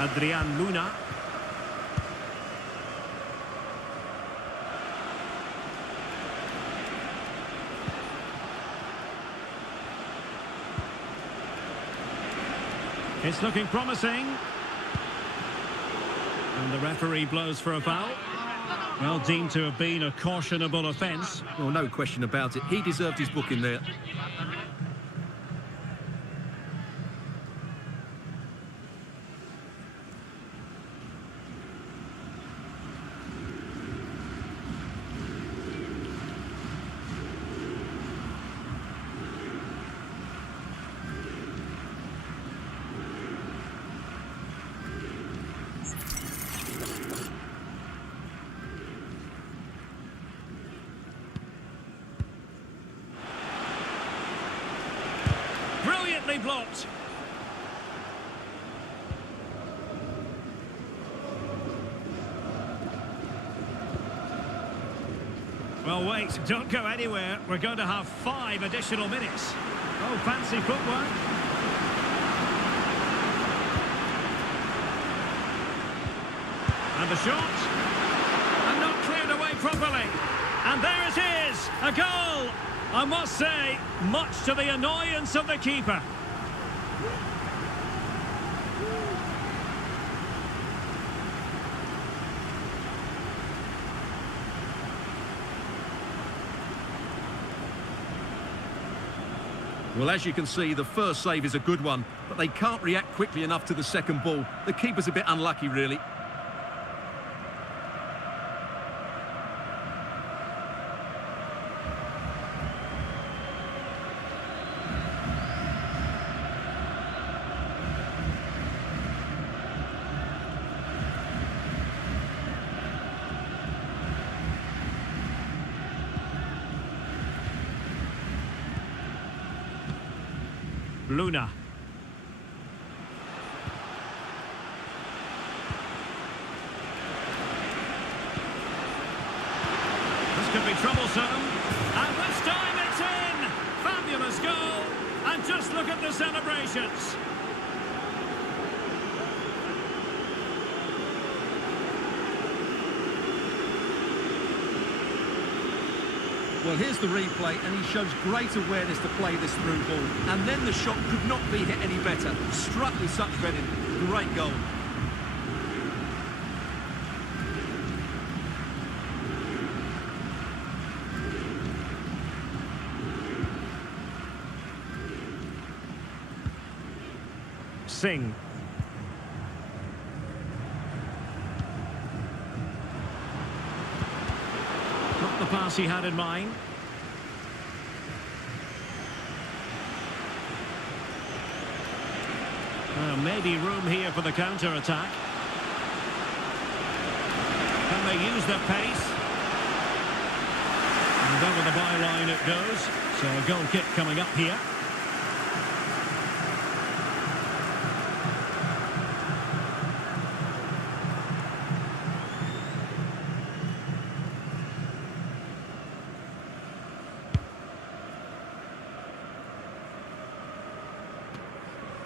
Adrian Luna. It's looking promising. And the referee blows for a foul. Well, deemed to have been a cautionable offence. Well, no question about it. He deserved his booking there. Brilliantly blocked. Well, wait, don't go anywhere. We're going to have 5 additional minutes. Oh, fancy footwork. And the shot. And not cleared away properly. And there it is, a goal. I must say, much to the annoyance of the keeper. Well, as you can see, the first save is a good one, but they can't react quickly enough to the second ball. The keeper's a bit unlucky, really. Luna. This could be troublesome. And this time it's in! Fabulous goal! And just look at the celebrations. Well, here's the replay, and he shows great awareness to play this through ball. And then the shot could not be hit any better. Struck with such venom. Great goal. Singh. Not the pass he had in mind. Maybe room here for the counter-attack. Can they use their pace? And over the byline it goes. So a goal kick coming up here.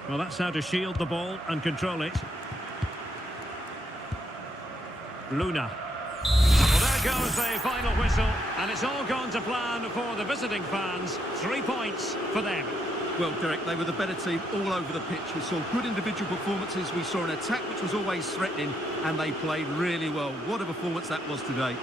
Well, that's how to shield the ball and control it. Luna. Well, there goes the final whistle, and it's all gone to plan for the visiting fans. 3 points for them. Well, Derek, they were the better team all over the pitch. We saw good individual performances. We saw an attack which was always threatening, and they played really well. What a performance that was today.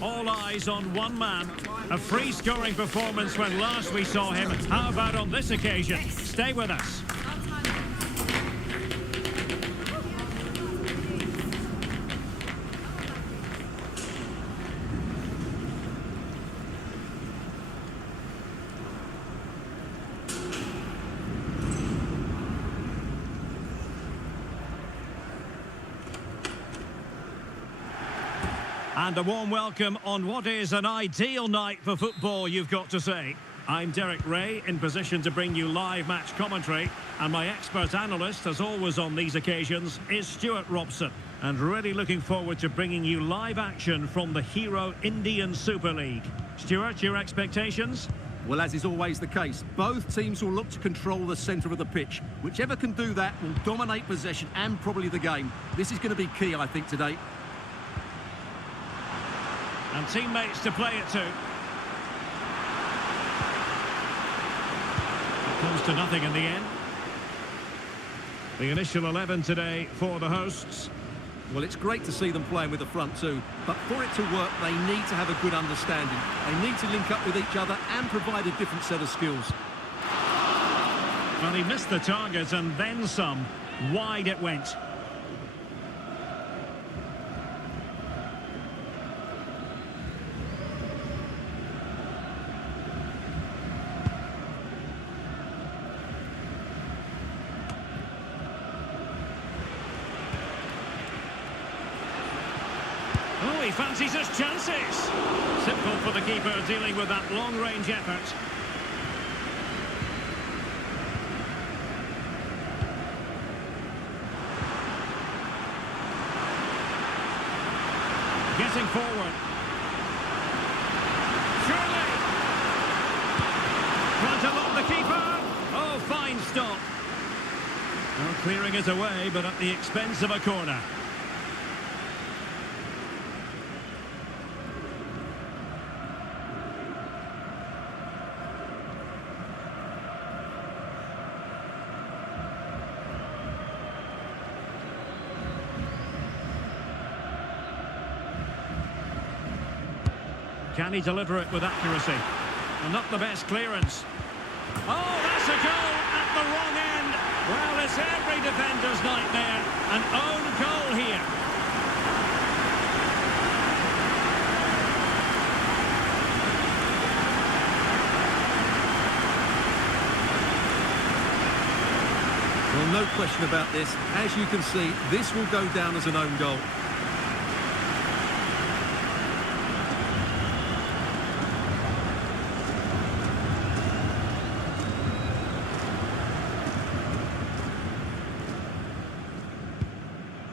All eyes on one man. A free-scoring performance when last we saw him. How about on this occasion? Stay with us. And a warm welcome on what is an ideal night for football, you've got to say. I'm Derek Ray, in position to bring you live match commentary. And my expert analyst, as always on these occasions, is Stuart Robson. And really looking forward to bringing you live action from the Hero Indian Super League. Stuart, your expectations? Well, as is always the case, both teams will look to control the centre of the pitch. Whichever can do that will dominate possession and probably the game. This is going to be key, I think, today. And teammates to play it to. It comes to nothing in the end. The initial 11 today for the hosts. Well, it's great to see them playing with the front two, but for it to work, they need to have a good understanding. They need to link up with each other and provide a different set of skills. Well, he missed the target and then some. Wide it went. Oh, he fancies his chances. Simple for the keeper dealing with that long-range effort. Getting forward. Surely. Trying to lock the keeper. Oh, fine stop. Well, clearing it away, but at the expense of a corner. Can he deliver it with accuracy? And not the best clearance. Oh, that's a goal at the wrong end. Well, it's every defender's nightmare. An own goal here. Well, no question about this. As you can see, this will go down as an own goal.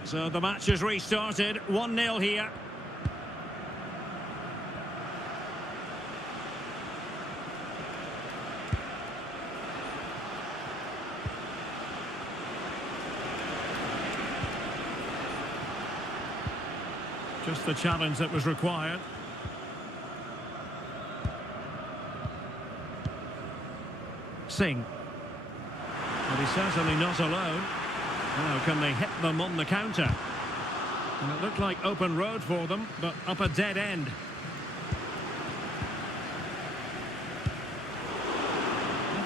So the match has restarted, 1-0 here. Just the challenge that was required. Singh. Well, he's certainly not alone. Now, can they hit them on the counter? And it looked like open road for them, but up a dead end.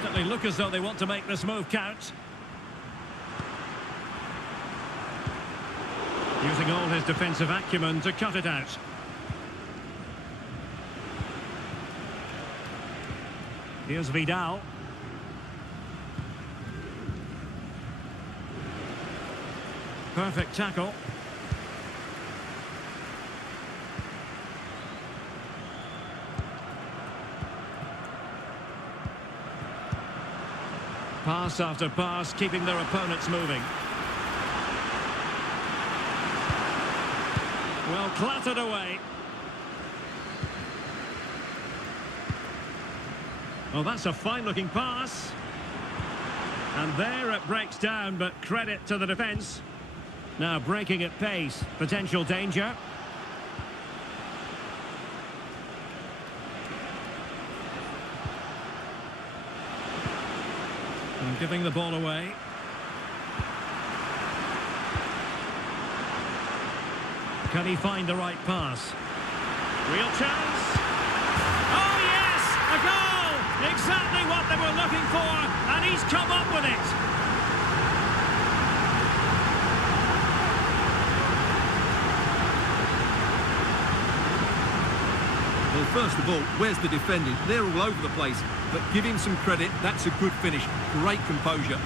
Definitely look as though they want to make this move count. Using all his defensive acumen to cut it out. Here's Vidal. Perfect tackle. Pass after pass, keeping their opponents moving. Well, clattered away. Oh, that's a fine-looking pass. And there it breaks down, but credit to the defence. Now breaking at pace, potential danger. And giving the ball away. Can he find the right pass? Real chance. Oh, yes! A goal! Exactly what they were looking for, and he's come up with it. Well, first of all, where's the defending? They're all over the place. But give him some credit, that's a good finish. Great composure.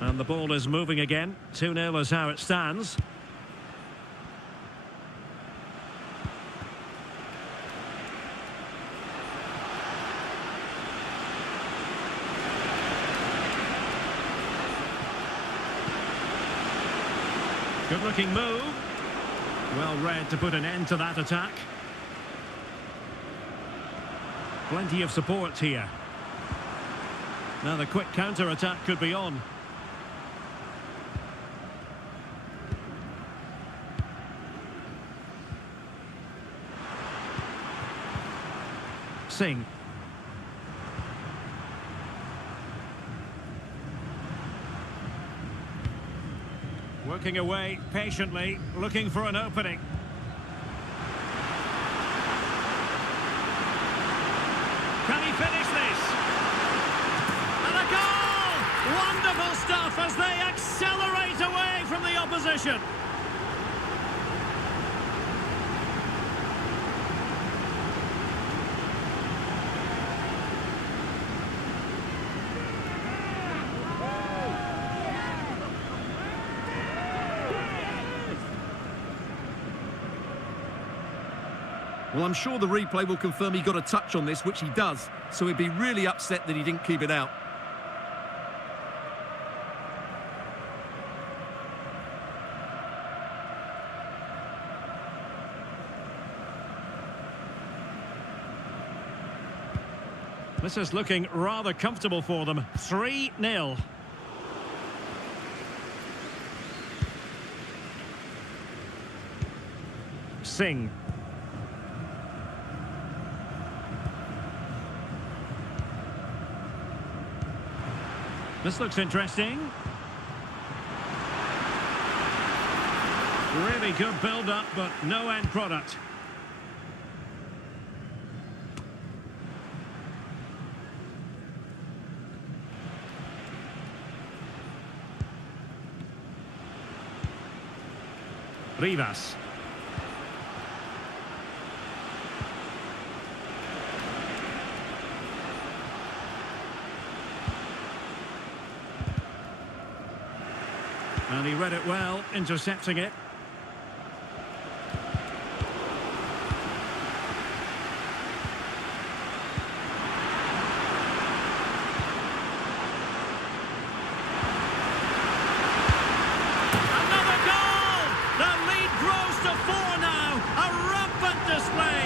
And the ball is moving again. 2-0 is how it stands. Good-looking move. Well read to put an end to that attack. Plenty of support here. Now the quick counter-attack could be on. Singh. Working away patiently, looking for an opening. Can he finish this? And a goal! Wonderful stuff as they accelerate away from the opposition. Well, I'm sure the replay will confirm he got a touch on this, which he does, so he'd be really upset that he didn't keep it out. This is looking rather comfortable for them. 3-0. Singh. This looks interesting. Really good build-up, but no end product. Rivas. And he read it well, intercepting it. Another goal! The lead grows to 4 now. A rampant display.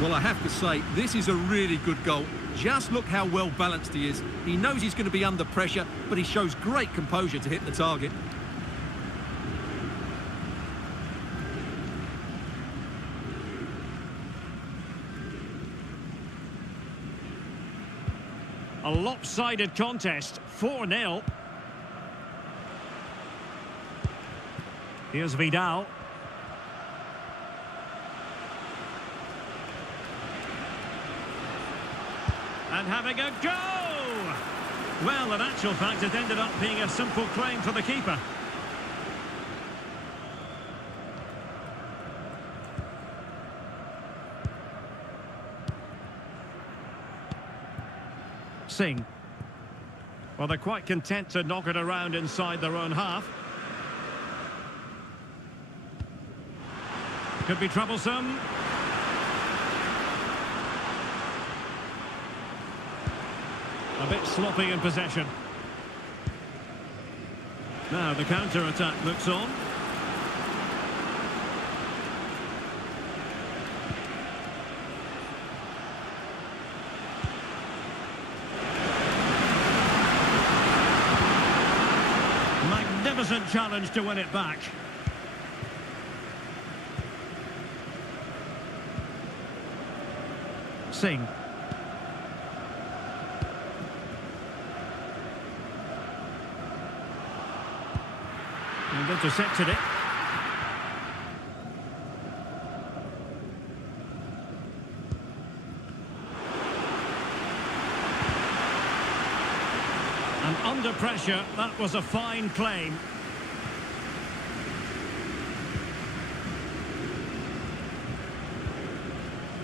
Well, I have to say, this is a really good goal. Just look how well balanced he is. He knows he's going to be under pressure, but he shows great composure to hit the target. A lopsided contest, 4-0. Here's Vidal. And having a go! Well, in actual fact, it ended up being a simple claim for the keeper. Singh. Well, they're quite content to knock it around inside their own half. Could be troublesome. A bit sloppy in possession. Now the counter-attack looks on. magnificent challenge to win it back. Singh. And intercepted it. And under pressure, that was a fine claim.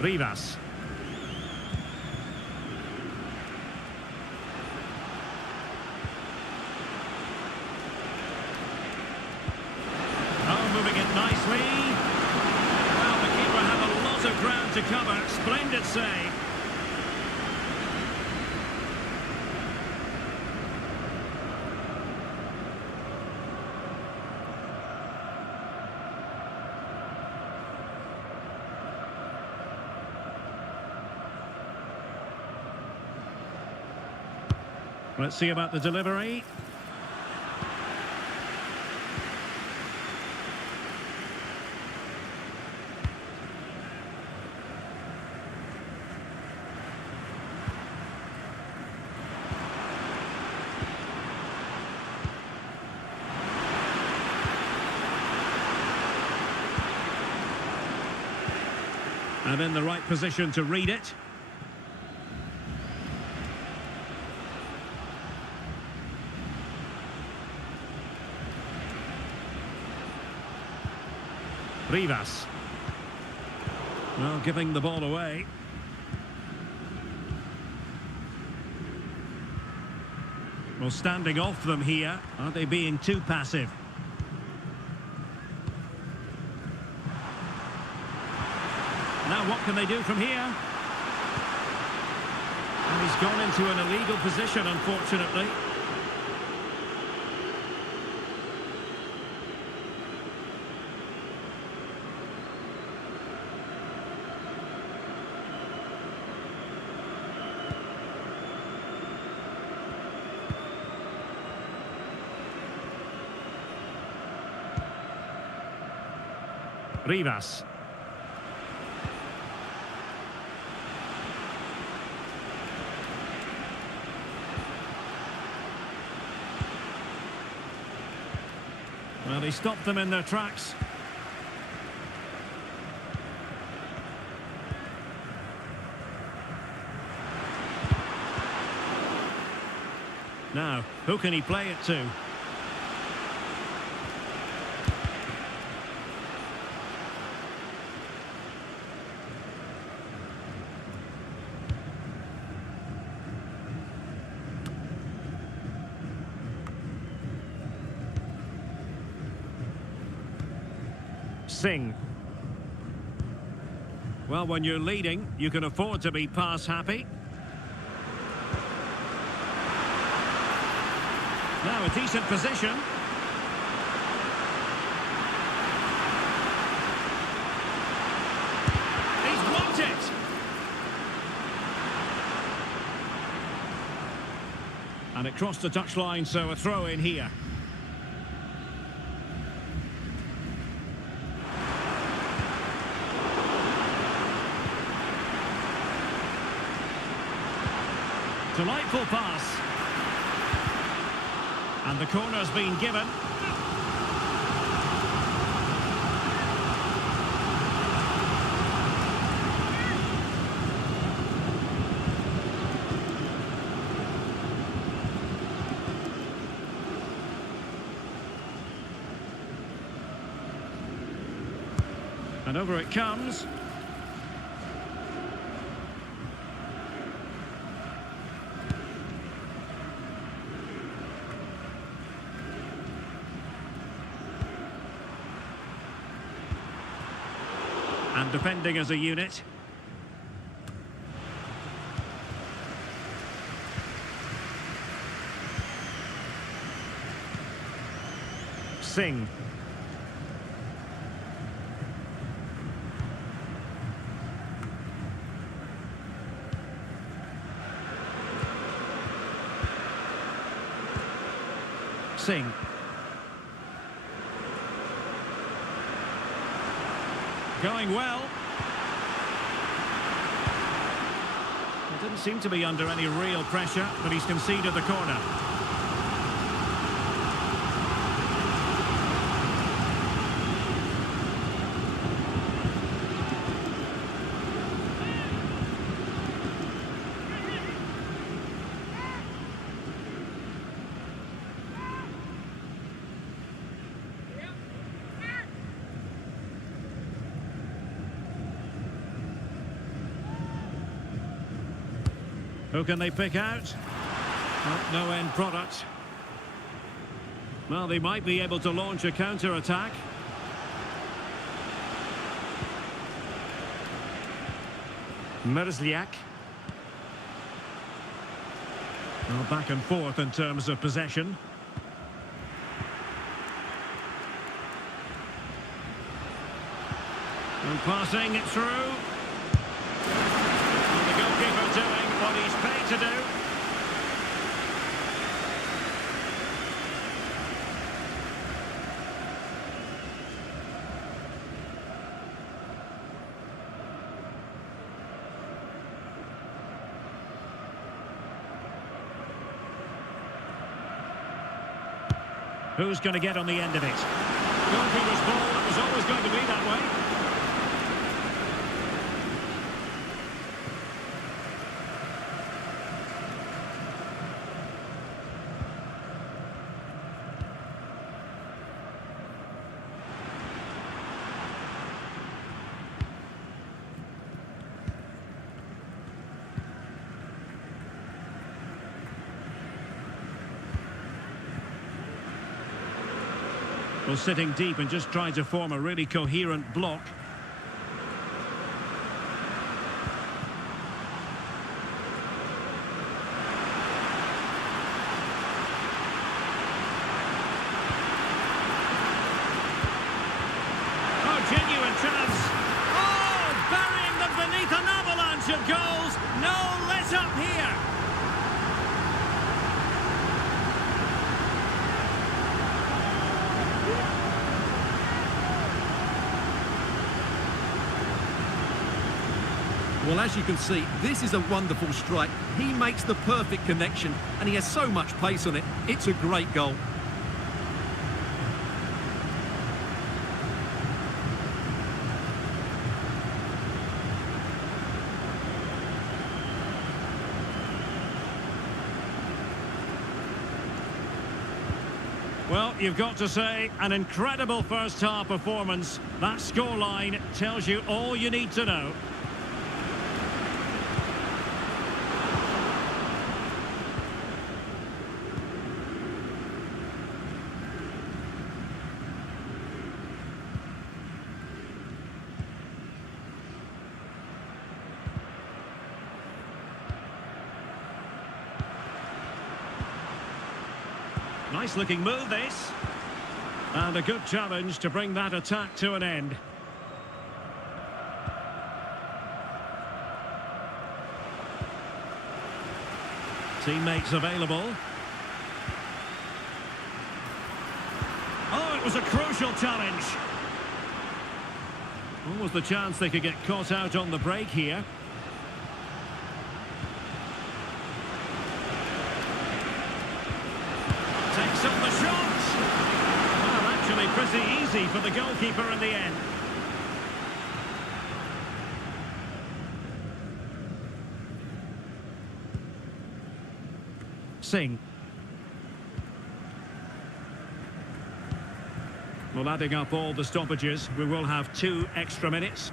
Rivas. Oh, moving it nicely. Well, the keeper had a lot of ground to cover. Splendid save. Let's see about the delivery. And in the right position to read it. Rivas. Well, giving the ball away. Well, standing off them here. Are they being too passive? Now what can they do from here? And he's gone into an illegal position, unfortunately. Rivas. Well, he stopped them in their tracks. Now, who can he play it to? Singh. Well, when you're leading, you can afford to be pass happy. Now a decent position. He's blocked it. And it crossed the touchline, so a throw in here. Delightful pass. And the corner's been given. And over it comes. And defending as a unit. Singh. Singh. Going well. He didn't seem to be under any real pressure, but he's conceded the corner. Who can they pick out? Oh, no end product. Well, they might be able to launch a counter-attack. Merzliak. Well, back and forth in terms of possession. And passing it through. And the goalkeeper doing what he's paid to do. Who's going to get on the end of it? Goalkeeper's ball, it was always going to be that way. Well, sitting deep and just trying to form a really coherent block. Oh, genuine chance. Oh, burying them beneath an avalanche of goals. No let up here. Well, as you can see, this is a wonderful strike. He makes the perfect connection, and he has so much pace on it. It's a great goal. Well, you've got to say, an incredible first-half performance. That scoreline tells you all you need to know. Nice looking move, this. And a good challenge to bring that attack to an end. Teammates available. Oh, it was a crucial challenge. What was the chance they could get caught out on the break here? Takes up the shot. Well, actually pretty easy for the goalkeeper in the end. Singh. Well, adding up all the stoppages, we will have 2 extra minutes.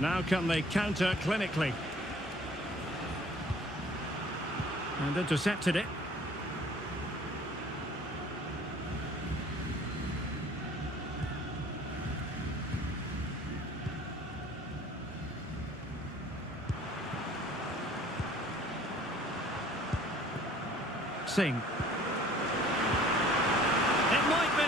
Now can they counter clinically? And intercepted it. Singh. It might be.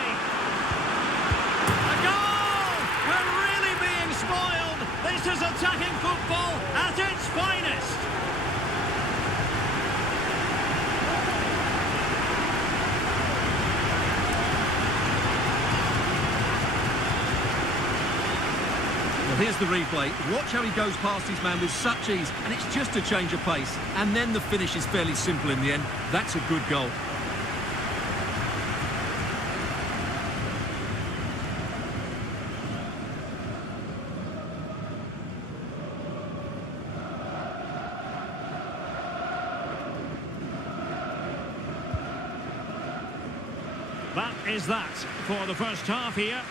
This is attacking football at its finest. Well, here's the replay. Watch how he goes past his man with such ease, and it's just a change of pace. And then the finish is fairly simple in the end. That's a good goal. That is that for the first half here.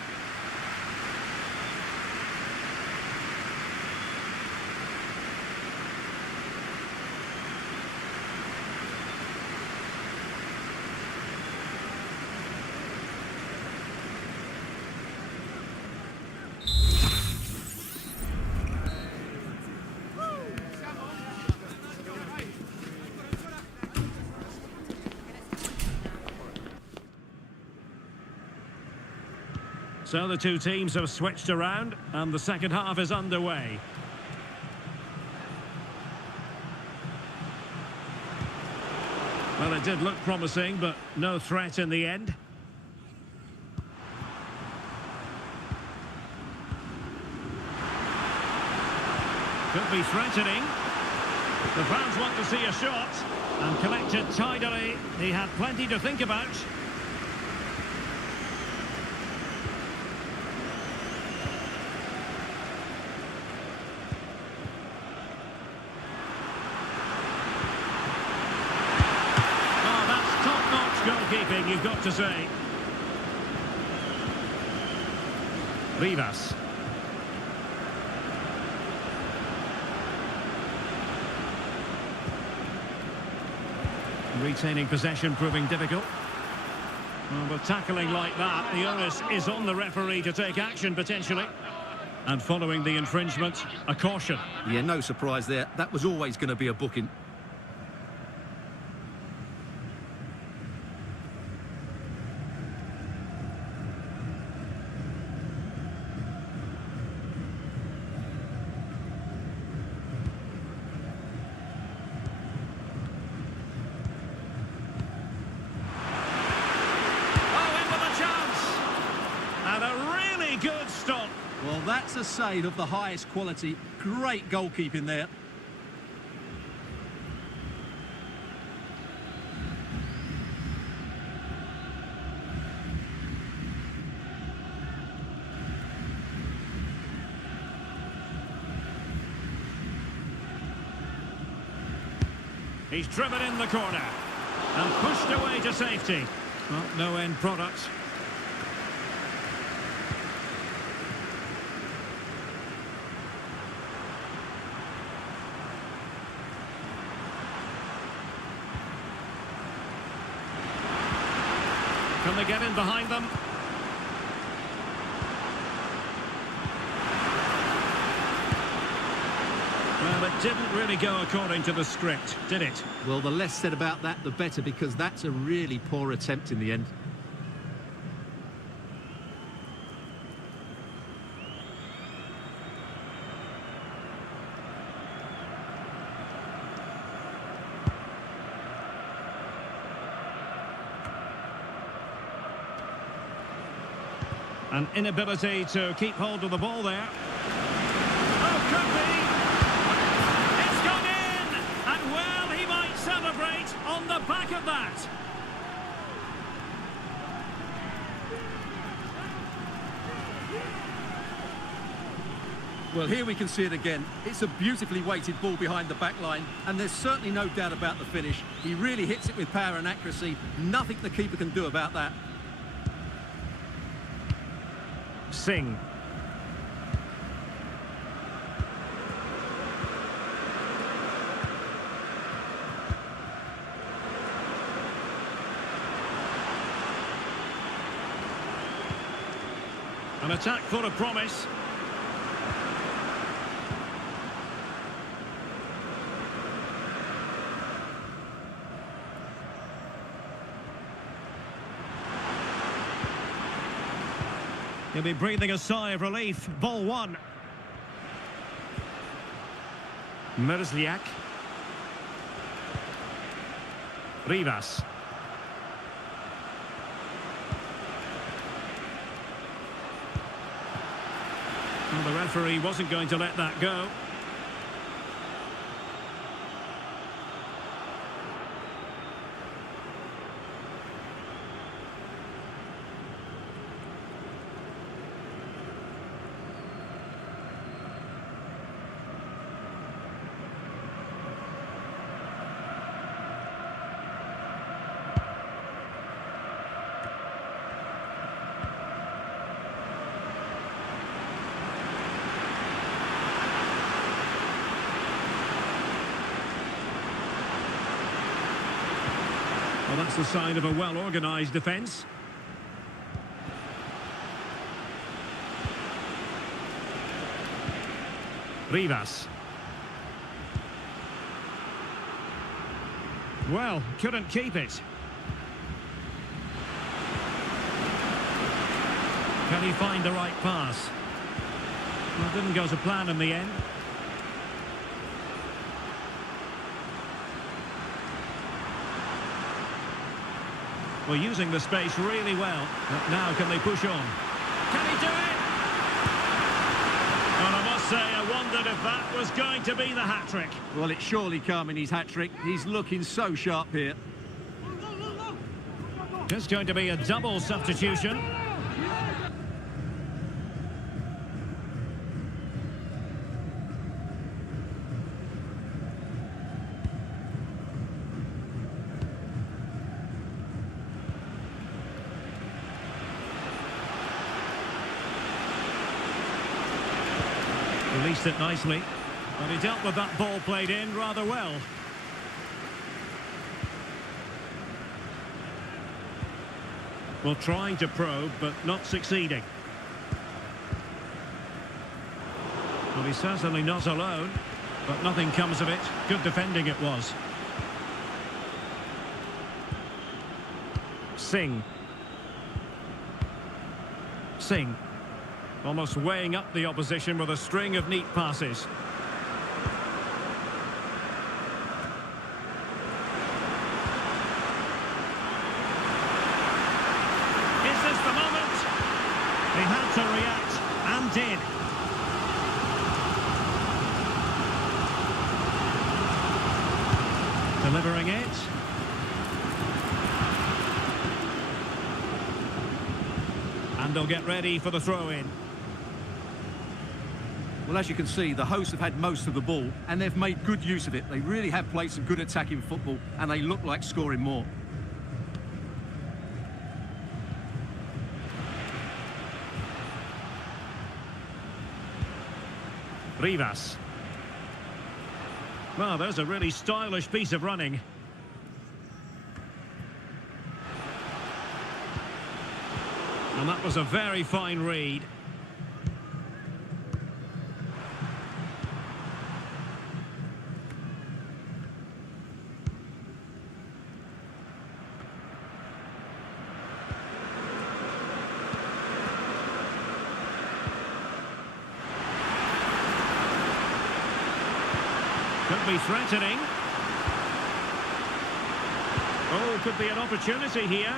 So the two teams have switched around and the second half is underway. Well, it did look promising, but no threat in the end. Could be threatening. The fans want to see a shot and collected tidily. He had plenty to think about. Goalkeeping, you've got to say. Rivas. Retaining possession proving difficult. Well, with tackling like that, the onus is on the referee to take action potentially. And following the infringement, a caution. Yeah, no surprise there. That was always going to be a booking. Good stop. Well, that's a save of the highest quality. Great goalkeeping there. He's driven in the corner and pushed away to safety. Well, no end product. Can they get in behind them? Well, it didn't really go according to the script, did it? Well, the less said about that, the better, because that's a really poor attempt in the end. An inability to keep hold of the ball there. Oh, could be! It's gone in! And well, he might celebrate on the back of that. Well, here we can see it again. It's a beautifully weighted ball behind the back line, and there's certainly no doubt about the finish. He really hits it with power and accuracy. Nothing the keeper can do about that. Singh. An attack full of promise. He'll be breathing a sigh of relief. Ball one. Merzliak. Rivas. Well, the referee wasn't going to let that go. Well, that's the sign of a well-organised defence. Rivas. Well, couldn't keep it. Can he find the right pass? Well, didn't go to plan in the end. Well, using the space really well. But now can they push on? Can he do it? Well, I must say, I wondered if that was going to be the hat-trick. Well, it surely come in his hat-trick. He's looking so sharp here. It's going to be a double substitution. Released it nicely, but he dealt with that ball played in rather well. Well, trying to probe, but not succeeding. Well, he's certainly not alone, but nothing comes of it. Good defending it was. Singh. Almost weighing up the opposition with a string of neat passes. Is this the moment? He had to react, and did. Delivering it. And they'll get ready for the throw-in. Well, as you can see, the hosts have had most of the ball, and they've made good use of it. They really have played some good attacking football, and they look like scoring more. Rivas. Well, there's a really stylish piece of running. And that was a very fine read. Could be threatening. Oh, could be an opportunity here.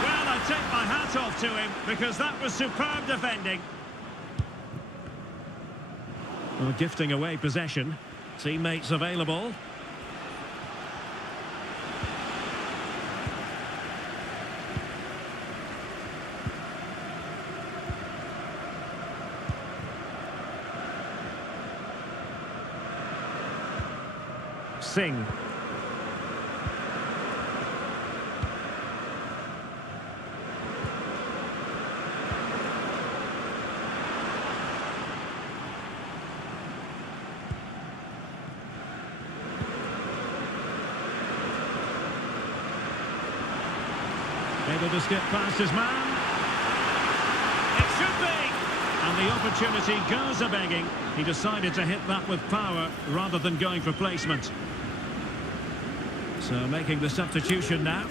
Well, I take my hat off to him because that was superb defending. Well, gifting away possession. Teammates available. Singh. Able to skip past his man. It should be! And the opportunity goes a-begging. He decided to hit that with power rather than going for placement. So making the substitution now.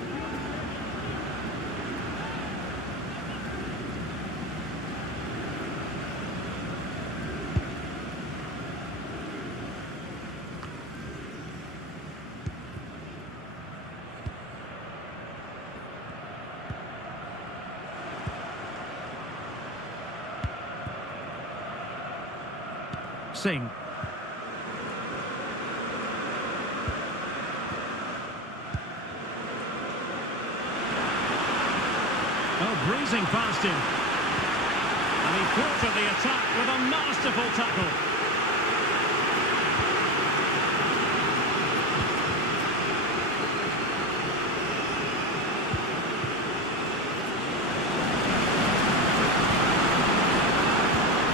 Singh. Oh, breezing past him. And he thwarted the attack with a masterful tackle.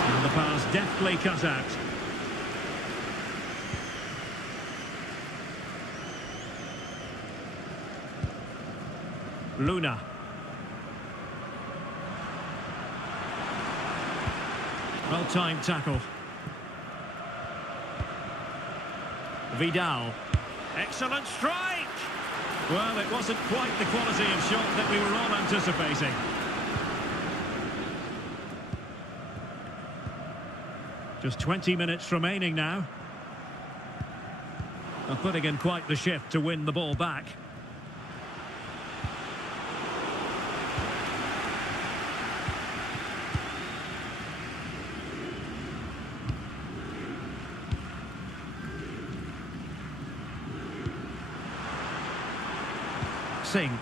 And the pass deftly cut out. Luna. Well-timed tackle. Vidal. Excellent strike! Well, it wasn't quite the quality of shot that we were all anticipating. Just 20 minutes remaining now. They're putting in quite the shift to win the ball back. Singh.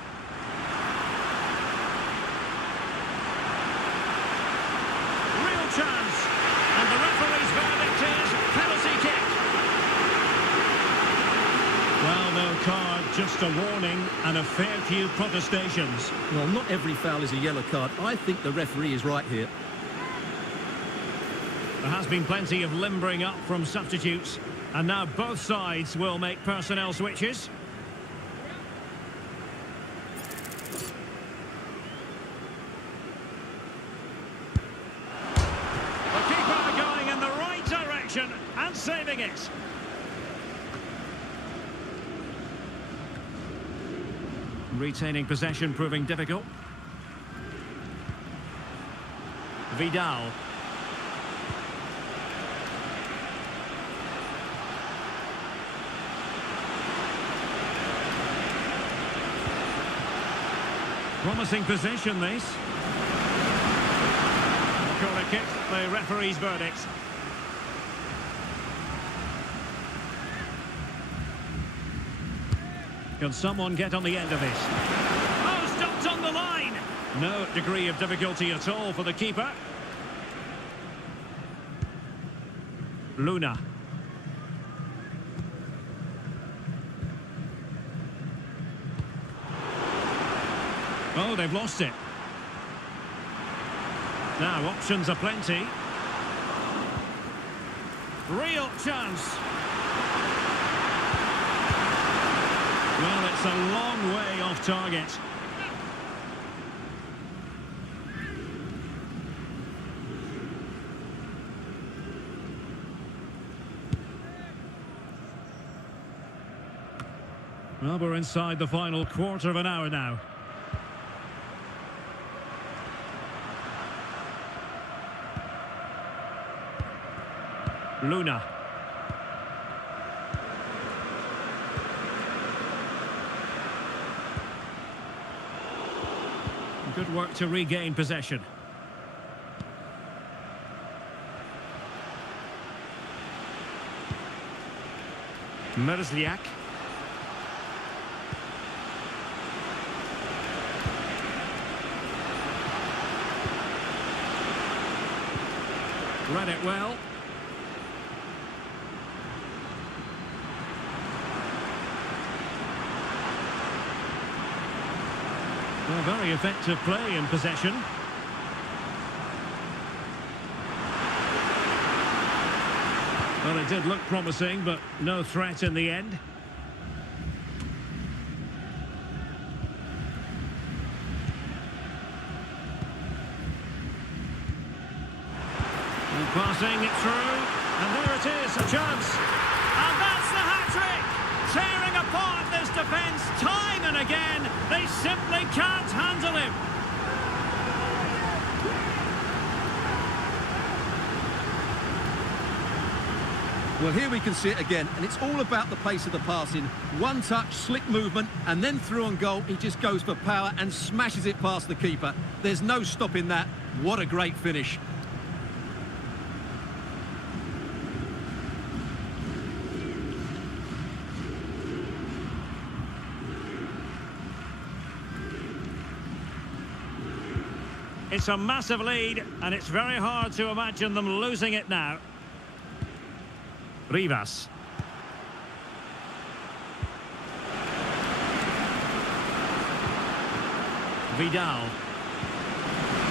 Real chance. And the referee's verdict is penalty kick. Well, no card, just a warning and a fair few protestations. Well, not every foul is a yellow card. I think the referee is right here. There has been plenty of limbering up from substitutes, and now both sides will make personnel switches. And saving it. Retaining possession proving difficult. Vidal. Promising possession, this. Corner kick, the referee's verdict. Can someone get on the end of this? Oh, stopped on the line! No degree of difficulty at all for the keeper. Luna. Oh, they've lost it. Now, options are plenty. Real chance. Well, it's a long way off target. Well, we're inside the final quarter of an hour now. Luna. Good work to regain possession. Merzliak. Read it well. Well, very effective play in possession. Well, it did look promising, but no threat in the end. And passing it through, and there it is, a chance. And that's the hat-trick! Tearing apart this defence time and again. They simply can't handle him. Well, here we can see it again, and it's all about the pace of the passing. One touch, slick movement, and then through on goal, he just goes for power and smashes it past the keeper. There's no stopping that. What a great finish. It's a massive lead, and it's very hard to imagine them losing it now. Rivas. Vidal.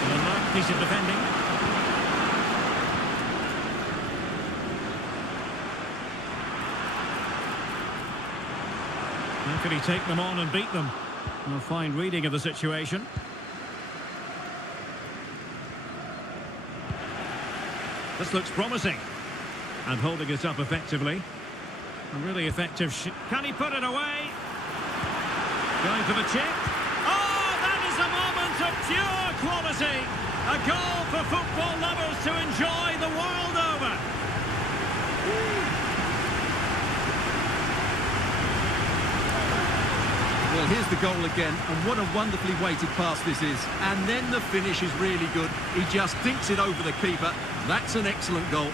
A nice piece of defending. How could he take them on and beat them? A fine reading of the situation. This looks promising. And holding it up effectively. A really effective Can he put it away? Going for the chip. Oh, that is a moment of pure quality. A goal for football lovers to enjoy the world over. Well, here's the goal again, and what a wonderfully weighted pass this is. And then the finish is really good. He just dinks it over the keeper. That's an excellent goal.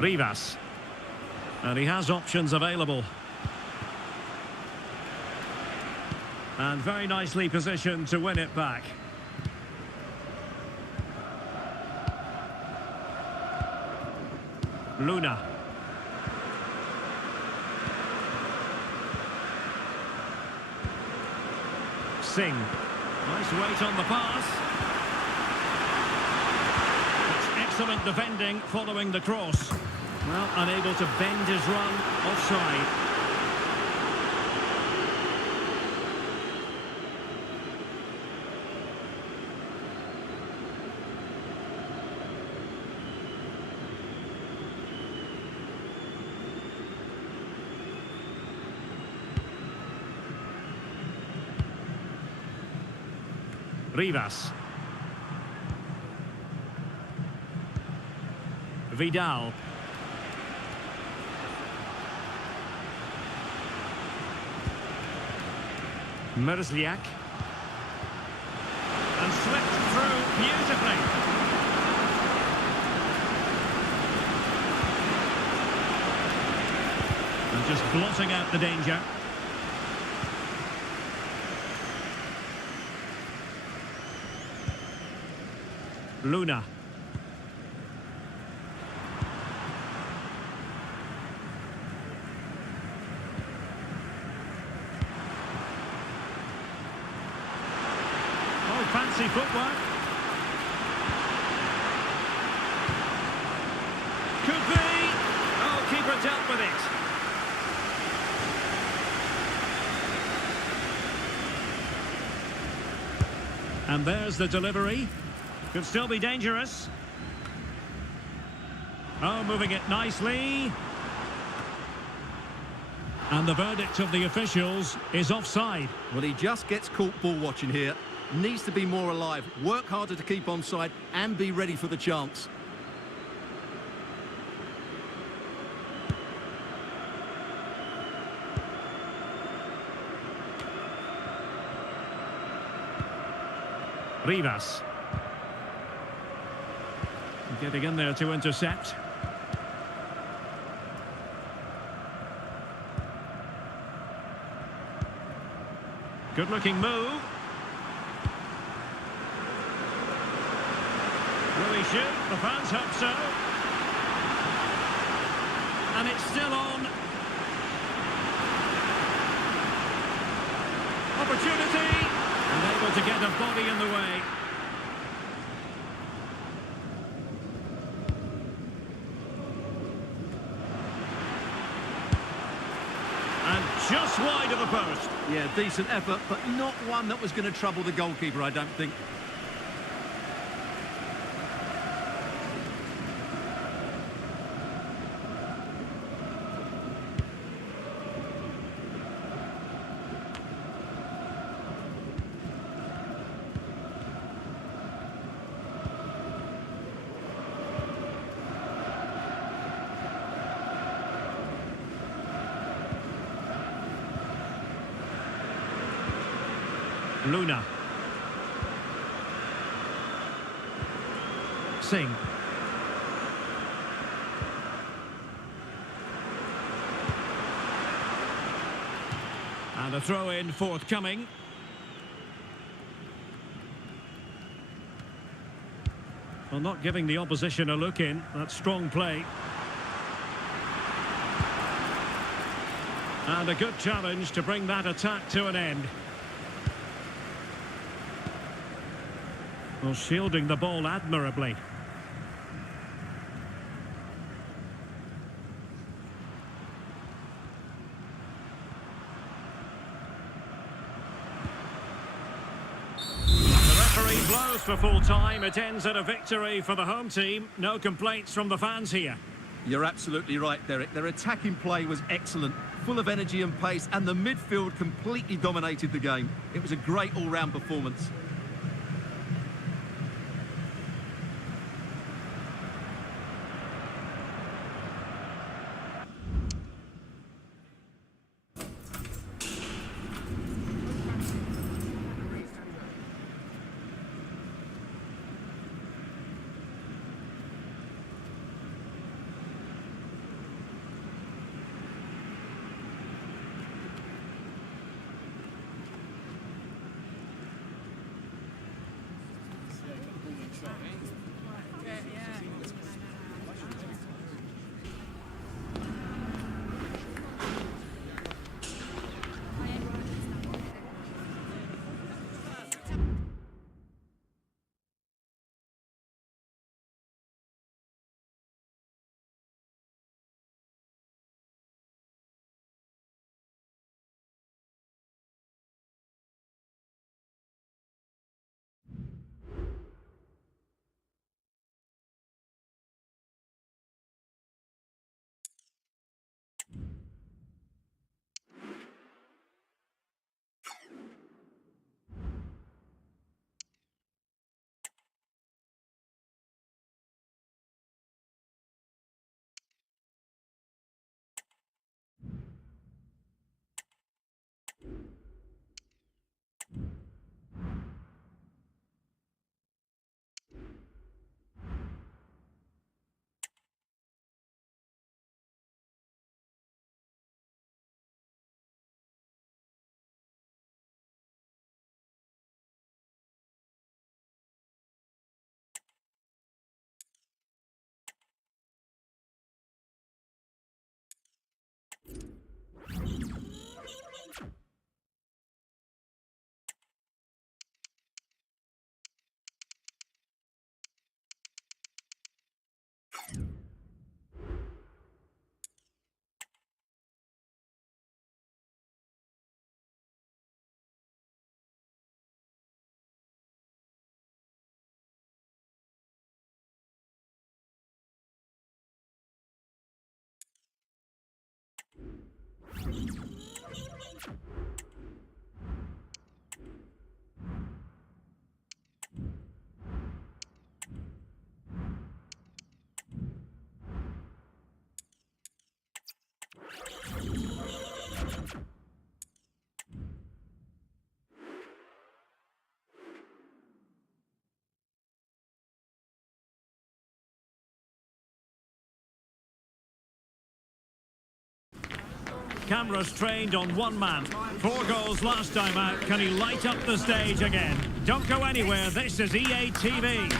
Rivas. And he has options available. And very nicely positioned to win it back. Luna. Singh. Nice weight on the pass. Excellent defending following the cross. Well, unable to bend his run, offside. Rivas. Vidal. Merzliak. And slipped through beautifully. And just blotting out the danger. Luna. Fancy footwork. Could be. Oh, keeper dealt with it. And there's the delivery. Could still be dangerous. Oh, moving it nicely. And the verdict of the officials is offside. Well, he just gets caught ball watching here. Needs to be more alive, work harder to keep onside and be ready for the chance. Rivas. Getting in there to intercept. Good looking move. Will he shoot? The fans hope so. And it's still on. Opportunity. And able to get a body in the way. And just wide of the post. Yeah, decent effort, but not one that was going to trouble the goalkeeper, I don't think. Luna. Singh. And a throw-in forthcoming. Well, not giving the opposition a look in. That's strong play. And a good challenge to bring that attack to an end. Well, shielding the ball admirably. Blows for full time. It ends at a victory for the home team. No complaints from the fans here. You're absolutely right, Derek. Their attacking play was excellent, full of energy and pace, and the midfield completely dominated the game. It was a great all-round performance. Cameras trained on one man. 4 goals last time out. Can he light up the stage again? Don't go anywhere. This is ATVI.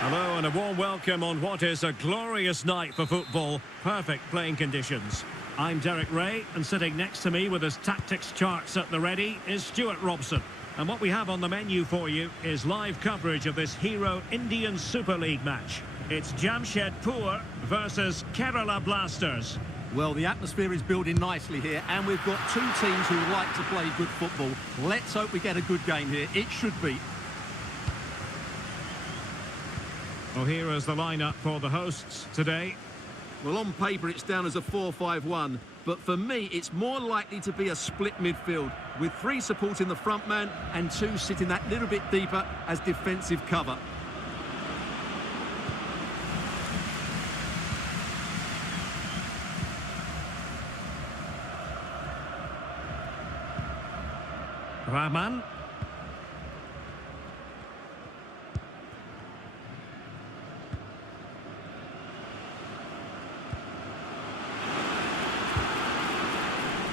Hello and a warm welcome on what is a glorious night for football. Perfect playing conditions. I'm Derek Ray, and sitting next to me with his tactics charts at the ready is Stuart Robson. And what we have on the menu for you is live coverage of this Hero Indian Super League match. It's Jamshedpur versus Kerala Blasters. Well, the atmosphere is building nicely here, and we've got two teams who like to play good football. Let's hope we get a good game here. It should be. Well, here is the lineup for the hosts today. Well, on paper, it's down as a 4-5-1, but for me, it's more likely to be a split midfield. with 3 supporting the front man and 2 sitting that little bit deeper as defensive cover. Rahman.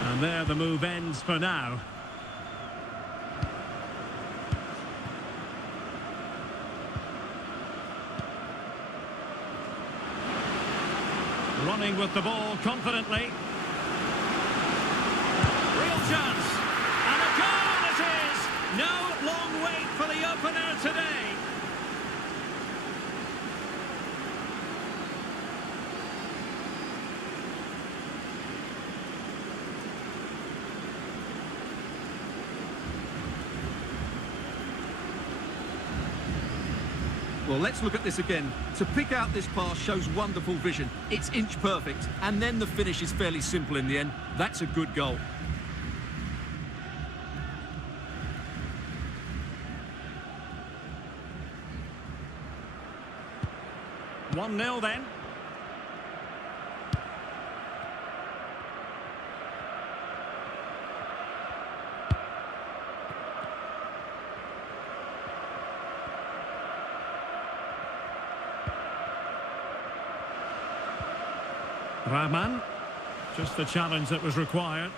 And there the move ends for now. Running with the ball confidently. Real chance. And a goal it is! No long wait for the opener today. Well, let's look at this again. To pick out this pass shows wonderful vision. It's inch perfect, and then the finish is fairly simple in the end. That's a good goal. One 0 then. Rahman, just the challenge that was required.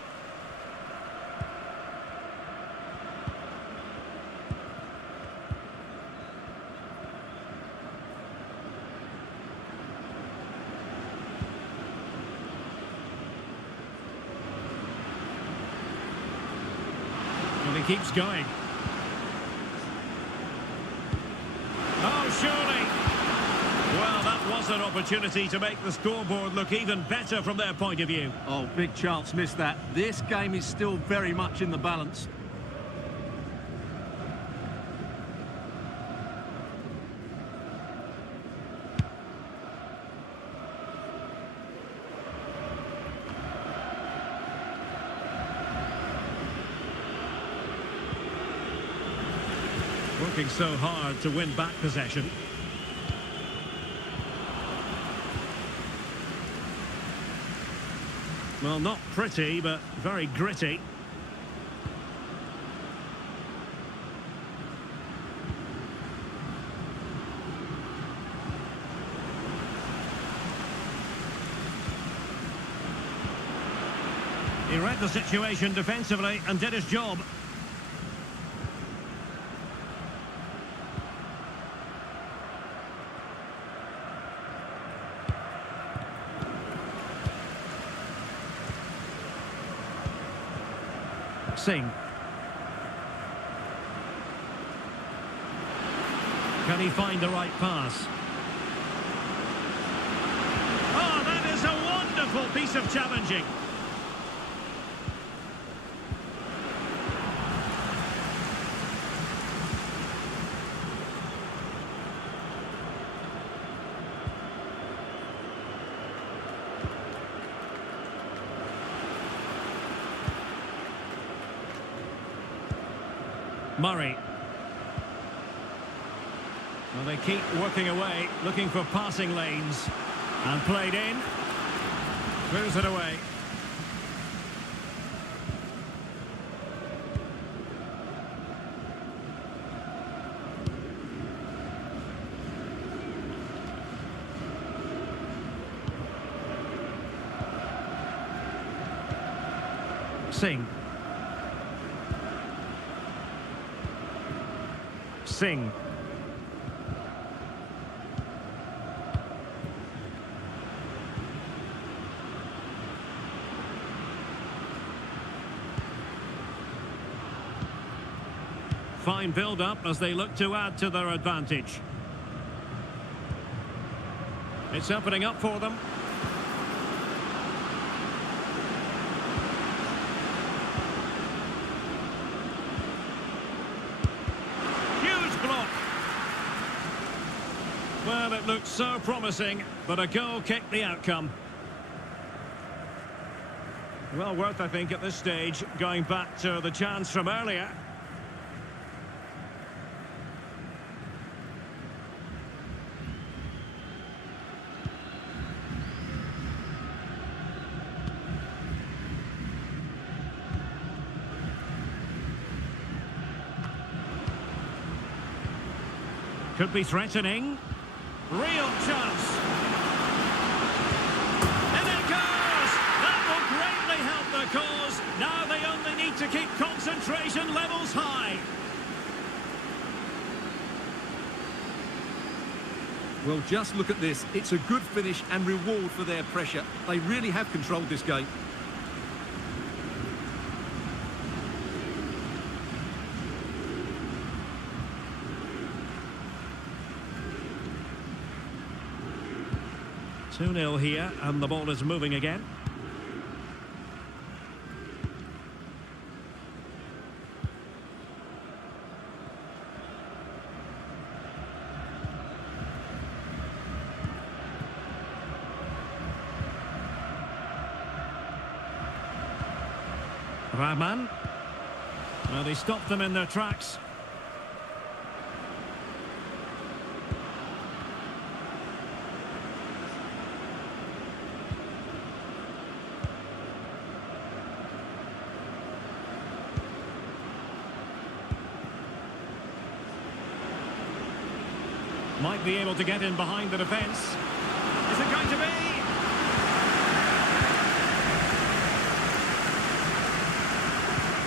And he keeps going. Oh, surely. Well, that was an opportunity to make the scoreboard look even better from their point of view. Oh, big chance missed that. This game is still very much in the balance. Working so hard to win back possession. Well, not pretty, but very gritty. He read the situation defensively and did his job. Singh. Can he find the right pass? Oh, that is a wonderful piece of challenging. Murray. Well, they keep working away, looking for passing lanes. And played in. Clears it away. Singh. Singh. Fine build-up as they look to add to their advantage. It's opening up for them. Well, it looked so promising, but a goal kicked the outcome. Well worth, I think, at this stage, going back to the chance from earlier. Could be threatening. Real chance. And it goes! That will greatly help the cause. Now they only need to keep concentration levels high. Well, just look at this. It's a good finish and reward for their pressure. They really have controlled this game. Two 2-0 here, and the ball is moving again. Rahman. Well, they stopped them in their tracks. Might be able to get in behind the defence. Is it going to be?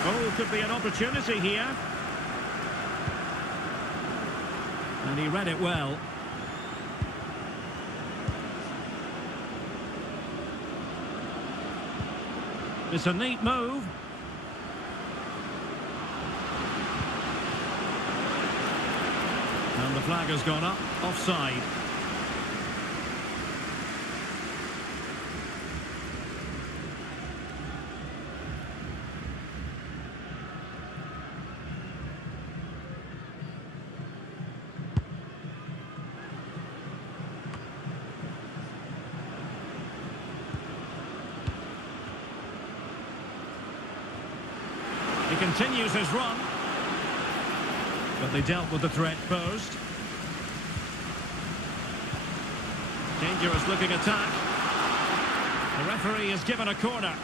Oh, could be an opportunity here. And he read it well. It's a neat move. And the flag has gone up, offside. He continues his run. But they dealt with the threat posed. Dangerous looking attack. The referee is given a corner.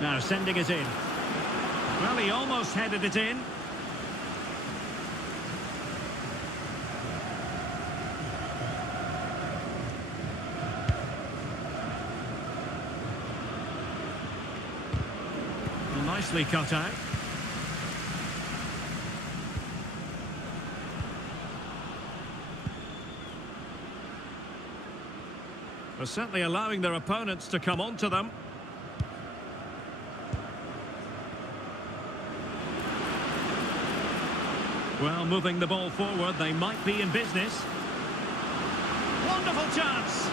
Now sending it in. Well, he almost headed it in. Nicely cut out. They're certainly allowing their opponents to come onto them. Well, moving the ball forward, they might be in business. Wonderful chance!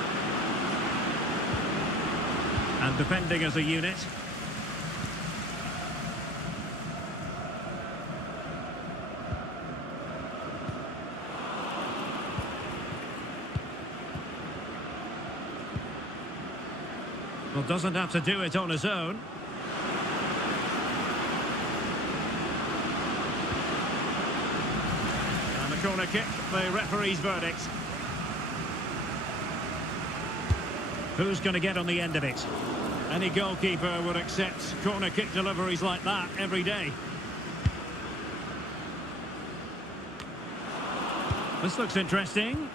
And defending as a unit. Well, doesn't have to do it on his own. And the corner kick, the referee's verdict. Who's going to get on the end of it? Any goalkeeper would accept corner kick deliveries like that every day. This looks interesting.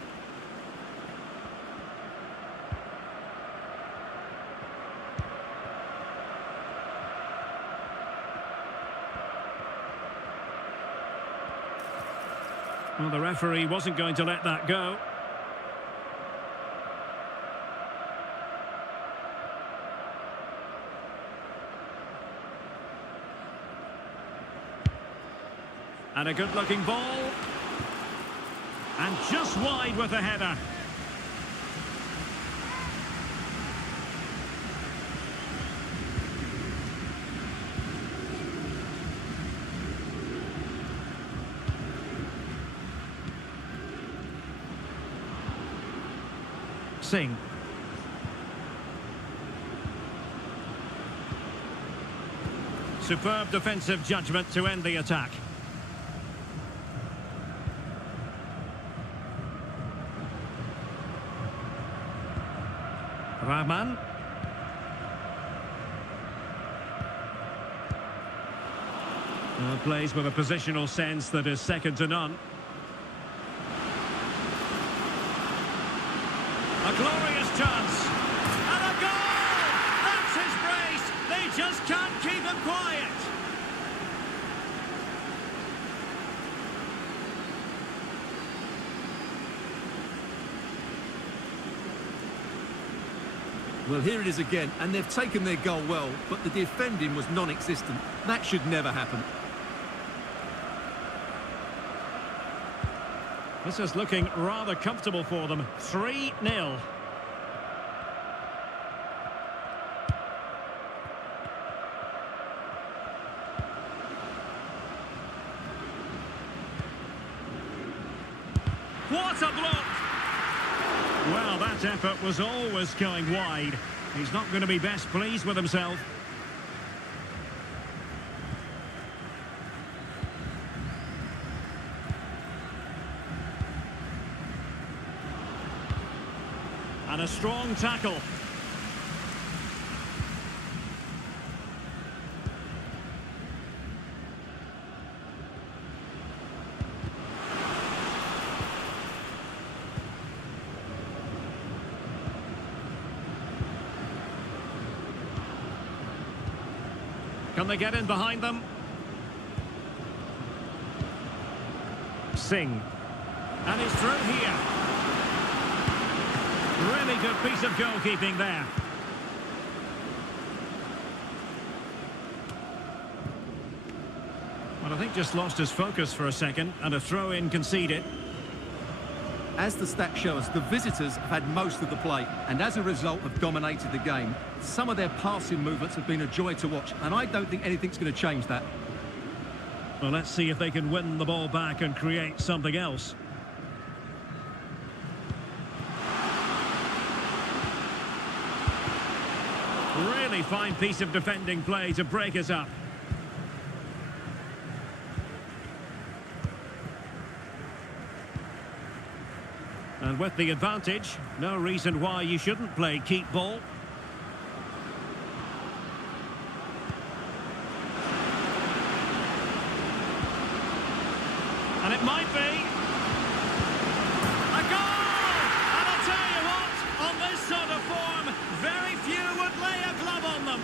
Well, the referee wasn't going to let that go. And a good-looking ball. And just wide with the header. Singh. Superb defensive judgment to end the attack. Rahman. Plays with a positional sense that is second to none. A glorious chance. And a goal! That's his brace! They just can't keep him quiet. Well, here it is again, and they've taken their goal well, but the defending was non-existent. That should never happen. This is looking rather comfortable for them. 3-0. What a block! Well, that effort was always going wide. He's not going to be best pleased with himself. And a strong tackle. Can they get in behind them? Singh. And he's through here. Really good piece of goalkeeping there. Well, I think just lost his focus for a second, and a throw-in conceded. As the stats show us, the visitors have had most of the play, and as a result have dominated the game. Some of their passing movements have been a joy to watch, and I don't think anything's going to change that. Well, let's see if they can win the ball back and create something else. Really fine piece of defending play to break us up. And with the advantage, no reason why you shouldn't play keep ball. And it might be a goal! And I'll tell you what, on this sort of form, very few would lay a glove on them.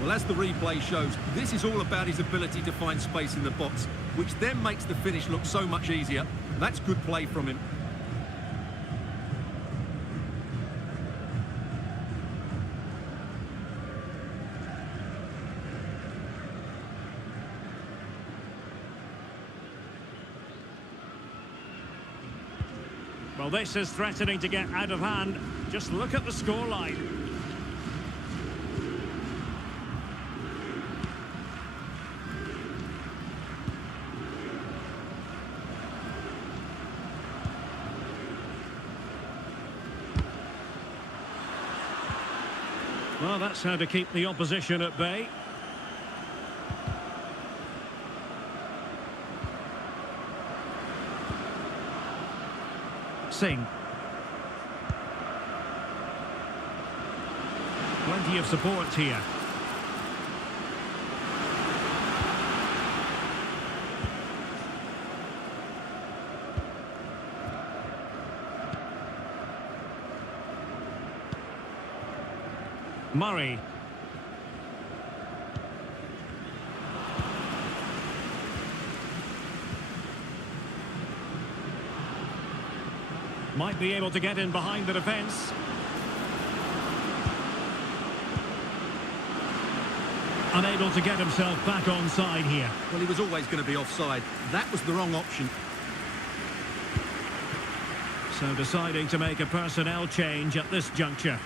Well, as the replay shows, this is all about his ability to find space in the box, which then makes the finish look so much easier. That's good play from him. Well, this is threatening to get out of hand. Just look at the scoreline. Well, that's how to keep the opposition at bay. Singh. Plenty of support here. Murray. Might be able to get in behind the defence. Unable to get himself back onside here. Well, he was always going to be offside. That was the wrong option. So deciding to make a personnel change at this juncture.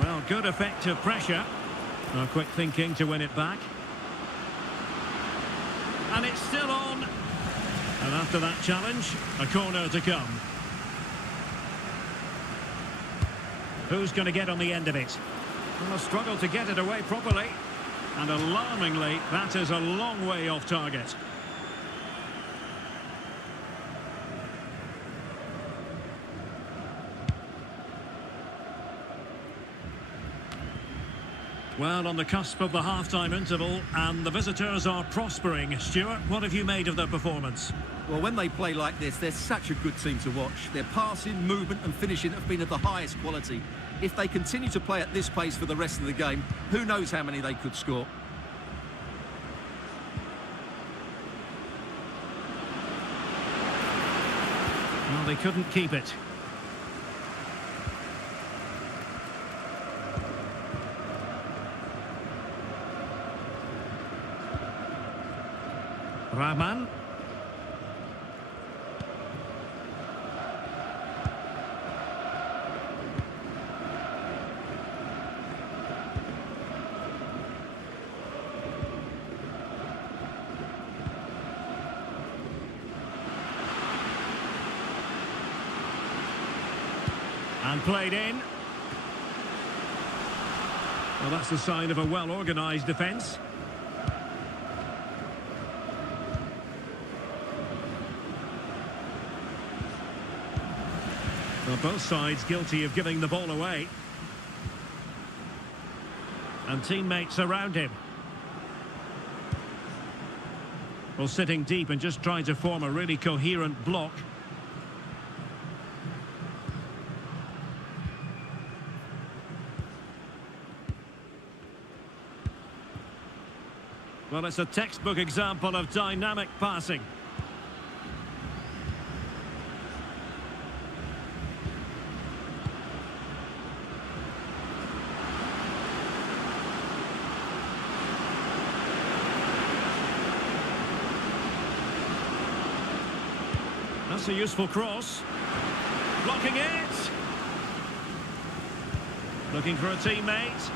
Well, good effective pressure. Quick thinking to win it back. And it's still on. And after that challenge, a corner to come. Who's going to get on the end of it? Well, a struggle to get it away properly. And alarmingly, that is a long way off target. Well, on the cusp of the half-time interval, and the visitors are prospering. Stuart, what have you made of their performance? Well, when they play like this, they're such a good team to watch. Their passing, movement and finishing have been of the highest quality. If they continue to play at this pace for the rest of the game, who knows how many they could score. Well, they couldn't keep it. Rahman. And played in. Well, that's the sign of a well-organised defence. Well, both sides guilty of giving the ball away. And teammates around him. Well, sitting deep and just trying to form a really coherent block. Well, it's a textbook example of dynamic passing. That's a useful cross. Blocking it. Looking for a teammate.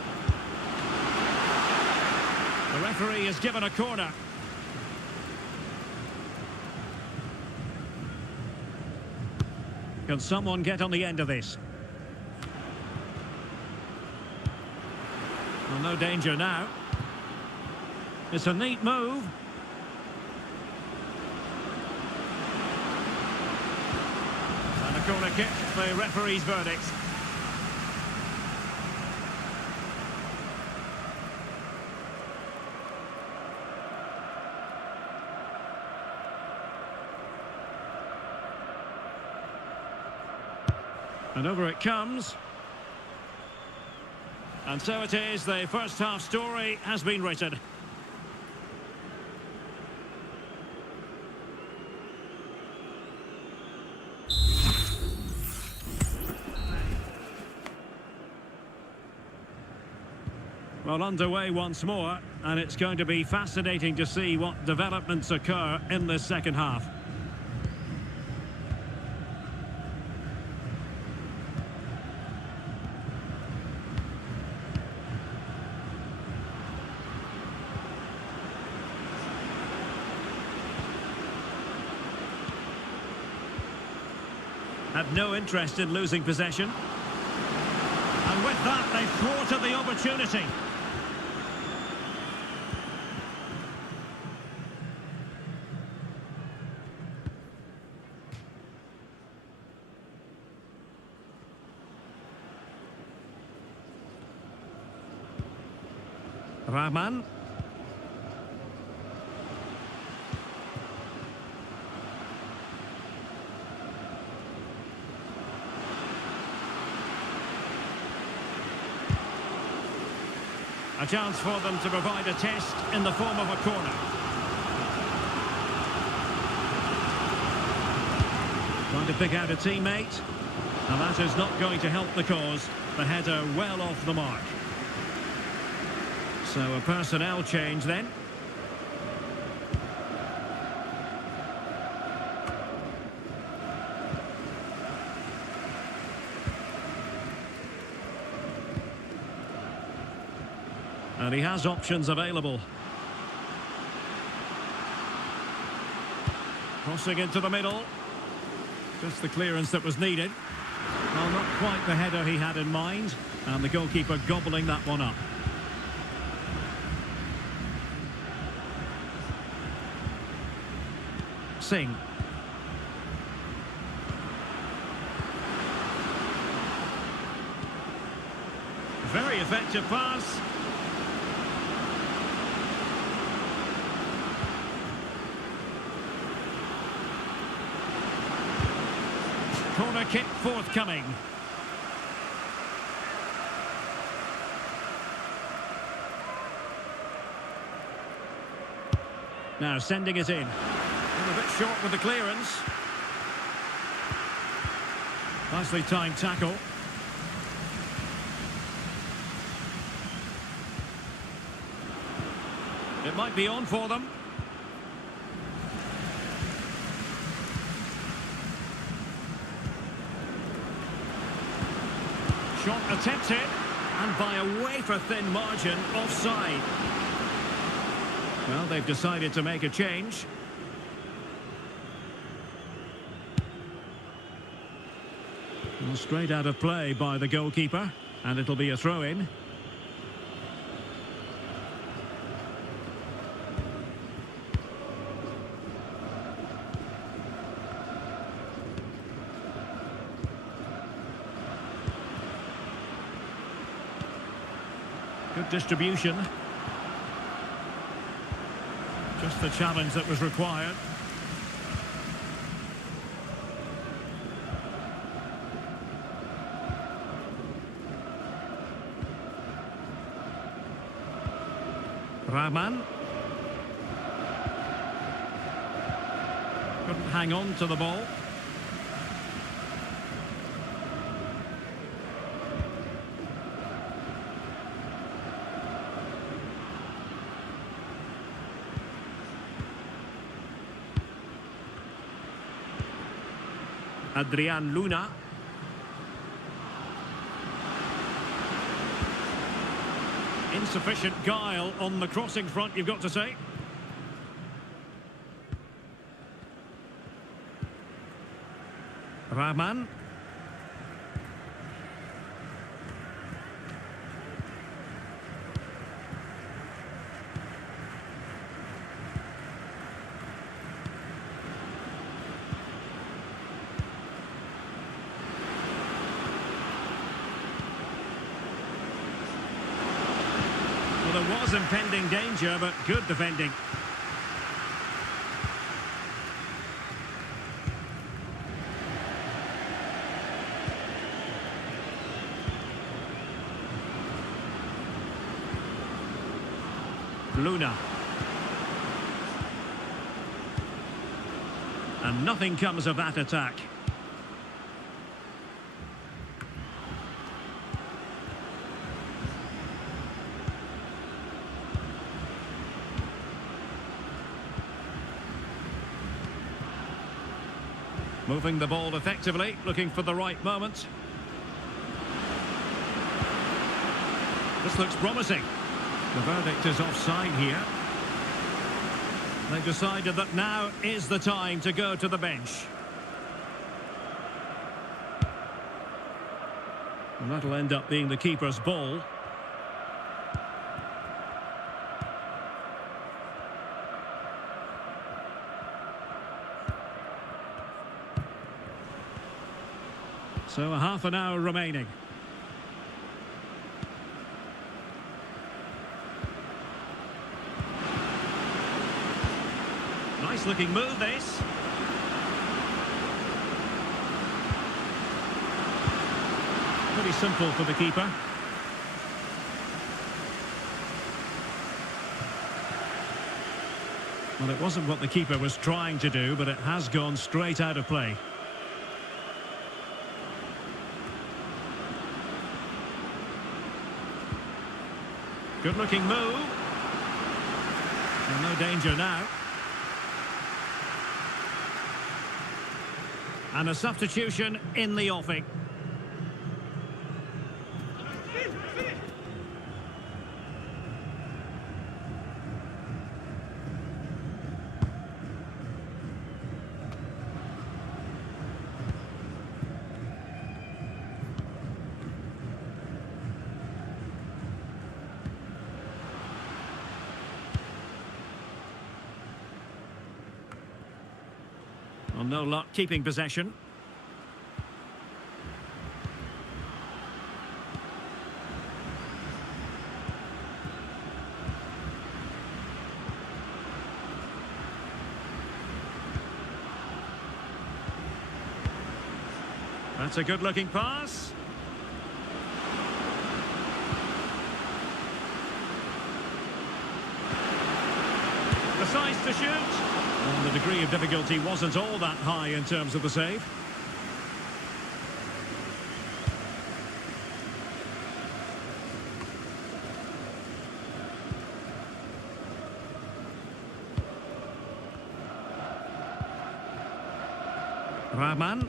The referee has given a corner. Can someone get on the end of this? Well, no danger now. It's a neat move. And a corner kick, the referee's verdict. And over it comes. And so it is, the first half story has been written. Well, underway once more, and it's going to be fascinating to see what developments occur in this second half. Had no interest in losing possession. And with that, they thwarted the opportunity. Rahman. A chance for them to provide a test in the form of a corner. Trying to pick out a teammate. And that is not going to help the cause. The header well off the mark. So a personnel change then. And he has options available. Crossing into the middle. Just the clearance that was needed. Well, not quite the header he had in mind. And the goalkeeper gobbling that one up. Singh. Very effective pass. Corner kick forthcoming. Now sending it in. A bit short with the clearance. Nicely timed tackle. It might be on for them. Shot attempted, and by a wafer-thin margin, offside. Well, they've decided to make a change. Well, straight out of play by the goalkeeper, and it'll be a throw-in. Good distribution. Just the challenge that was required. Rahman. Couldn't hang on to the ball. Adrian Luna. Insufficient guile on the crossing front, you've got to say. Rahman. Well, there was impending danger, but good defending. Luna. And nothing comes of that attack. Moving the ball effectively, looking for the right moment. This looks promising. The verdict is offside here. They've decided that now is the time to go to the bench. And that'll end up being the keeper's ball. So a half an hour remaining. Nice looking move, this. Pretty simple for the keeper. Well, it wasn't what the keeper was trying to do, but it has gone straight out of play. Good looking move. And no danger now. And a substitution in the offing. Well, no luck keeping possession. That's a good-looking pass. Decides to shoot. And the degree of difficulty wasn't all that high in terms of the save. Rahman.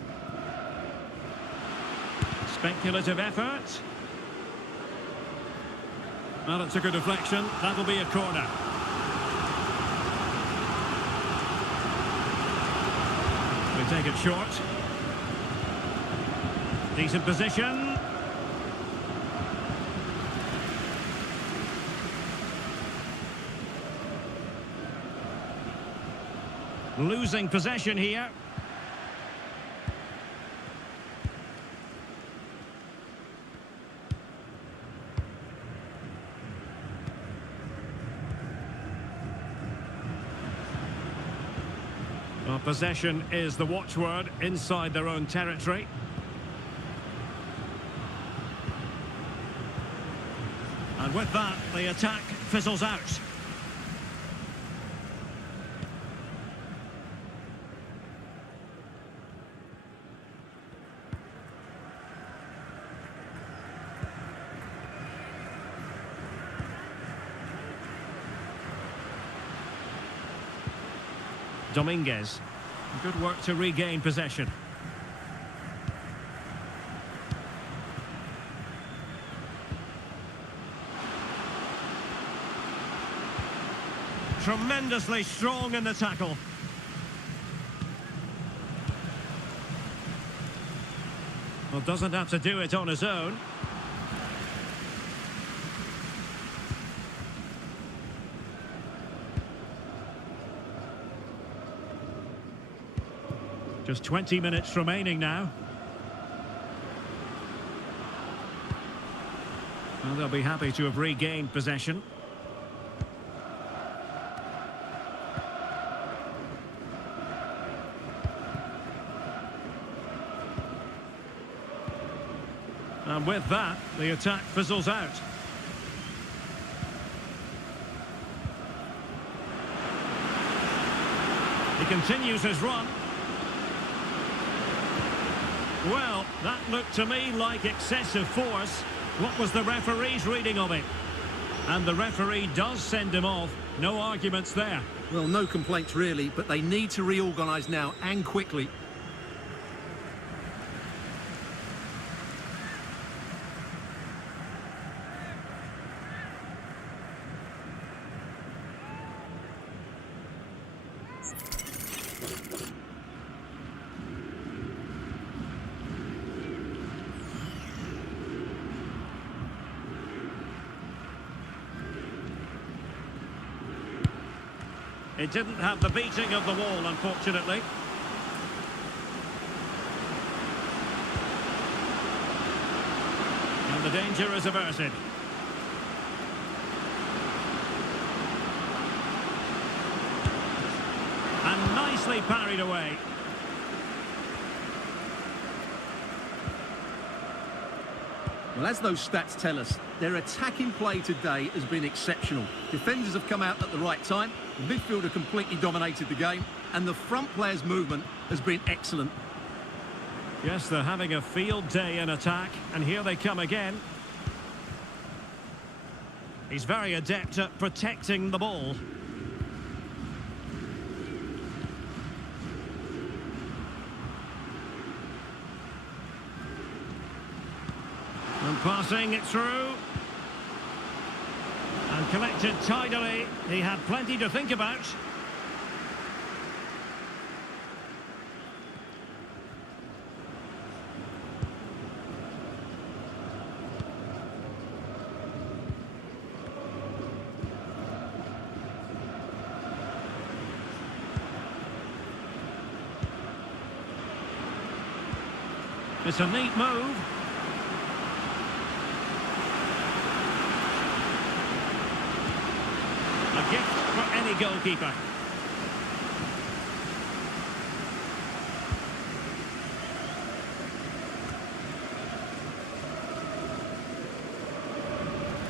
Speculative effort. Well, it's a good deflection. That'll be a corner. We take it short. Decent position. Losing possession here. Well, possession is the watchword inside their own territory. And with that, the attack fizzles out. Dominguez. Good work to regain possession. Tremendously strong in the tackle. Well, doesn't have to do it on his own. Just 20 minutes remaining now. Well, they'll be happy to have regained possession. And with that, the attack fizzles out. He continues his run. Well, that looked to me like excessive force. What was the referee's reading of it? And the referee does send him off. No arguments there. Well, no complaints really, but they need to reorganise now and quickly. It didn't have the beating of the wall, unfortunately. And the danger is averted. And nicely parried away. Well, as those stats tell us, their attacking play today has been exceptional. Defenders have come out at the right time, the midfielder completely dominated the game, and the front players' movement has been excellent. Yes, they're having a field day in attack, and here they come again. He's very adept at protecting the ball. And passing it through. And collected tidily. He had plenty to think about. It's a neat move. A gift for any goalkeeper.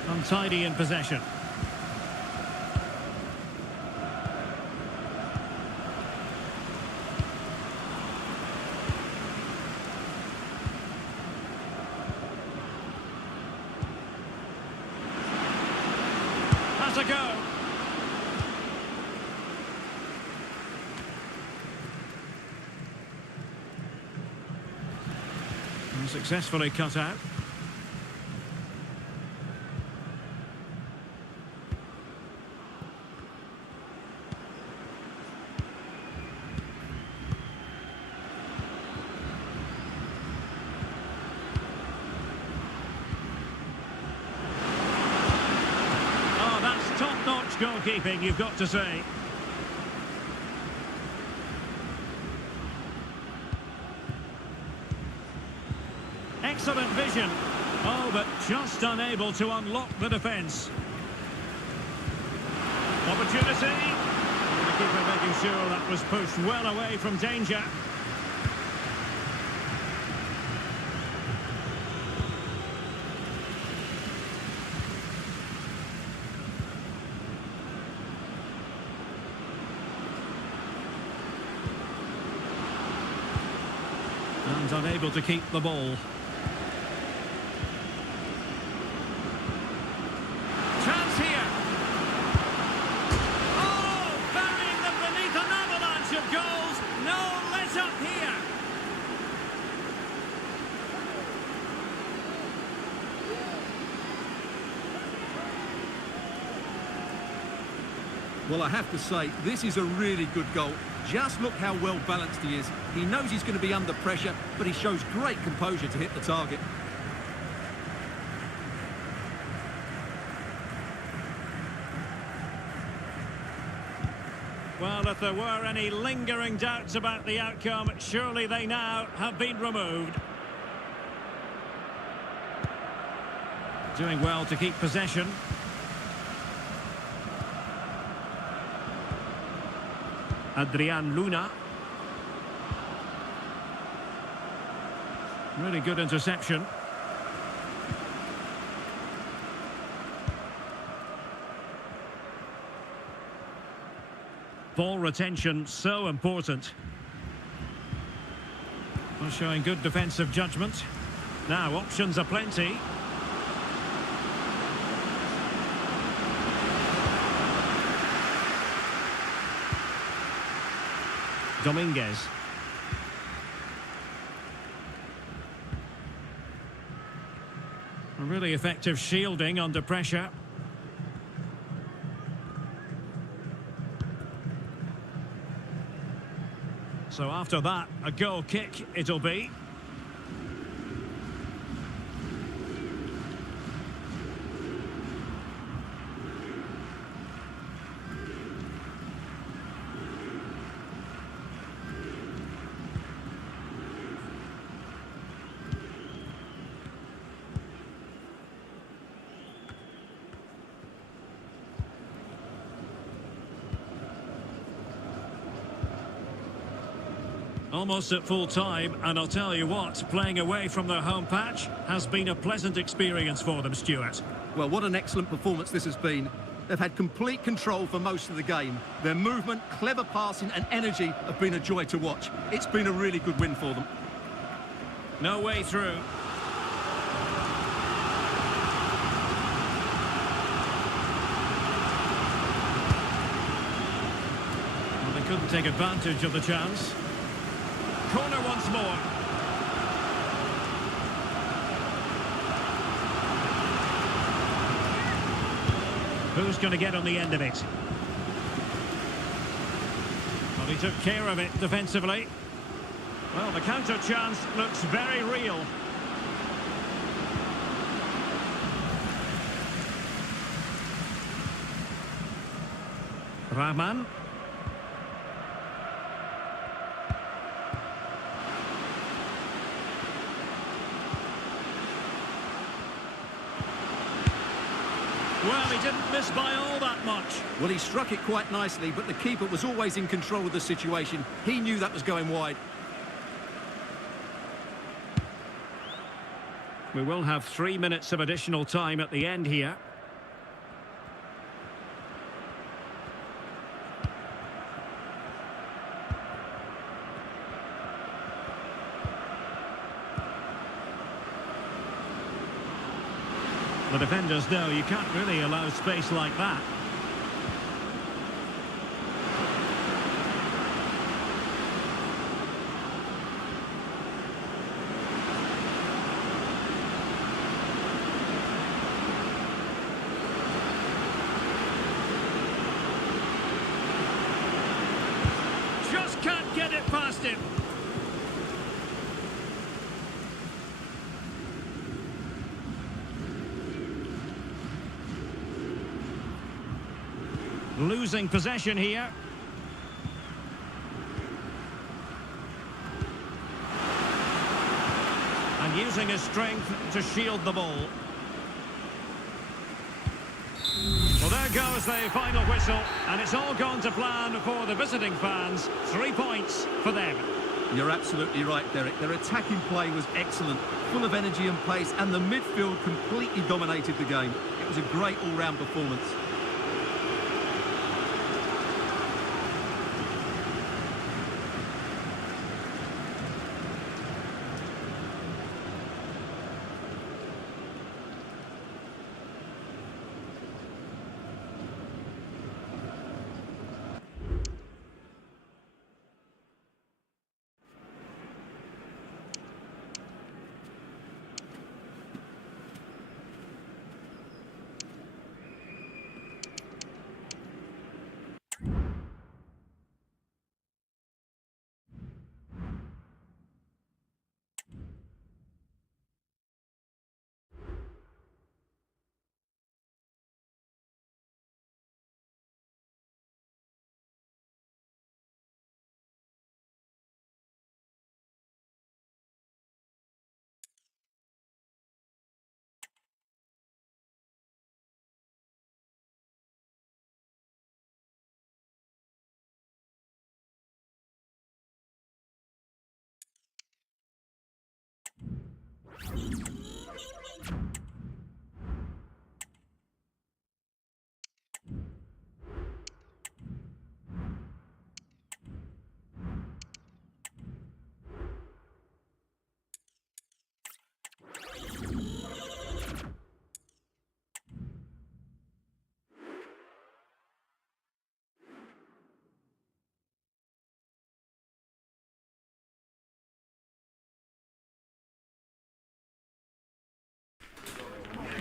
Untidy in possession. Has a go. And successfully cut out. Top-notch goalkeeping, you've got to say. Excellent vision. Oh, but just unable to unlock the defence. Opportunity. And the keeper making sure that was pushed well away from danger. And unable to keep the ball. Chance here. Oh, burying them beneath an avalanche of goals. No let up here. Well, I have to say, this is a really good goal. Just look how well balanced he is. He knows he's going to be under pressure, but he shows great composure to hit the target. Well, if there were any lingering doubts about the outcome, surely they now have been removed. Doing well to keep possession. Adrian Luna. Really good interception. Ball retention so important. Well, showing good defensive judgment. Now options are plenty. Dominguez. A really effective shielding under pressure. So after that, a goal kick it'll be. Almost at full time, and I'll tell you what, playing away from their home patch has been a pleasant experience for them, Stuart. Well, what an excellent performance this has been. They've had complete control for most of the game. Their movement, clever passing and energy have been a joy to watch. It's been a really good win for them. No way through. Well, they couldn't take advantage of the chance. Corner once more. Who's going to get on the end of it? Well, he took care of it defensively. Well, the counter chance looks very real. Rahman. Well, he didn't miss by all that much. Well, he struck it quite nicely, but the keeper was always in control of the situation. He knew that was going wide. We will have 3 minutes of additional time at the end here. The defenders know you can't really allow space like that. Just can't get it past him. Losing possession here. And using his strength to shield the ball. Well, there goes the final whistle, and it's all gone to plan for the visiting fans. 3 points for them. You're absolutely right, Derek. Their attacking play was excellent, full of energy and pace, and the midfield completely dominated the game. It was a great all-round performance.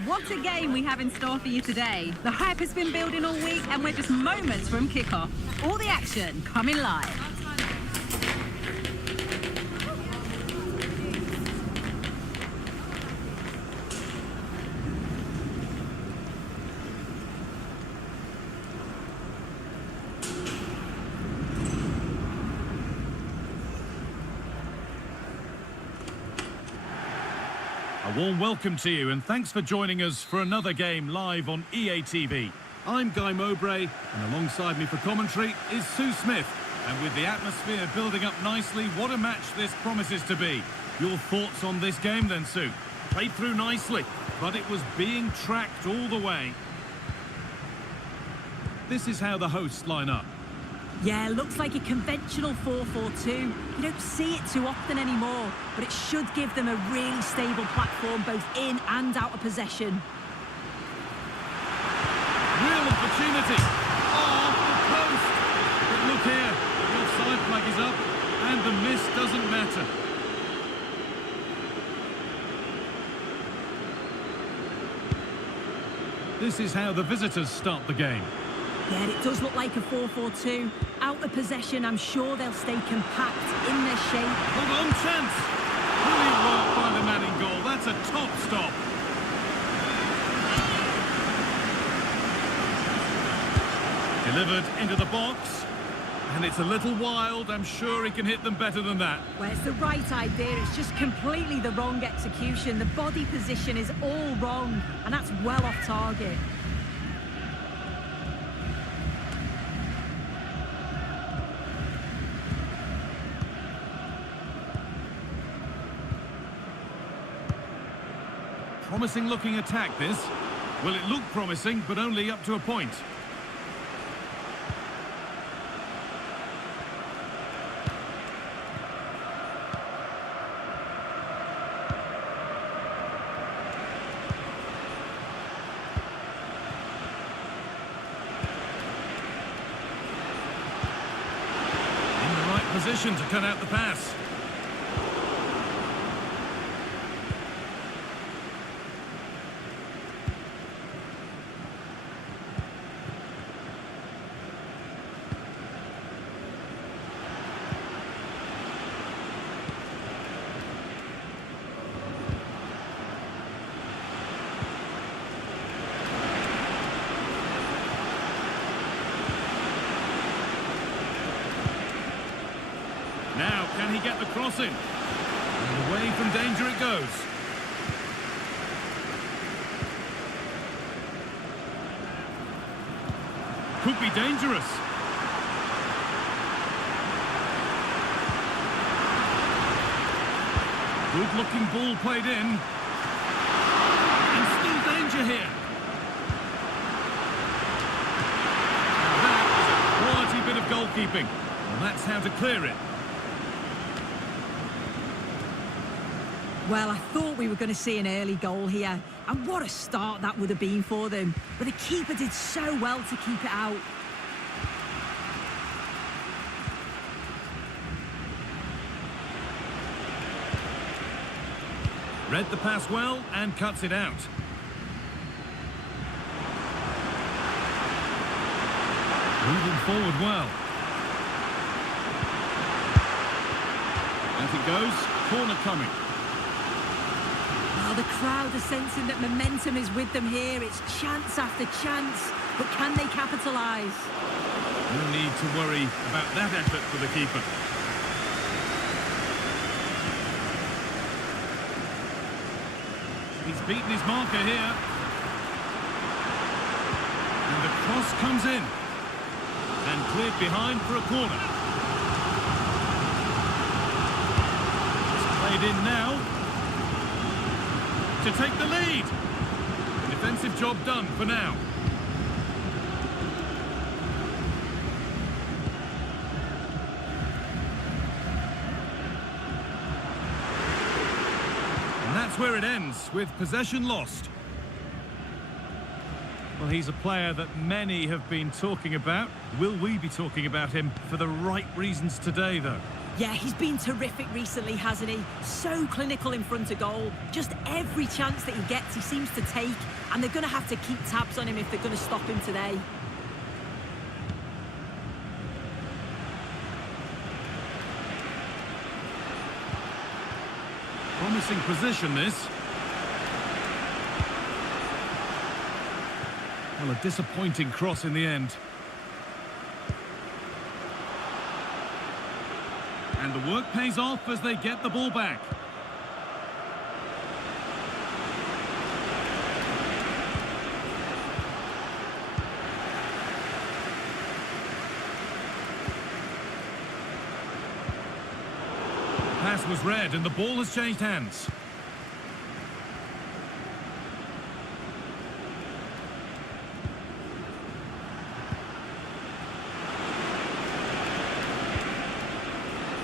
What a game we have in store for you today. The hype has been building all week and we're just moments from kickoff. All the action coming live. A warm welcome to you and thanks for joining us for another game live on ATVI. I'm Guy Mowbray and alongside me for commentary is Sue Smith. And with the atmosphere building up nicely, what a match this promises to be. Your thoughts on this game then, Sue? Played through nicely, but it was being tracked all the way. This is how the hosts line up. Yeah, looks like a conventional 4-4-2. You don't see it too often anymore, but it should give them a really stable platform both in and out of possession. Real opportunity. Oh, off the post. But look here, the offside flag is up and the miss doesn't matter. This is how the visitors start the game. Yeah, it does look like a 4-4-2. Out of possession, I'm sure they'll stay compact in their shape. Hold on, chance. Brilliant work by the man in goal. That's a top stop. Delivered into the box. And it's a little wild. I'm sure he can hit them better than that. Well, it's the right idea. It's just completely the wrong execution. The body position is all wrong, and that's well off target. Promising looking attack, this. Well, it looked promising, but only up to a point. Position to cut out the pass. Now, can he get the cross in? And away from danger it goes. Could be dangerous. Good-looking ball played in. And still danger here. That is a quality bit of goalkeeping. And that's how to clear it. Well, I thought we were going to see an early goal here. And what a start that would have been for them. But the keeper did so well to keep it out. Read the pass well and cuts it out. Moving forward well. As it goes, corner coming. Well, the crowd are sensing that momentum is with them here. It's chance after chance. But can they capitalise? No need to worry about that effort for the keeper. He's beaten his marker here. And the cross comes in. And cleared behind for a corner. It's played in now. To take the lead. Defensive job done for now. And that's where it ends, with possession lost. Well, he's a player that many have been talking about. Will we be talking about him for the right reasons today, though? Yeah, he's been terrific recently, hasn't he? So clinical in front of goal. Just every chance that he gets, he seems to take. And they're going to have to keep tabs on him if they're going to stop him today. Promising position, this. Well, a disappointing cross in the end. And the work pays off as they get the ball back. The pass was read and the ball has changed hands.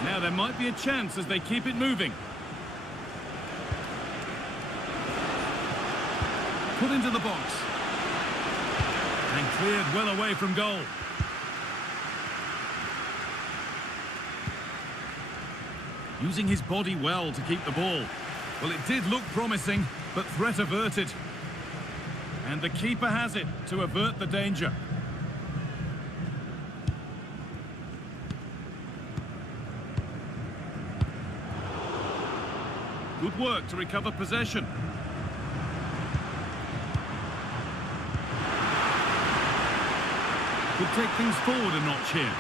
Now there might be a chance as they keep it moving. Put into the box. And cleared well away from goal. Using his body well to keep the ball. Well, it did look promising, but threat averted. And the keeper has it to avert the danger. Good work to recover possession. Could take things forward a notch here.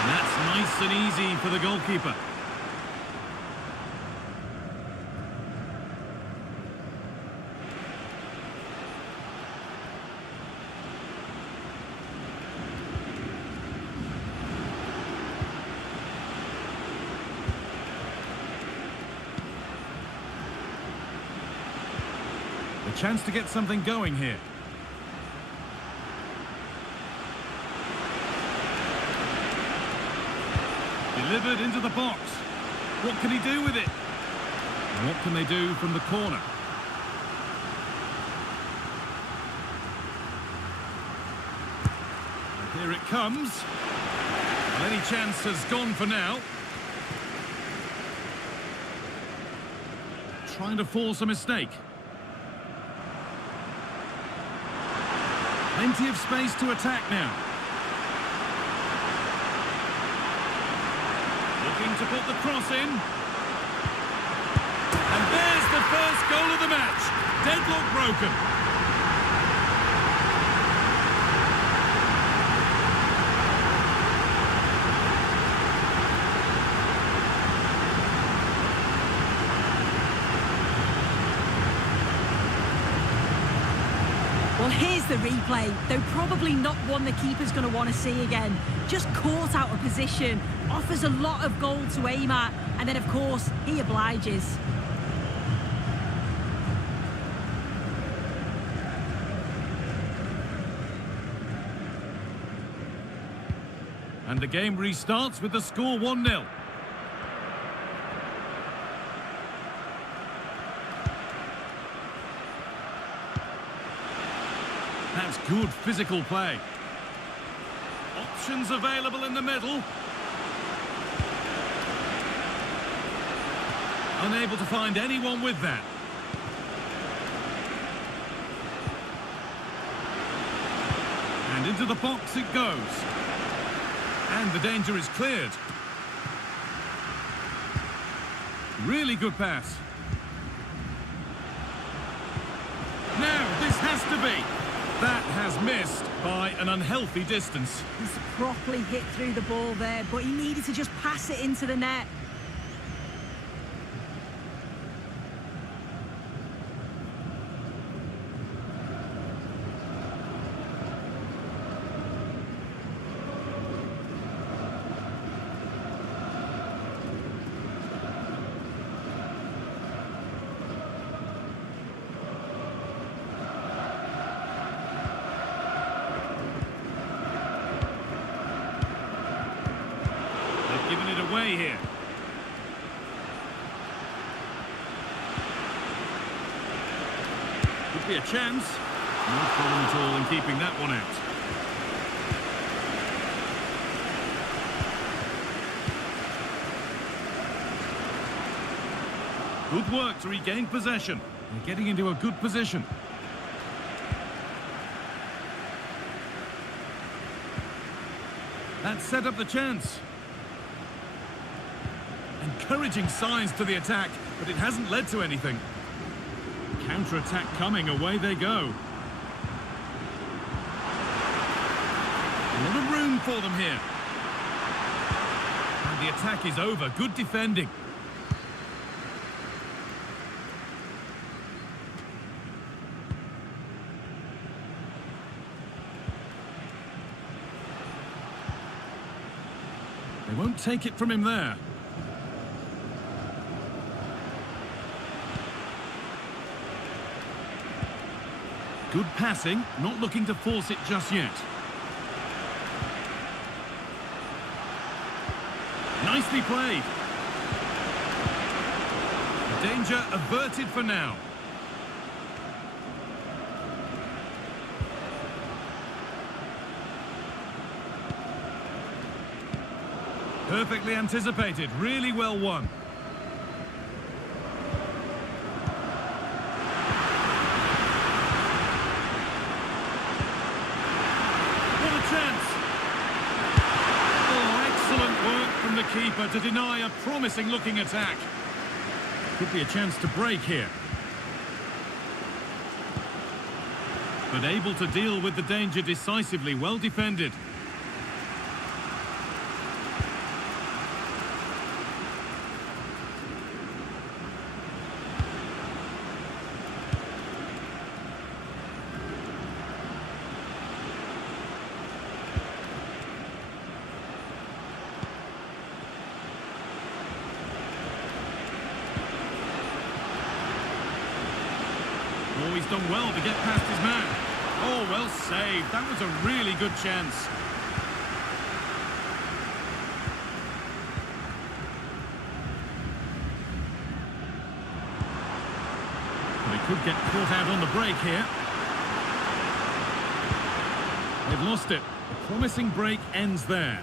And that's nice and easy for the goalkeeper. chance to get something going here. Delivered into the box. What can he do with it? And what can they do from the corner? And here it comes. Well, any chance has gone for now. Trying to force a mistake. Plenty of space to attack now. Looking to put the cross in. And there's the first goal of the match. Deadlock broken. Well, here's the replay. Though probably not one the keeper's going to want to see again. Just caught out of position, offers a lot of goal to aim at, and then, of course, he obliges. And the game restarts with the score 1-0. That's good physical play. Options available in the middle. Unable to find anyone with that. And into the box it goes. And the danger is cleared. Really good pass. Now this has to be. That has missed by an unhealthy distance. He's properly hit through the ball there, but he needed to just pass it into the net. Giving it away here. Could be a chance. No problem at all in keeping that one out. Good work to regain possession. They're getting into a good position. That set up the chance. Encouraging signs to the attack, but it hasn't led to anything. Counter-attack coming, away they go. A lot of room for them here. And the attack is over, good defending. They won't take it from him there. Good passing, not looking to force it just yet. Nicely played. Danger averted for now. Perfectly anticipated, really well won. The keeper to deny a promising looking attack. Could be a chance to break here. But able to deal with the danger decisively, well defended. done well to get past his man. Oh, well saved. That was a really good chance. They could get caught out on the break here. They've lost it. The promising break ends there.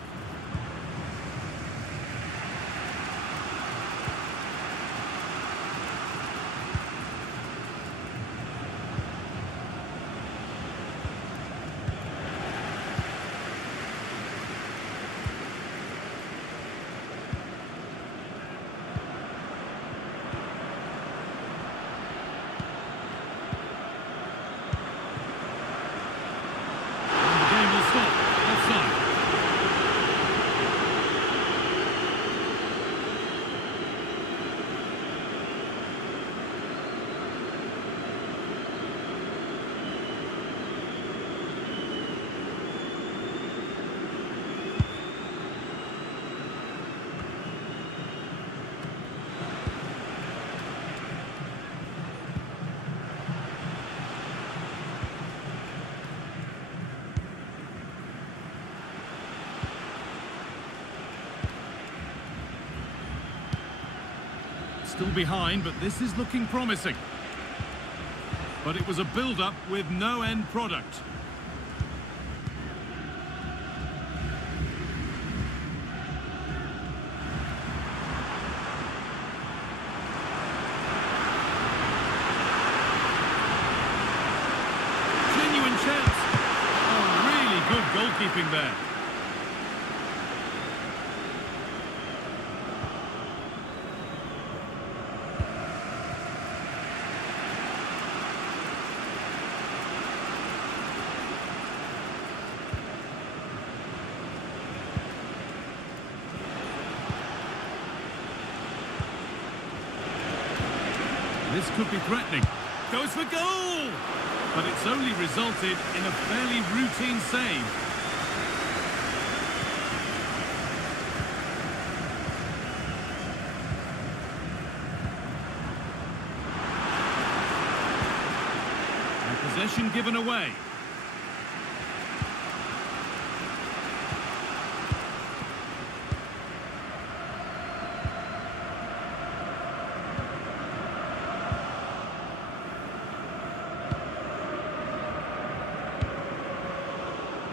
Still behind, but this is looking promising. But it was a build-up with no end product. Genuine chance. Oh, really good goalkeeping there. This could be threatening. Goes for goal! But it's only resulted in a fairly routine save. And possession given away.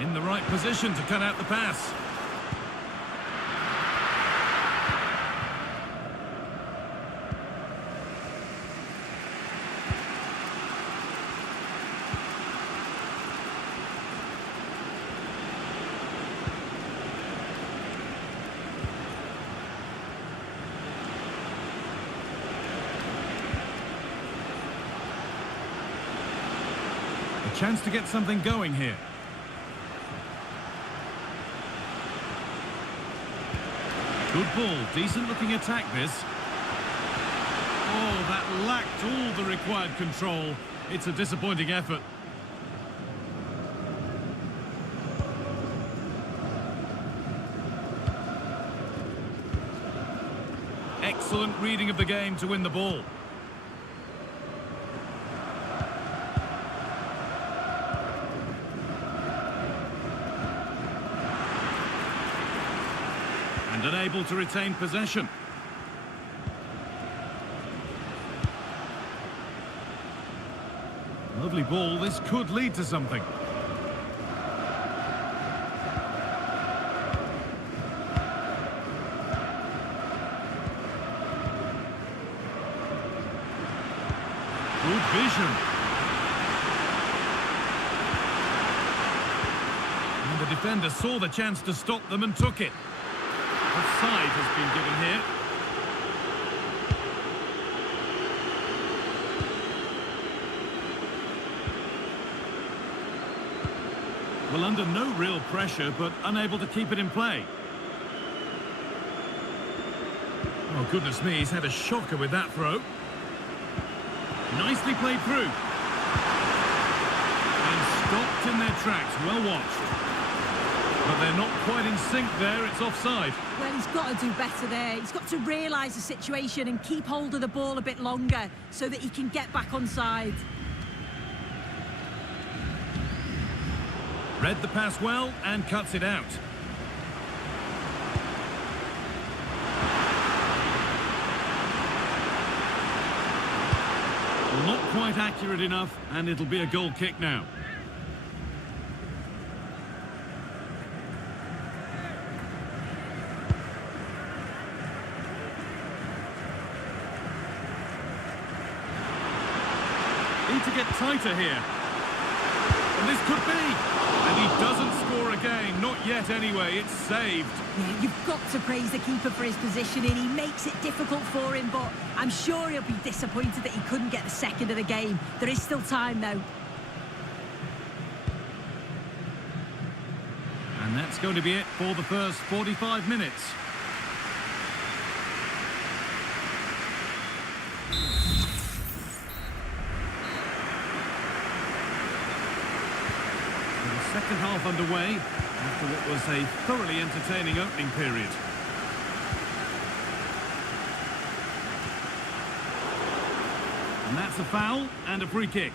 In the right position to cut out the pass. A chance to get something going here. Good ball, decent looking attack this. Oh, that lacked all the required control. It's a disappointing effort. Excellent reading of the game to win the ball. And unable to retain possession. Lovely ball, this could lead to something. Good vision. And the defender saw the chance to stop them and took it. Offside has been given here. Well, under no real pressure, but unable to keep it in play. Oh, goodness me, he's had a shocker with that throw. Nicely played through. And stopped in their tracks, well watched. But they're not quite in sync there, it's offside. Well, he's got to do better there. He's got to realise the situation and keep hold of the ball a bit longer so that he can get back on side. Read the pass well and cuts it out. Not quite accurate enough, and it'll be a goal kick now. Need to get tighter here. And this could be. And he doesn't score again. Not yet anyway. It's saved. Yeah, you've got to praise the keeper for his positioning. He makes it difficult for him, but I'm sure he'll be disappointed that he couldn't get the second of the game. There is still time, though. And that's going to be it for the first 45 minutes. Second half underway after what was a thoroughly entertaining opening period. And that's a foul and a free kick.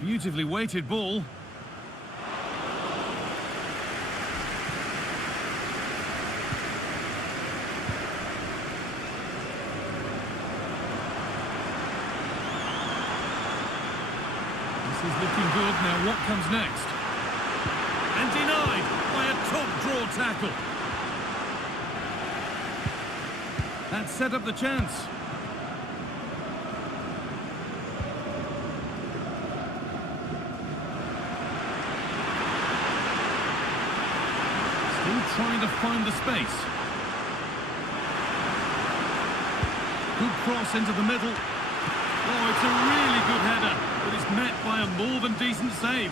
Beautifully weighted ball. Is looking good. Now what comes next? And denied by a top draw tackle. That set up the chance. Still trying to find the space. Good cross into the middle. Oh, it's a really good header, but it's met by a more than decent save.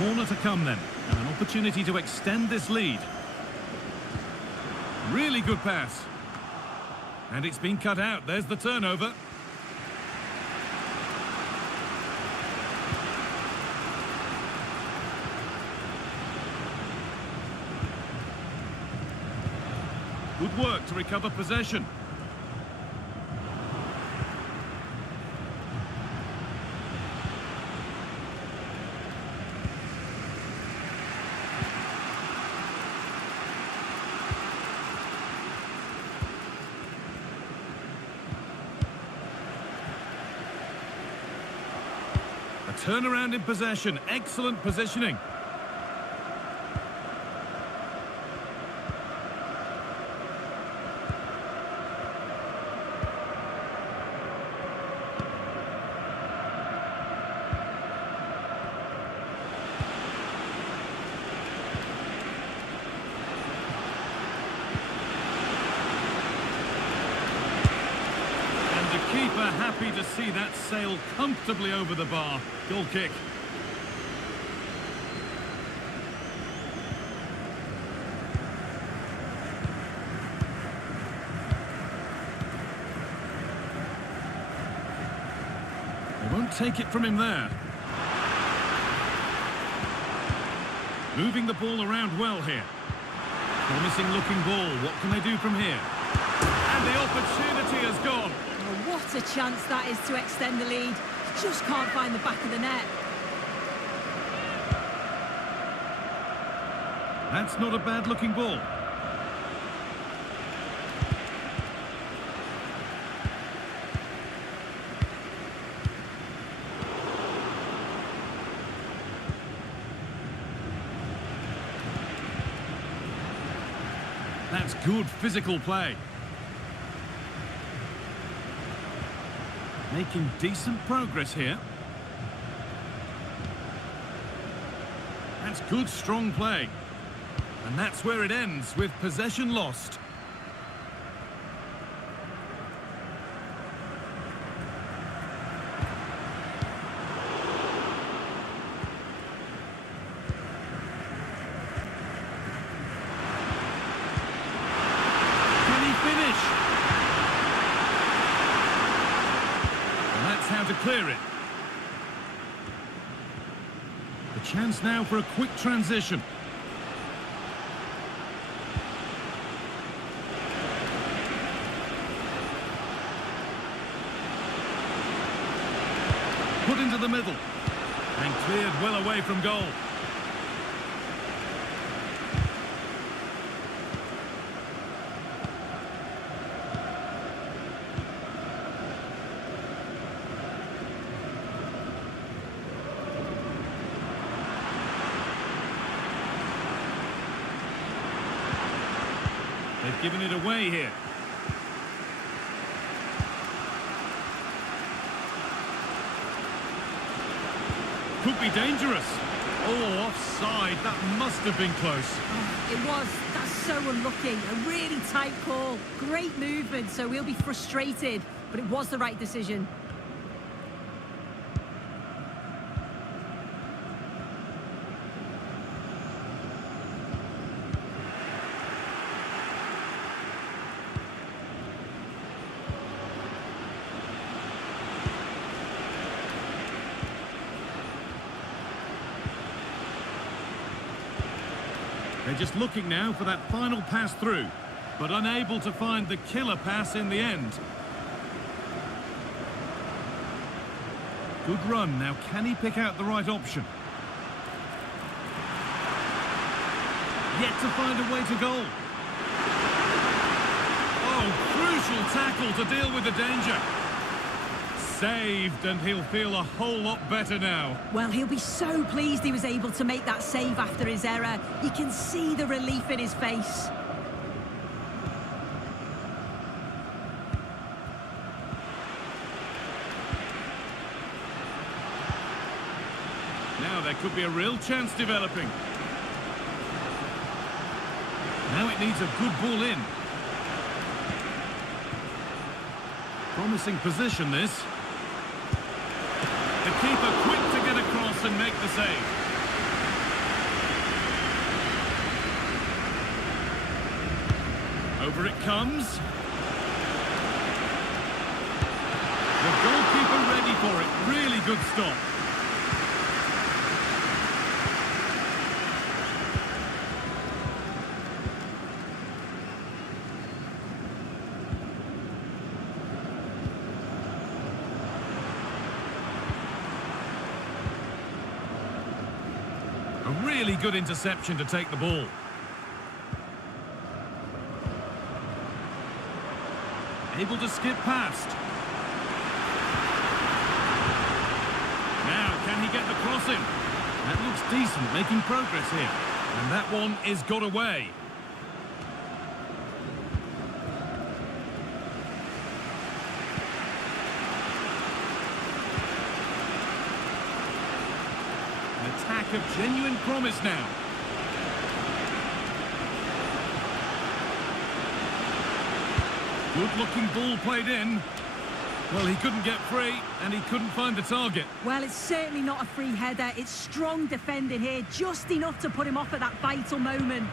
Corner to come then, and an opportunity to extend this lead. Really good pass. And it's been cut out. There's the turnover. Good work to recover possession. A turnaround in possession. Excellent positioning. Keeper happy to see that sail comfortably over the bar. Goal kick. They won't take it from him there. Moving the ball around well here. Promising looking ball. What can they do from here? And the opportunity has gone. What a chance that is to extend the lead. Just can't find the back of the net. That's not a bad looking ball. That's good physical play. Making decent progress here. That's good, strong play. And that's where it ends, with possession lost. Can he finish? How to clear it. The chance now for a quick transition. into the middle. And cleared well away from goal. They've given it away here. Could be dangerous. Oh, offside. That must have been close. Oh, it was. That's so unlucky. A really tight call. Great movement, so we'll be frustrated. But it was the right decision. They're just looking now for that final pass through, but unable to find the killer pass in the end. Good run. Now, can he pick out the right option? Yet to find a way to goal. Oh, crucial tackle to deal with the danger. Saved, and he'll feel a whole lot better now. Well, he'll be so pleased he was able to make that save after his error. You can see the relief in his face. Now there could be a real chance developing. Now it needs a good ball in. Promising position, this. The keeper quick to get across and make the save. Over it comes. The goalkeeper ready for it. Really good stop. A really good interception to take the ball. Able to skip past. Now, can he get the cross in? That looks decent, making progress here. And that one is got away. Attack of genuine promise now. Good looking ball played in. Well, he couldn't get free and he couldn't find the target. Well, it's certainly not a free header. It's strong defending here, just enough to put him off at that vital moment.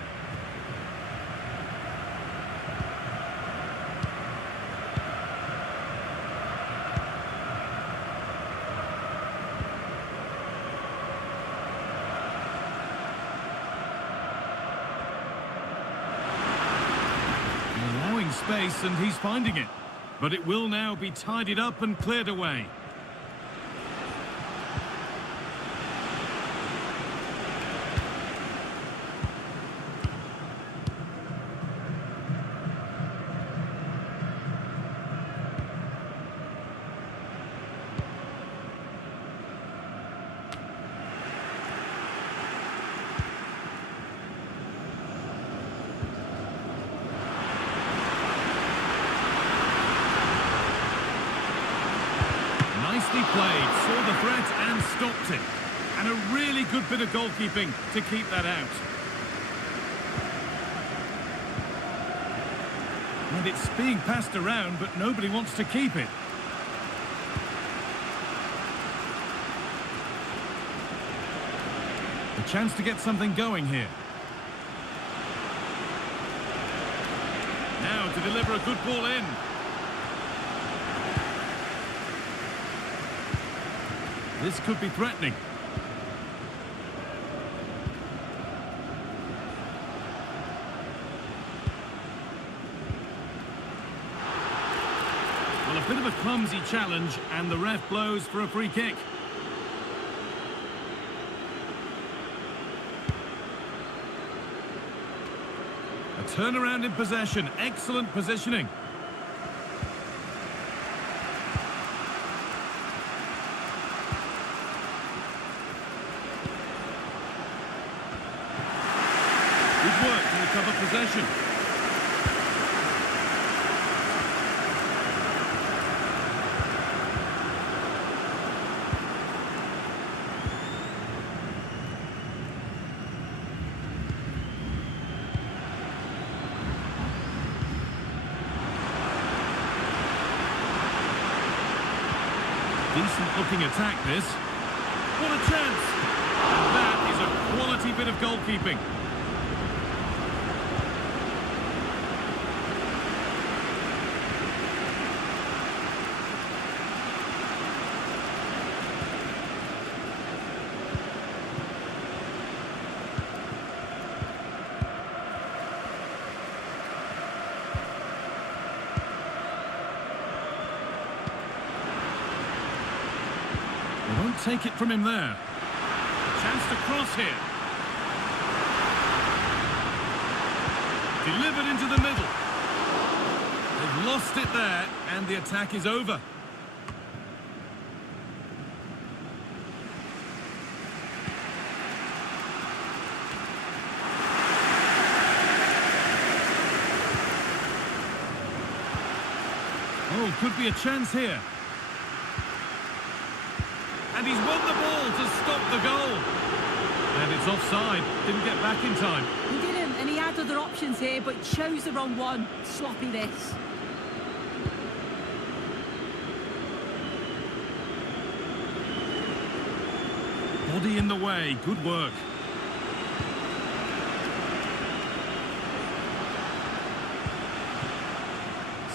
Space, and he's finding it, but it will now be tidied up and cleared away. Nicely played, saw the threat and stopped it. And a really good bit of goalkeeping to keep that out. And it's being passed around, but nobody wants to keep it. A chance to get something going here. Now to deliver a good ball in. This could be threatening. Well, a bit of a clumsy challenge, and the ref blows for a free kick. turnaround in possession. Excellent positioning. Good work to recover possession. Decent looking attack this. What a chance! And that is a quality bit of goalkeeping. They won't take it from him there. Chance to cross here. Delivered into the middle. They've lost it there, and the attack is over. Oh, could be a chance here. And he's won the ball to stop the goal. And it's offside. Didn't get back in time. He didn't, and he had other options here, but chose the wrong one. Sloppy this. Body in the way. Good work.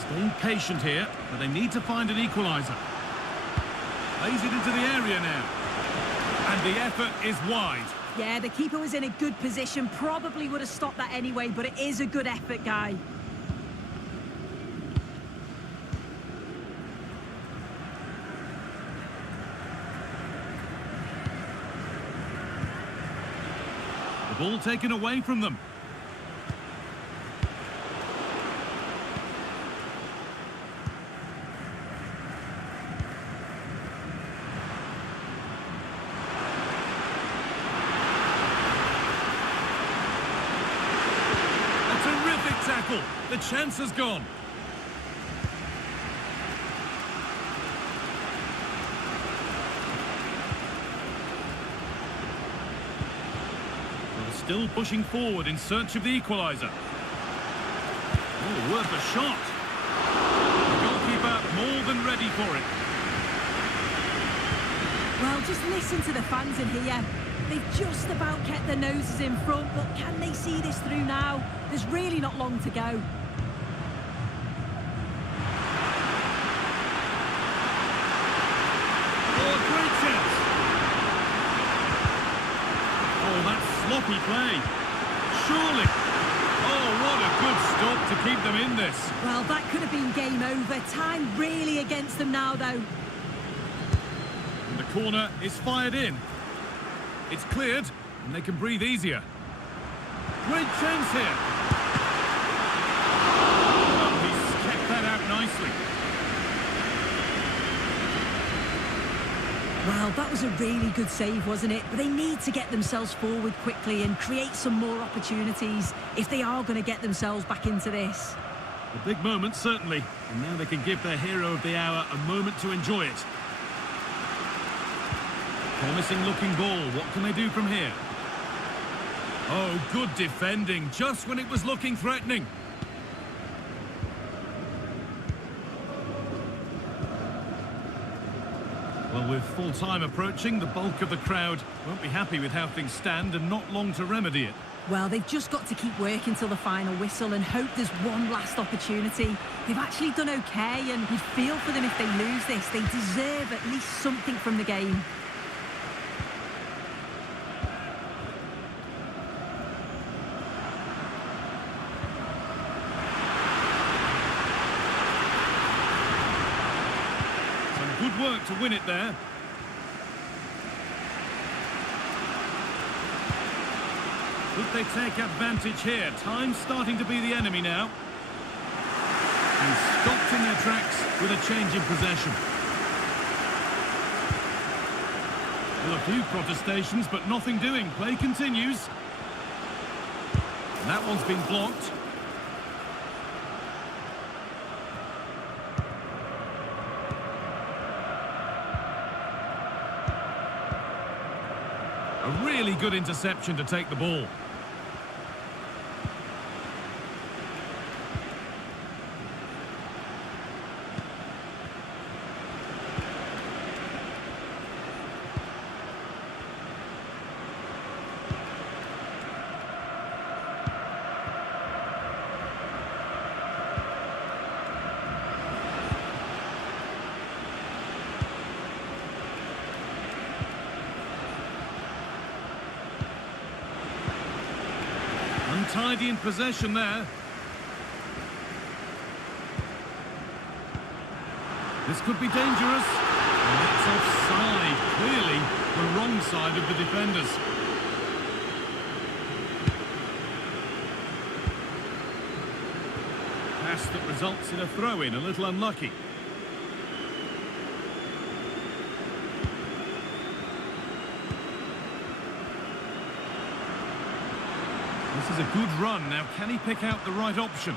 Staying patient here, but they need to find an equaliser. Plays it into the area now. And the effort is wide. Yeah, the keeper was in a good position. Probably would have stopped that anyway, but it is a good effort, guy. The ball taken away from them. Tackle. The chance has gone. They're still pushing forward in search of the equaliser. Oh, worth a shot. The goalkeeper more than ready for it. Well, just listen to the fans in here. They've just about kept their noses in front, but can they see this through now? There's really not long to go. Oh, a great chance. Oh, that's sloppy play. Surely. Oh, what a good stop to keep them in this. Well, that could have been game over. Time really against them now, though. And the corner is fired in. It's cleared, and they can breathe easier. Great chance here. Oh, he's kept that out nicely. Well, that was a really good save, wasn't it? But they need to get themselves forward quickly and create some more opportunities if they are going to get themselves back into this. A big moment, certainly. And now they can give their hero of the hour a moment to enjoy it. Promising looking ball. What can they do from here? Oh, good defending, just when it was looking threatening. Well, with full time approaching, the bulk of the crowd won't be happy with how things stand and not long to remedy it. Well, they've just got to keep working till the final whistle and hope there's one last opportunity. They've actually done okay, and you'd feel for them if they lose this. They deserve at least something from the game. Good work to win it there. Could they take advantage here? Time's starting to be the enemy now. And stopped in their tracks with a change in possession. Well, a few protestations, but nothing doing. Play continues. And that one's been blocked. A really good interception to take the ball. Untidy in possession there. This could be dangerous. And that's offside. Clearly the wrong side of the defenders. Pass that results in a throw-in, a little unlucky. This is a good run. Now, can he pick out the right option?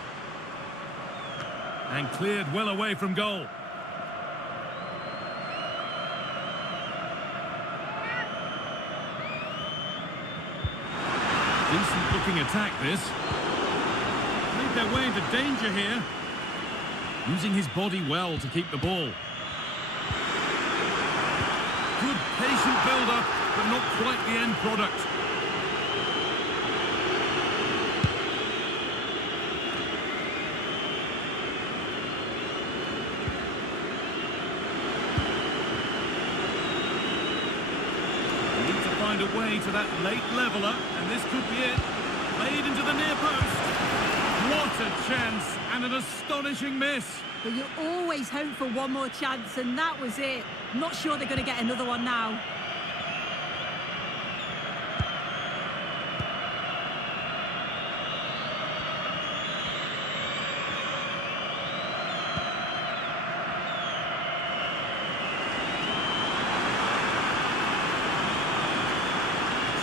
And cleared well away from goal. Decent looking attack, this. Made their way into danger here. Using his body well to keep the ball. Good patient build-up, but not quite the end product. Find a way to that late leveller, and this could be it. Played into the near post. What a chance, and an astonishing miss. But you always hope for one more chance, and that was it. Not sure they're going to get another one now.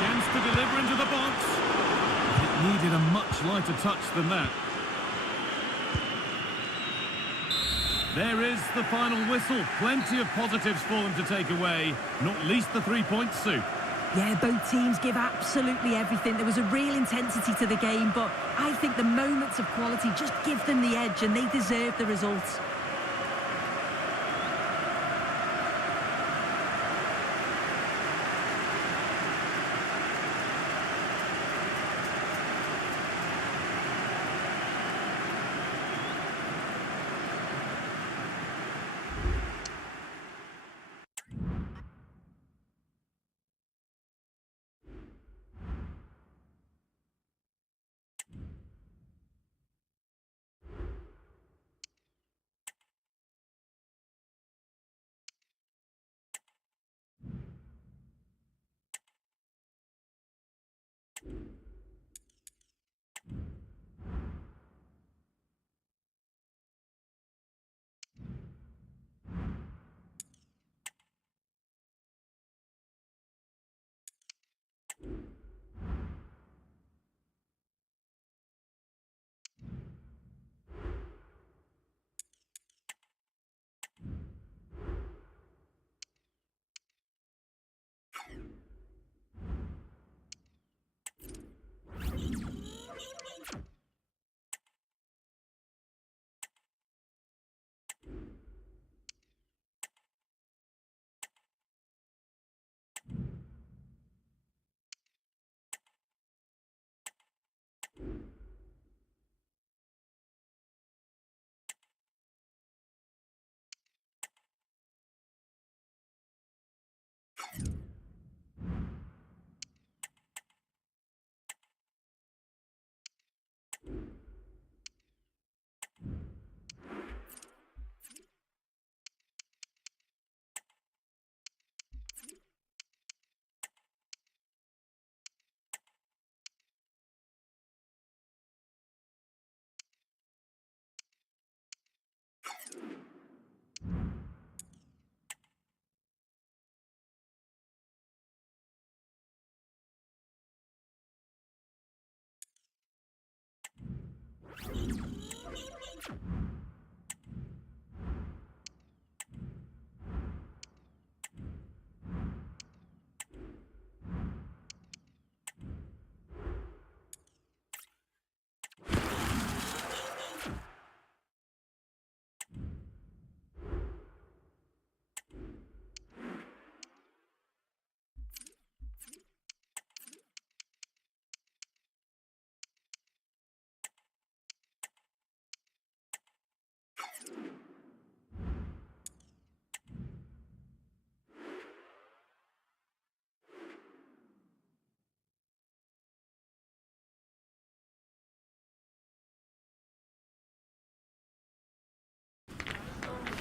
Chance to deliver into the box. It needed a much lighter touch than that. There is the final whistle. Plenty of positives for them to take away, not least the 3 points, Sue. Yeah, both teams give absolutely everything. There was a real intensity to the game, but I think the moments of quality just give them the edge, and they deserve the results.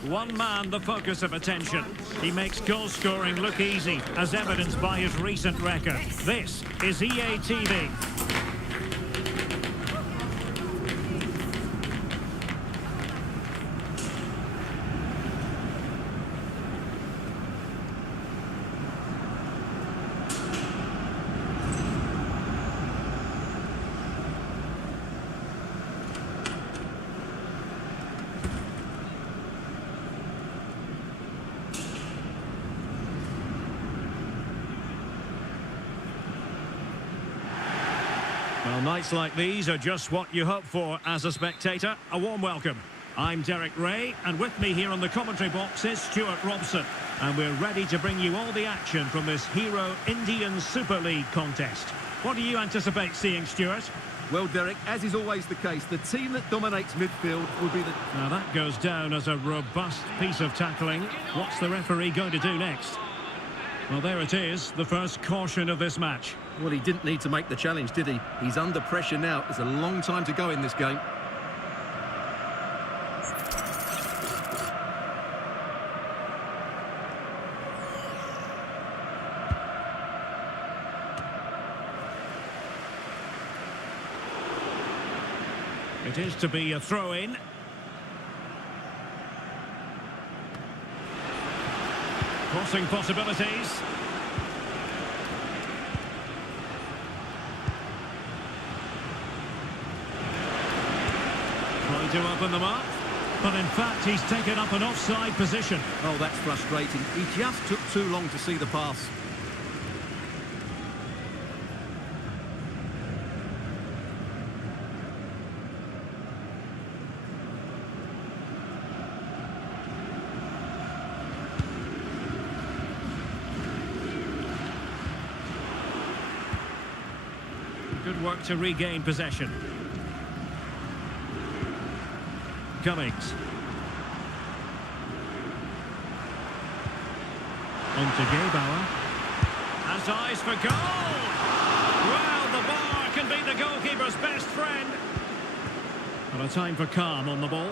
One man the focus of attention. He makes goal scoring look easy, as evidenced by his recent record. This is ATVI. Well, nights like these are just what you hope for as a spectator. A warm welcome. I'm Derek Ray, and with me here on the commentary box is Stuart Robson. And we're ready to bring you all the action from this Hero Indian Super League contest. What do you anticipate seeing, Stuart? Well, Derek, as is always the case, the team that dominates midfield will be the... Now that goes down as a robust piece of tackling. What's the referee going to do next? Well, there it is, the first caution of this match. Well, he didn't need to make the challenge, did he? He's under pressure now. There's a long time to go in this game. It is to be a throw-in. Crossing possibilities. Trying to open them up, but in fact he's taken up an offside position. Oh, that's frustrating. He just took too long to see the pass. Good work to regain possession. Cummings. On to Gebauer. Has eyes for goal! Well, the bar can be the goalkeeper's best friend. But a time for calm on the ball.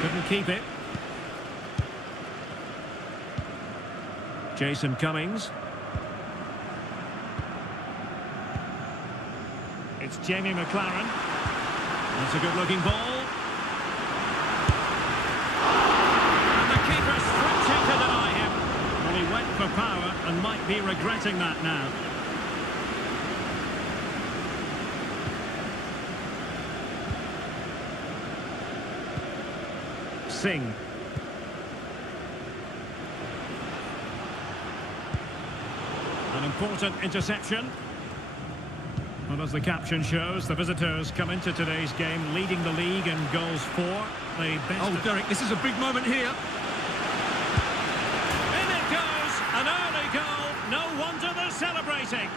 Couldn't keep it. Jason Cummings. It's Jamie McLaren. That's a good-looking ball. And the keeper stretching to deny him. Well, he went for power and might be regretting that now. Singh. An important interception. Well, as the caption shows, the visitors come into today's game leading the league in goals for. The best. Oh, Derek, this is a big moment here. In it goes! An early goal. No wonder they're celebrating.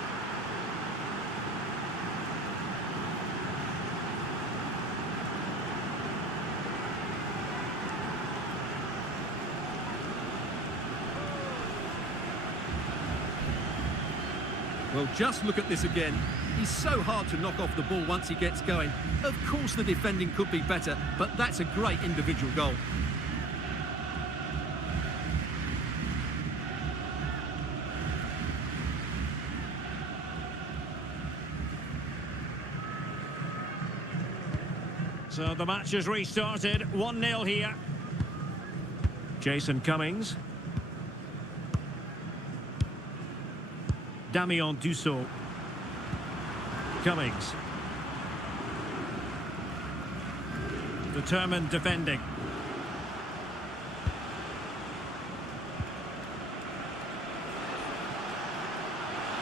Well, just look at this again. He's so hard to knock off the ball once he gets going. Of course the defending could be better, but that's a great individual goal. So the match has restarted. 1-0 here. Jason Cummings. Damien Dussault. Cummings. Determined defending.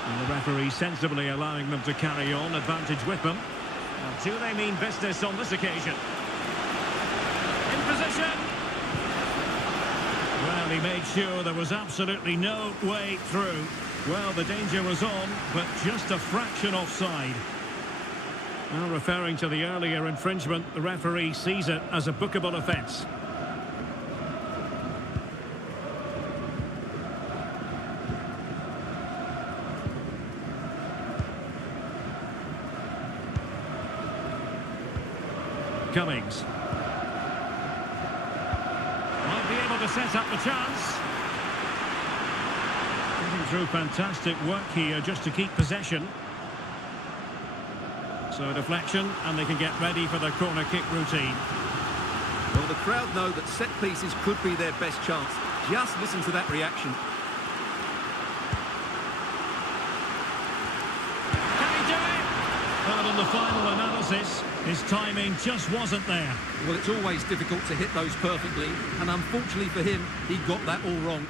And the referee sensibly allowing them to carry on, advantage with them. Well, do they mean business on this occasion? In position! Well, he made sure there was absolutely no way through. Well, the danger was on, but just a fraction offside. Well, referring to the earlier infringement, the referee sees it as a bookable offence. Cummings. Might be able to set up the chance. Getting through fantastic work here just to keep possession. So deflection, and they can get ready for the corner kick routine. Well, the crowd know that set pieces could be their best chance. Just listen to that reaction. Can he do it? Well, on the final analysis, his timing just wasn't there. Well, it's always difficult to hit those perfectly, and unfortunately for him, he got that all wrong.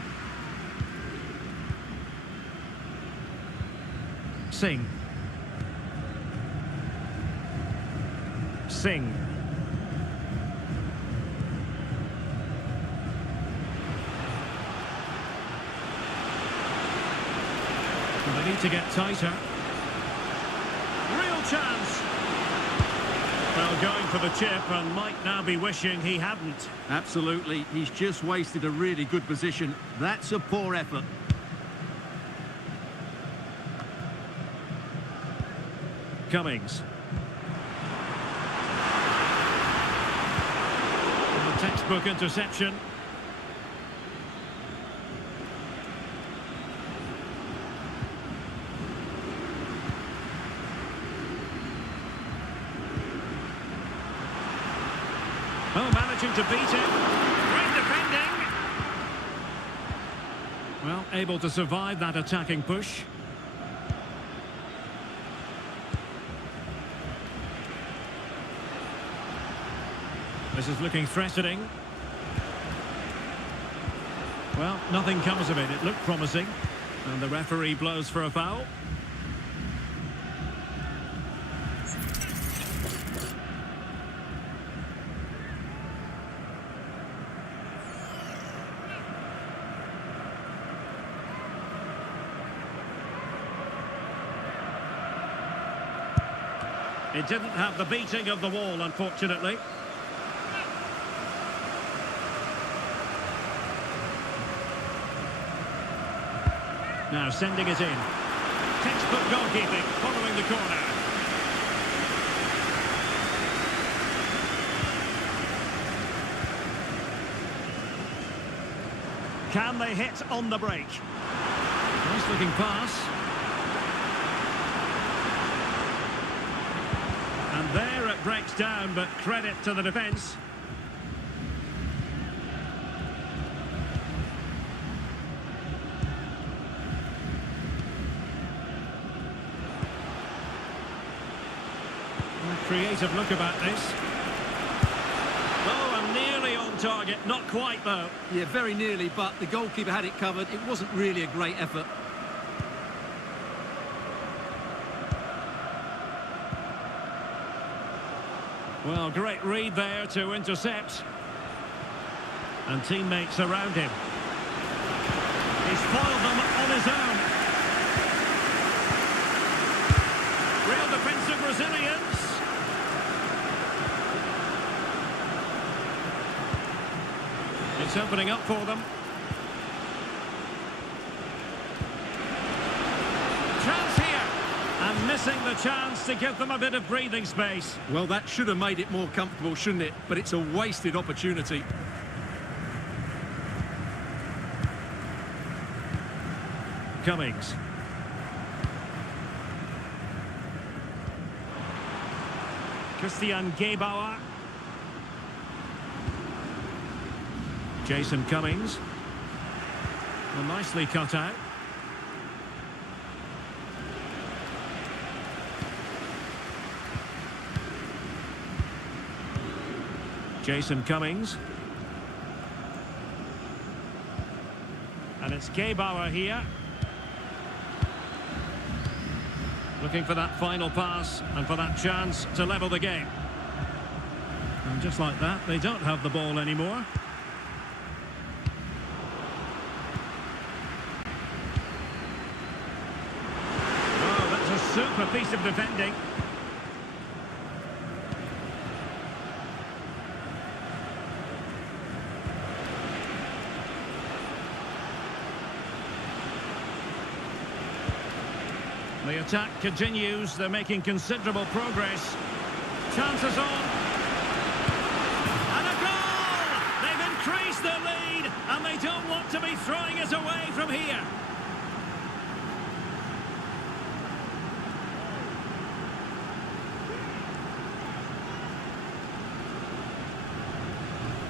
Singh. Singh. They need to get tighter. Real chance. Well, going for the chip and might now be wishing he hadn't. Absolutely. He's just wasted a really good position. That's a poor effort. Cummings. The textbook interception. Oh, managing to beat him. Great defending. Well, able to survive that attacking push. This is looking threatening. Well, nothing comes of it. It looked promising. And the referee blows for a foul. It didn't have the beating of the wall, unfortunately. Now sending it in. Textbook goalkeeping, following the corner. Can they hit on the break? Nice looking pass. And there it breaks down, but credit to the defence. Creative look about this. Oh, and nearly on target. Not quite, though. Yeah, very nearly, but the goalkeeper had it covered. It wasn't really a great effort. Well, great read there to intercept. And teammates around him. He's foiled them on his own. Real defensive resilience. It's opening up for them. Chance here. And missing the chance to give them a bit of breathing space. Well, that should have made it more comfortable, shouldn't it? But it's a wasted opportunity. Cummings. Christian Gebauer. Jason Cummings. Well, nicely cut out. Jason Cummings. And it's Gebauer here. Looking for that final pass and for that chance to level the game. And just like that, they don't have the ball anymore. Oh, that's a super piece of defending. The attack continues. They're making considerable progress. Chances on. And a goal! They've increased their lead, and they don't want to be throwing it away from here.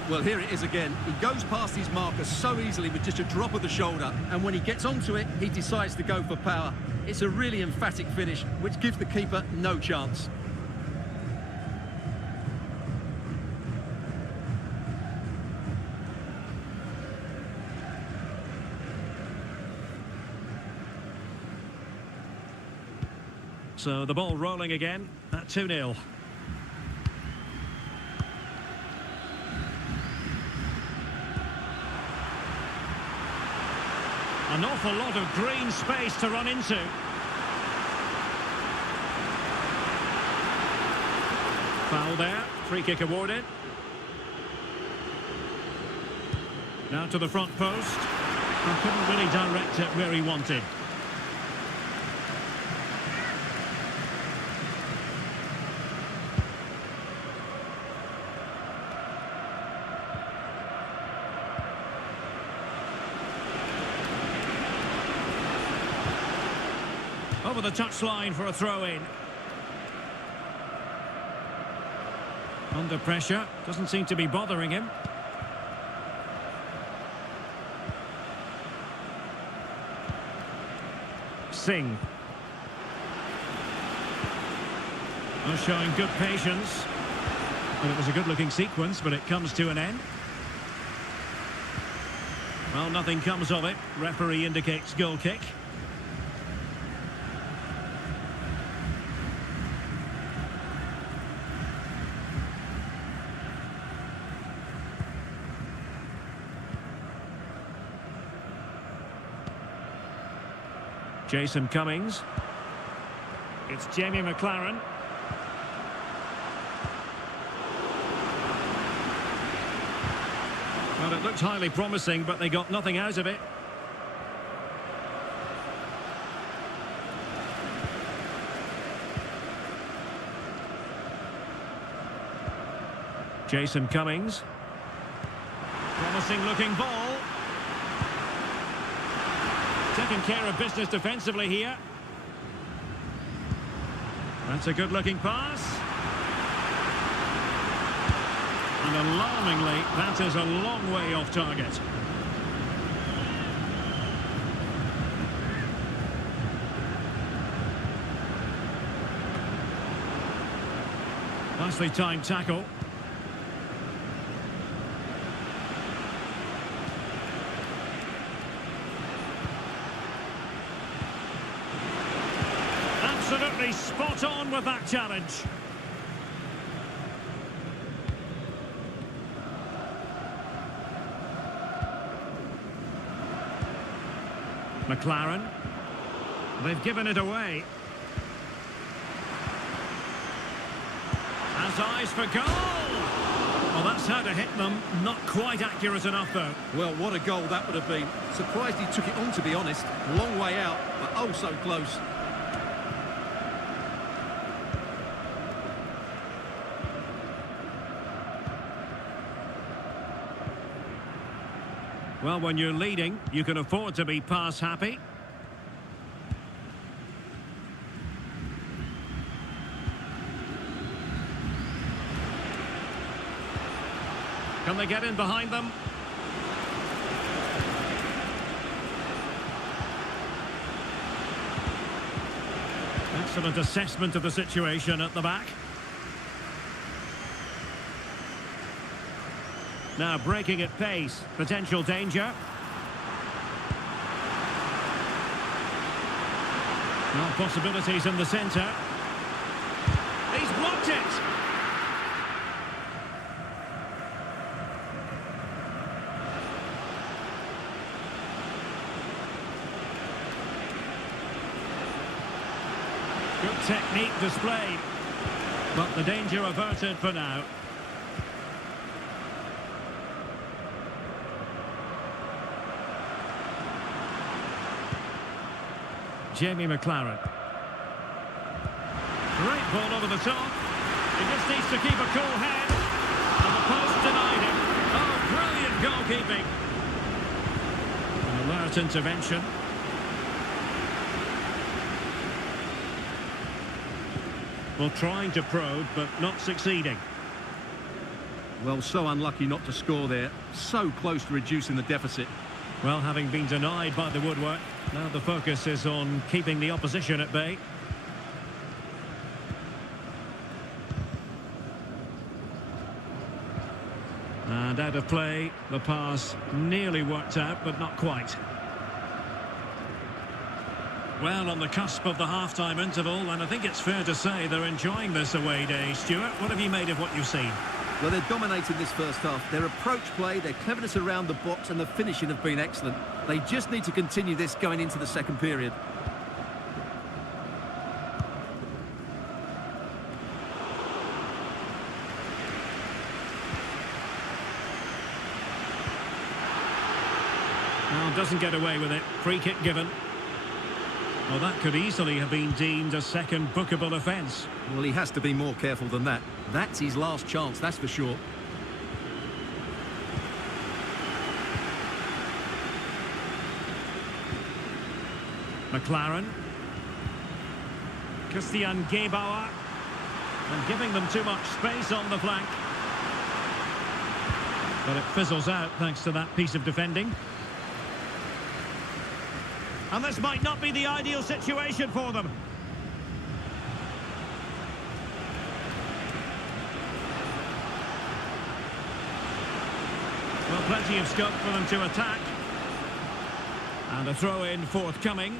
Well, here it is again. He goes past his marker so easily with just a drop of the shoulder, and when he gets onto it, he decides to go for power. It's a really emphatic finish, which gives the keeper no chance. So the ball rolling again at 2-0. An awful lot of green space to run into. Foul there. Free kick awarded. Now to the front post. And couldn't really direct it where he wanted. Over the touchline for a throw-in. Under pressure, doesn't seem to be bothering him. Singh. Oh, showing good patience. And it was a good-looking sequence, but it comes to an end. Well, nothing comes of it. Referee indicates goal kick. Jason Cummings. It's Jamie McLaren. Well, it looked highly promising, but they got nothing out of it. Jason Cummings. Promising looking ball. Taking care of business defensively here. That's a good-looking pass. And alarmingly, that is a long way off target. Nicely timed tackle. Absolutely spot on with that challenge. McLaren. They've given it away. Has eyes for goal. Well, that's how to hit them. Not quite accurate enough, though. Well, what a goal that would have been. Surprised he took it on, to be honest. Long way out, but oh so close. Well, when you're leading, you can afford to be pass happy. Can they get in behind them? Excellent assessment of the situation at the back. Now breaking at pace, potential danger. Now possibilities in the centre. He's blocked it! Good technique displayed, but the danger averted for now. Jamie McLaren. Great ball over the top. He just needs to keep a cool head. And the post denied him. Oh, brilliant goalkeeping. An alert intervention. Well, trying to probe, but not succeeding. Well, so unlucky not to score there. So close to reducing the deficit. Well, having been denied by the woodwork, now the focus is on keeping the opposition at bay. And out of play, the pass nearly worked out, but not quite. Well, on the cusp of the half-time interval, and I think it's fair to say they're enjoying this away day. Stuart, what have you made of what you've seen? Well, they're dominating this first half. Their approach play, their cleverness around the box and the finishing have been excellent. They just need to continue this going into the second period. Well, doesn't get away with it. Free kick given. Well, that could easily have been deemed a second bookable offence. Well, he has to be more careful than that. That's his last chance, that's for sure. McLaren. Christian Gebauer. And giving them too much space on the flank. But it fizzles out thanks to that piece of defending. And this might not be the ideal situation for them. Well, plenty of scope for them to attack. And a throw-in forthcoming.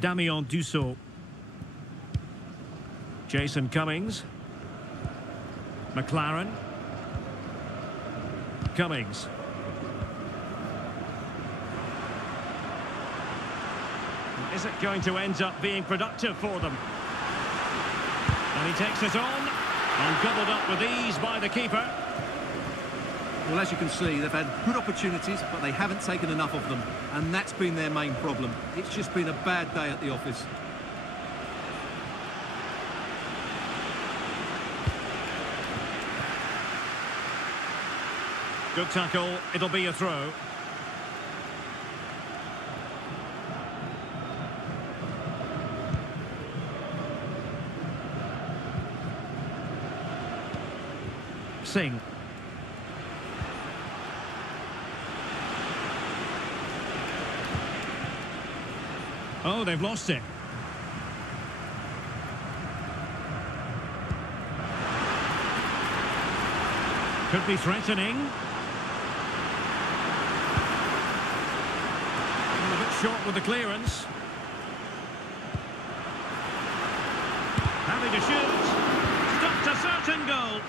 Damien Dussault. Jason Cummings. McLaren. Cummings. Is it going to end up being productive for them? And he takes it on. And gobbled up with ease by the keeper. Well, as you can see, they've had good opportunities, but they haven't taken enough of them. And that's been their main problem. It's just been a bad day at the office. Good tackle. It'll be a throw. Singh. Oh, they've lost it. Could be threatening. A bit short with the clearance. Having to shoot. Stopped a certain goal.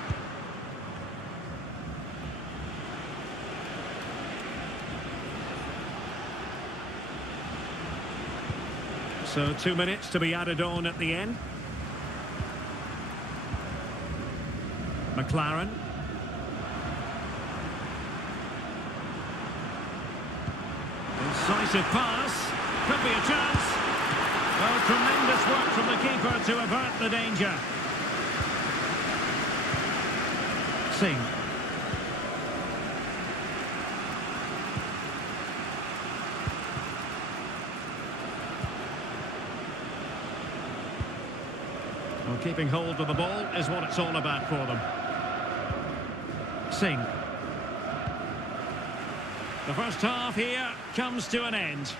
So 2 minutes to be added on at the end. McLaren. Incisive pass. Could be a chance. Well, tremendous work from the keeper to avert the danger. Singh. Well, keeping hold of the ball is what it's all about for them. Singh. The first half here comes to an end.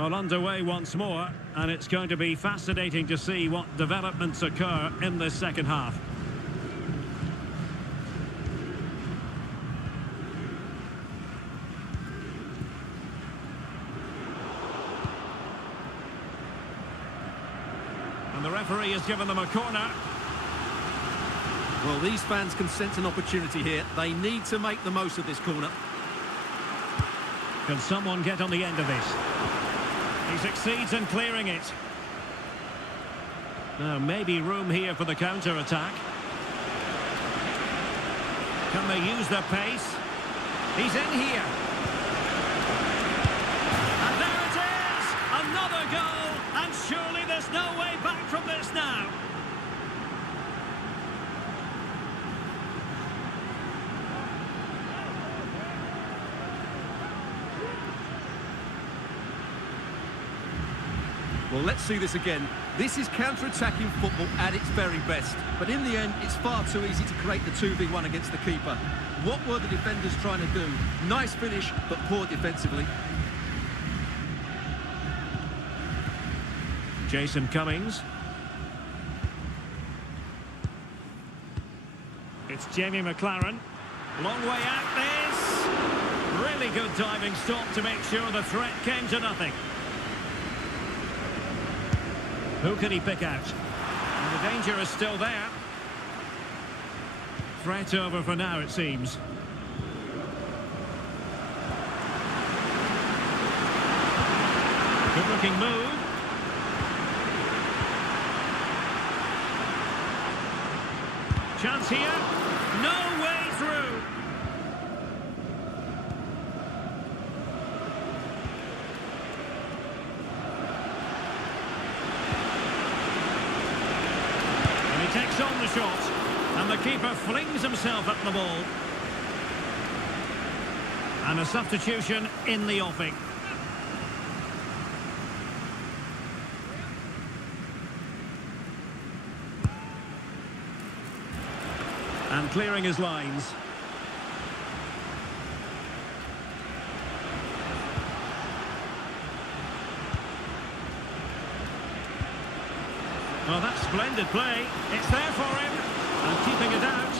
Well, underway once more, and it's going to be fascinating to see what developments occur in this second half. And the referee has given them a corner. Well, these fans can sense an opportunity here. They need to make the most of this corner. Can someone get on the end of this? He succeeds in clearing it. Now, maybe room here for the counter-attack. Can they use their pace? He's in here. And there it is! Another goal! And surely there's no way back from this now. Well, let's see this again. This is counter-attacking football at its very best. But in the end, it's far too easy to create the 2v1 against the keeper. What were the defenders trying to do? Nice finish, but poor defensively. Jason Cummings. It's Jamie McLaren. Long way out this. Really good diving stop to make sure the threat came to nothing. Who can he pick out? And the danger is still there. Threat over for now, it seems. Good looking move. Chance here. No way through. Takes on the shot, and the keeper flings himself at the ball. And a substitution in the offing. And clearing his lines. Well, that's splendid play. It's there for him. And keeping it out.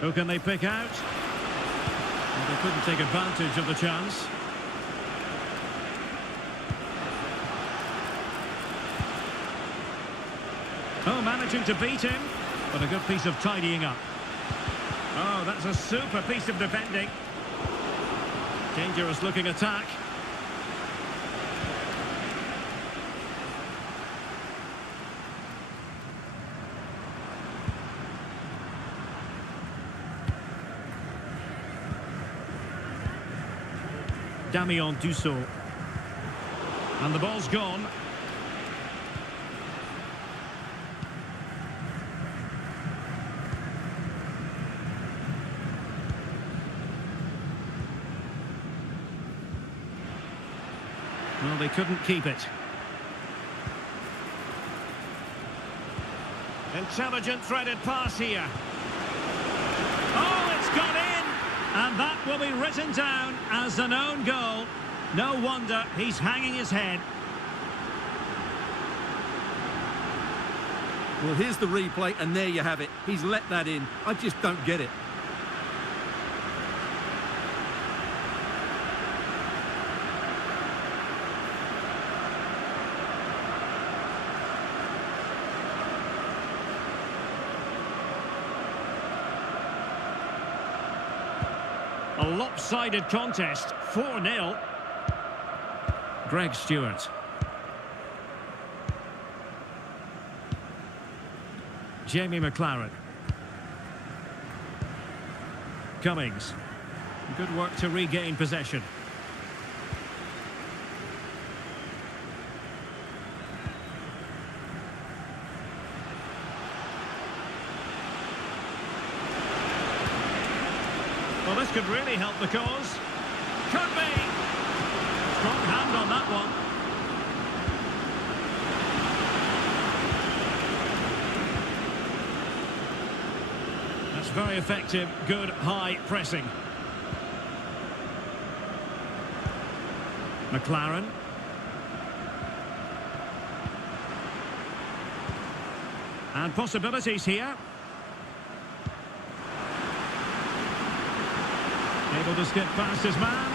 Who can they pick out? Well, they couldn't take advantage of the chance. Oh, managing to beat him. But a good piece of tidying up. Oh, that's a super piece of defending. Dangerous looking attack. Damien Dussault. And the ball's gone. Well, they couldn't keep it. Intelligent threaded pass here. Oh, it's gone in! And that will be written down as an own goal. No wonder he's hanging his head. Well, here's the replay, and there you have it. He's let that in. I just don't get it. A lopsided contest, 4-0. Greg Stewart. Jamie McLaren. Cummings. Good work to regain possession. Well, this could really help the cause. Could be. Strong hand on that one. very effective, good high pressing. McLaren. And possibilities here. Able to skip past his man.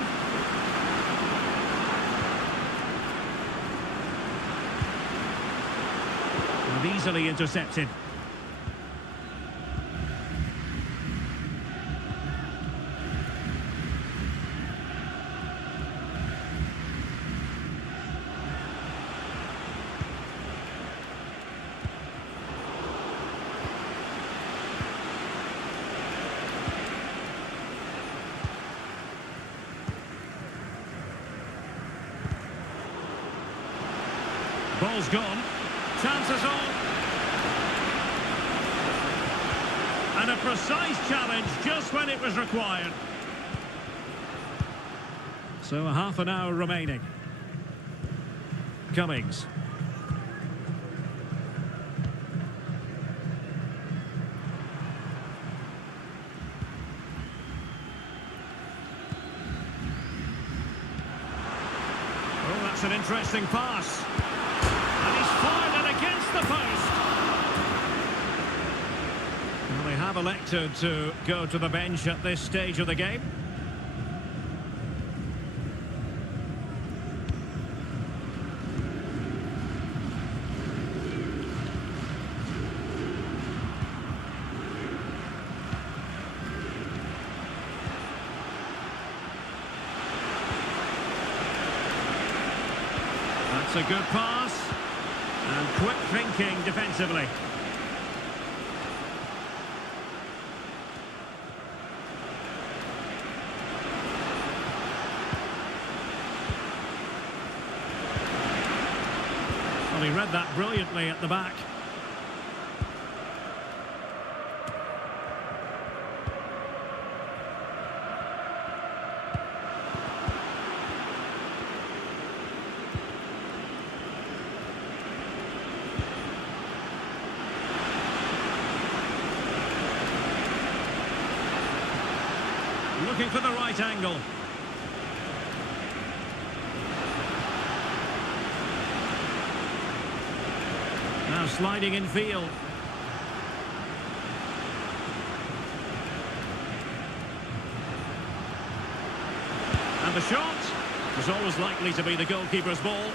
And easily intercepted. Ball's gone. Chances on. And a precise challenge just when it was required. So a half an hour remaining. Cummings. Oh, that's an interesting pass. And he's fired it against the post. Well, they have elected to go to the bench at this stage of the game. That's a good pass. And quick thinking defensively. Well, he read that brilliantly at the back. Looking for the right angle. Now sliding in field. And the shot was always likely to be the goalkeeper's ball.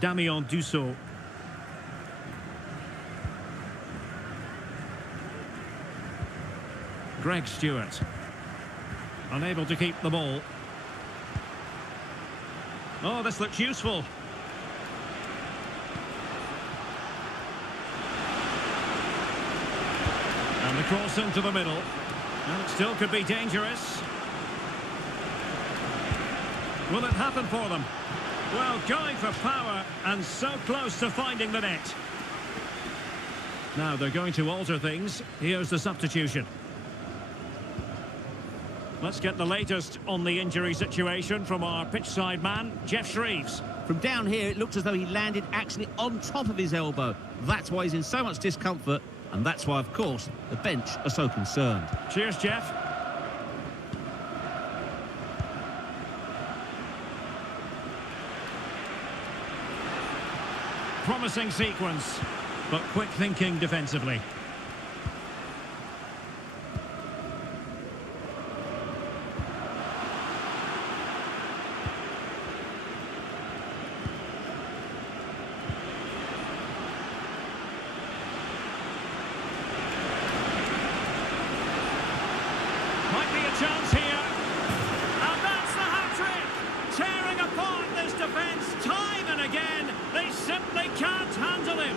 Damien Dussault. Greg Stewart, unable to keep the ball. Oh, this looks useful. And the cross into the middle. And it still could be dangerous. Will it happen for them? Well, going for power and so close to finding the net. Now they're going to alter things. Here's the substitution. Let's get the latest on the injury situation from our pitchside man, Jeff Shreeves. From down here, it looked as though he landed actually on top of his elbow. That's why he's in so much discomfort, and that's why, of course, the bench are so concerned. Cheers, Jeff. Promising sequence, but quick thinking defensively. Chance here, and that's the hat-trick, tearing apart this defence time and again. They simply can't handle him.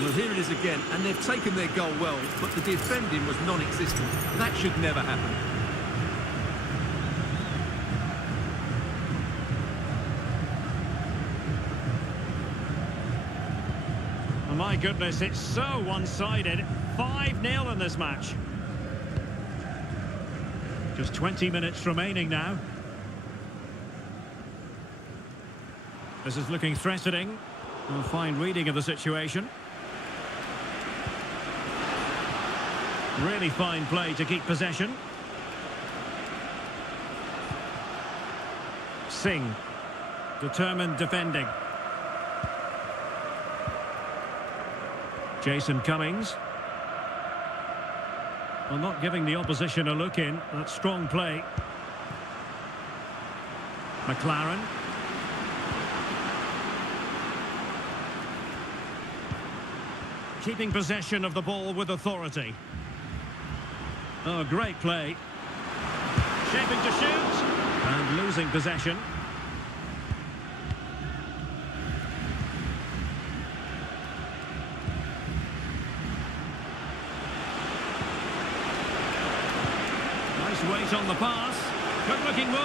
Well, here it is again, and they've taken their goal well, but the defending was non-existent. That should never happen. My goodness, it's so one-sided. 5-0 in this match. Just 20 minutes remaining now. This is looking threatening. A fine reading of the situation. Really fine play to keep possession. Singh. Determined defending. Jason Cummings. Well, not giving the opposition a look in. That's strong play. McLaren. Keeping possession of the ball with authority. Oh, great play. Shaping to shoot. And losing possession. Nice weight on the pass. Good looking move.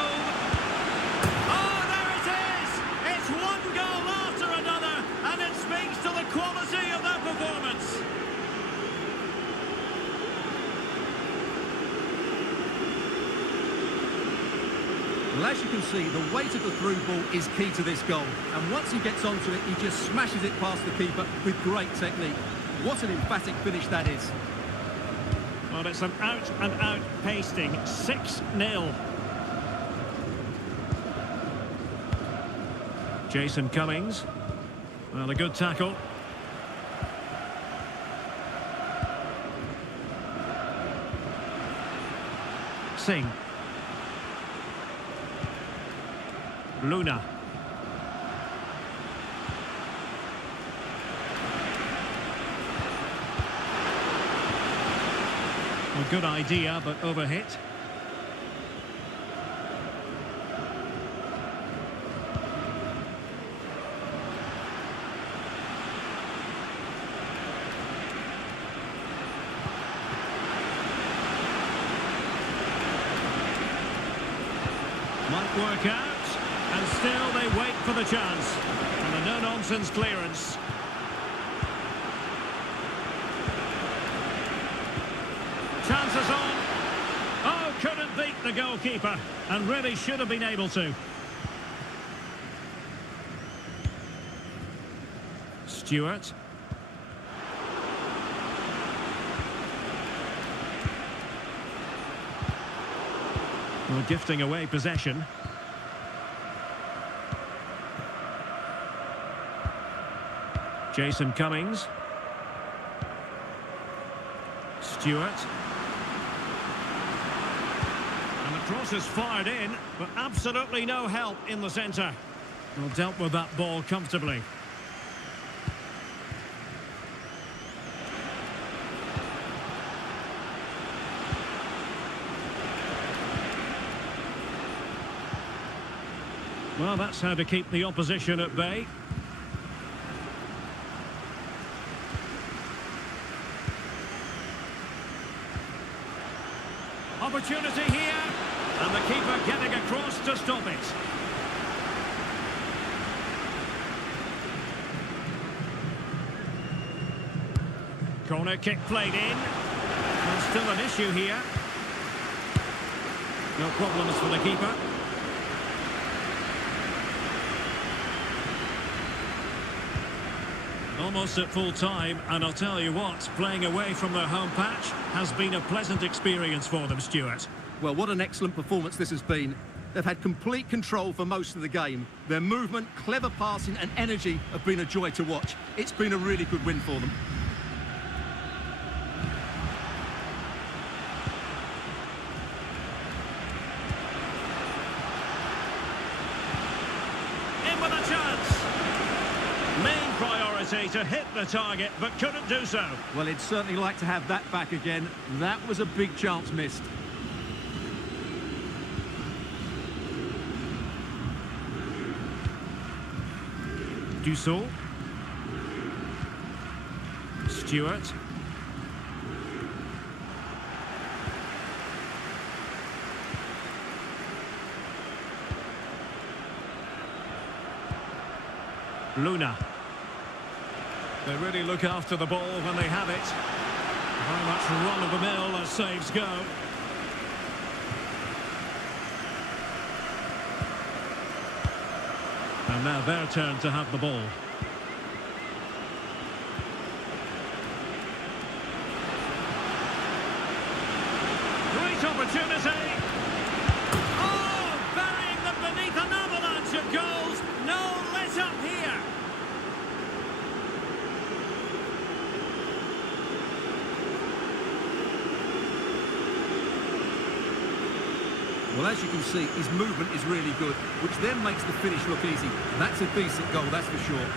Oh, there it is! It's one goal after another, and it speaks to the quality of their performance. Well, as you can see, the weight of the through ball is key to this goal. And once he gets onto it, he just smashes it past the keeper with great technique. What an emphatic finish that is. Well, it's an out-and-out pasting. 6-0. Jason Cummings. Well, a good tackle. Singh. Luna. A good idea, but overhit. Might work out. And still they wait for the chance. And a no-nonsense clearance. Chances on. Oh, couldn't beat the goalkeeper. And really should have been able to. Stewart. Well, gifting away possession. Jason Cummings. Stewart. And the cross is fired in, but absolutely no help in the centre. Well, dealt with that ball comfortably. Well, that's how to keep the opposition at bay. Opportunity here, and the keeper getting across to stop it. Corner kick played in. Well, still an issue here. No problems for the keeper. Almost at full time, and I'll tell you what, playing away from their home patch has been a pleasant experience for them, Stuart. Well, what an excellent performance this has been. They've had complete control for most of the game. Their movement, clever passing and energy have been a joy to watch. It's been a really good win for them. In with a chance. Main priority to hit the target, but couldn't do so. Well, he'd certainly like to have that back again. That was a big chance missed. Dussault. Stewart. Luna. They really look after the ball when they have it. Very much run-of-the-mill as saves go. And now their turn to have the ball. Great opportunity. Oh, burying them beneath an avalanche of goals. No let up here. Well, as you can see, his movement is really good, which then makes the finish look easy. That's a decent goal, that's for sure.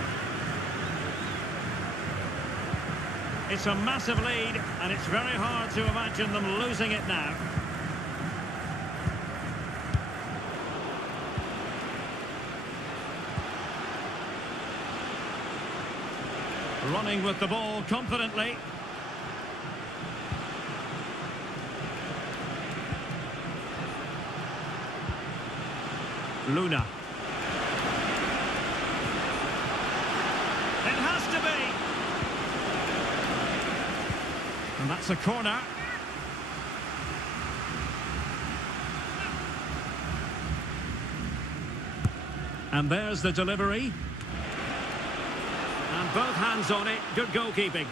It's a massive lead, and it's very hard to imagine them losing it now. Running with the ball confidently. Luna. It has to be. And that's a corner. And there's the delivery. And both hands on it. Good goalkeeping.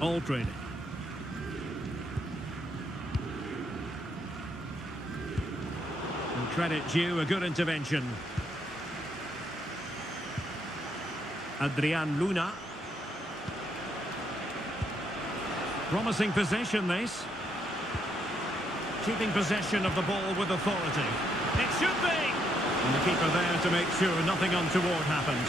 Aldred. And credit due, a good intervention. Adrian Luna. Promising possession, this. Keeping possession of the ball with authority. It should be! And the keeper there to make sure nothing untoward happened.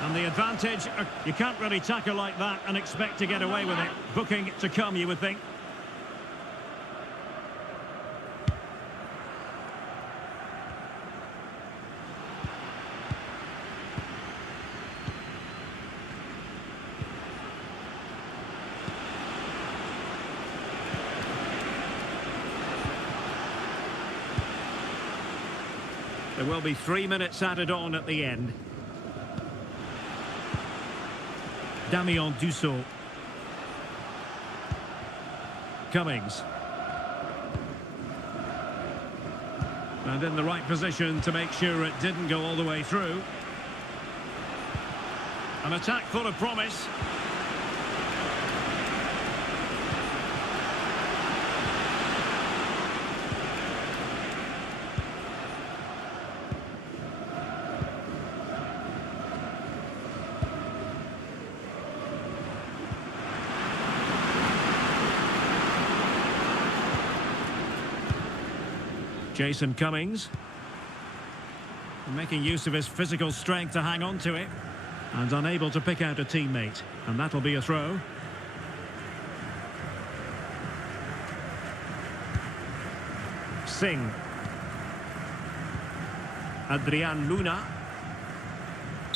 And the advantage, you can't really tackle like that and expect to get away with it. Booking to come, you would think. There will be 3 minutes added on at the end. Damien Dussault. Cummings. And in the right position to make sure it didn't go all the way through. An attack full of promise. Jason Cummings. Making use of his physical strength to hang on to it. And unable to pick out a teammate. And that'll be a throw. Singh. Adrian Luna.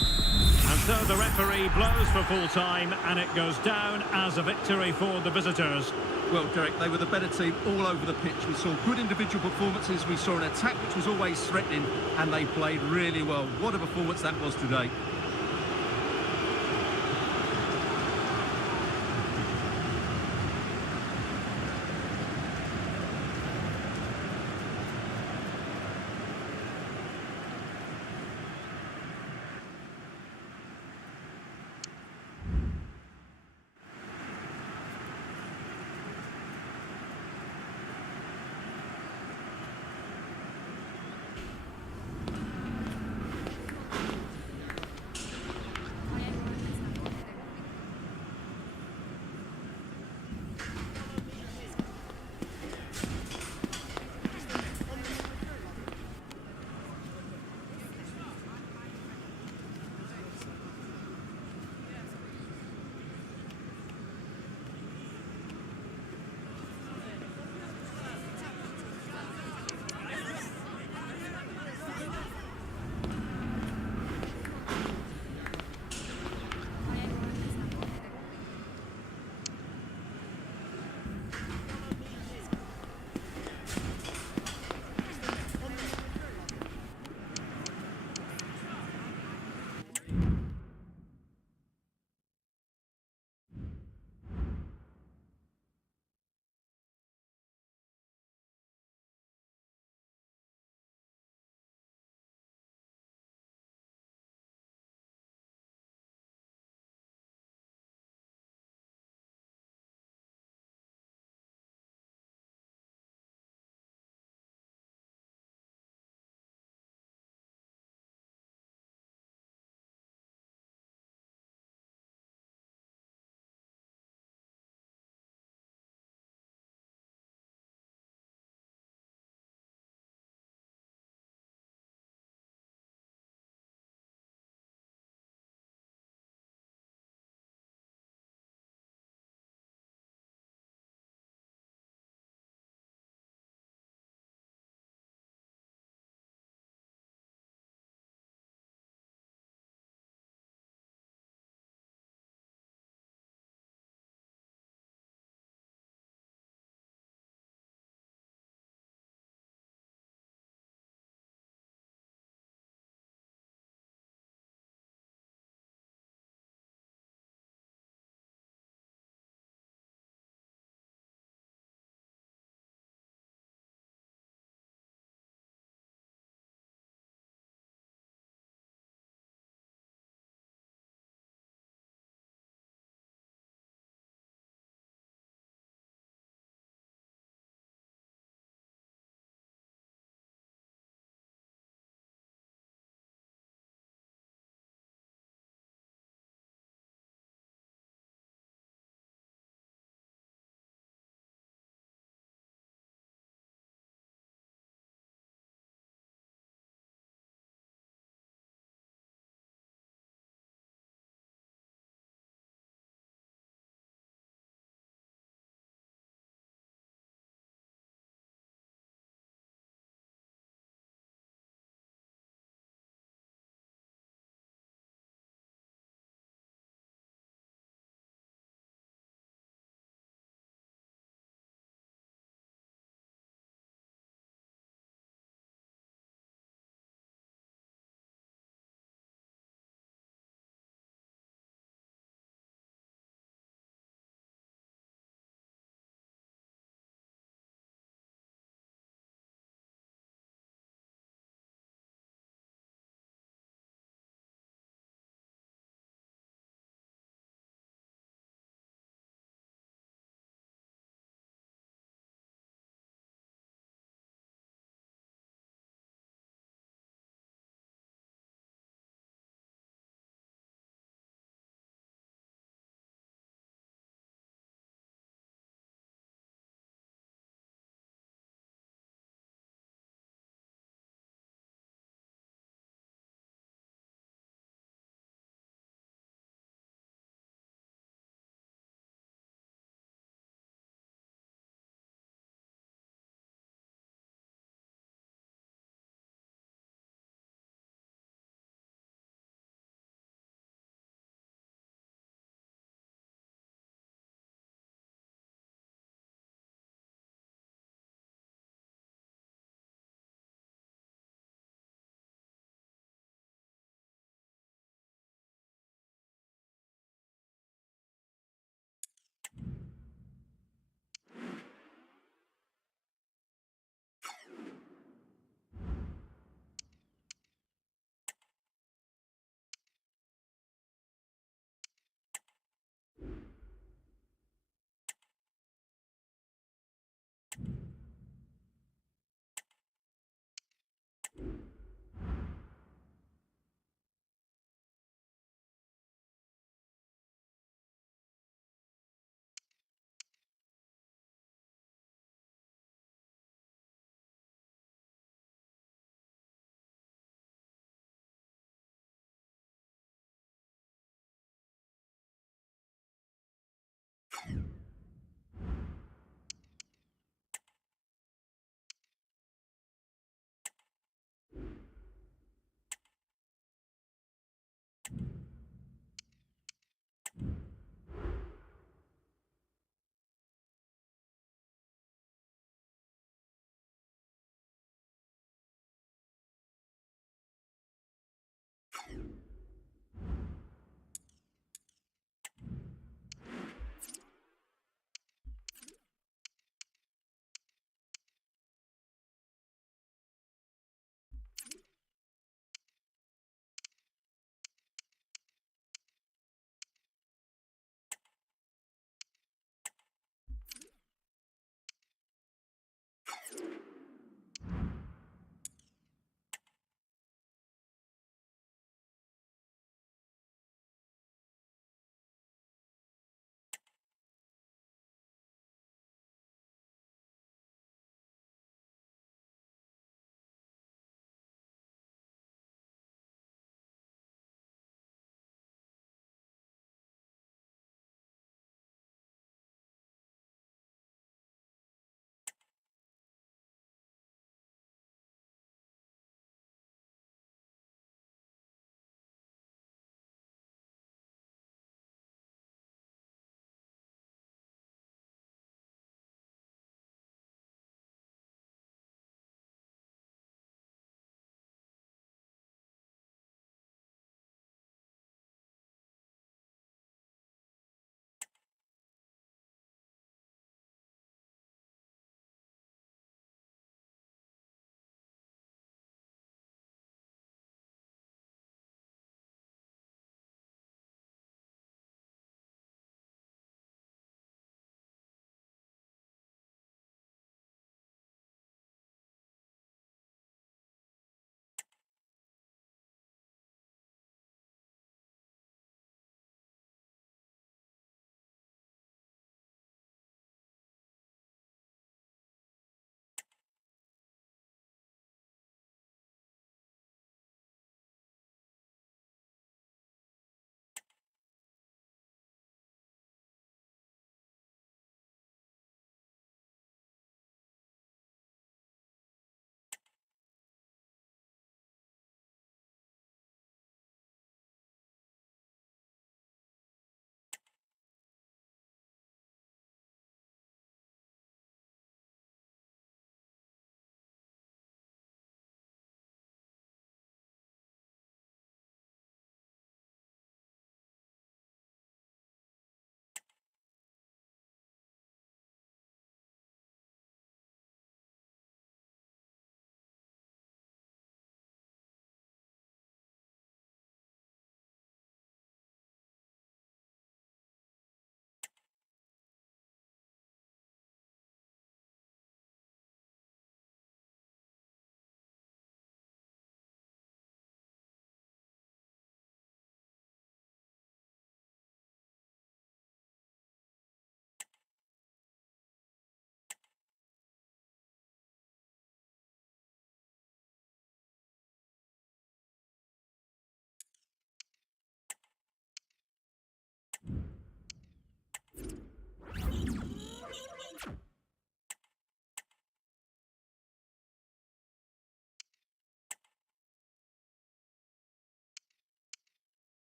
And so the referee blows for full time, and it goes down as a victory for the visitors. Well, Derek, they were the better team all over the pitch. We saw good individual performances, we saw an attack which was always threatening, and they played really well. What a performance that was today.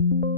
you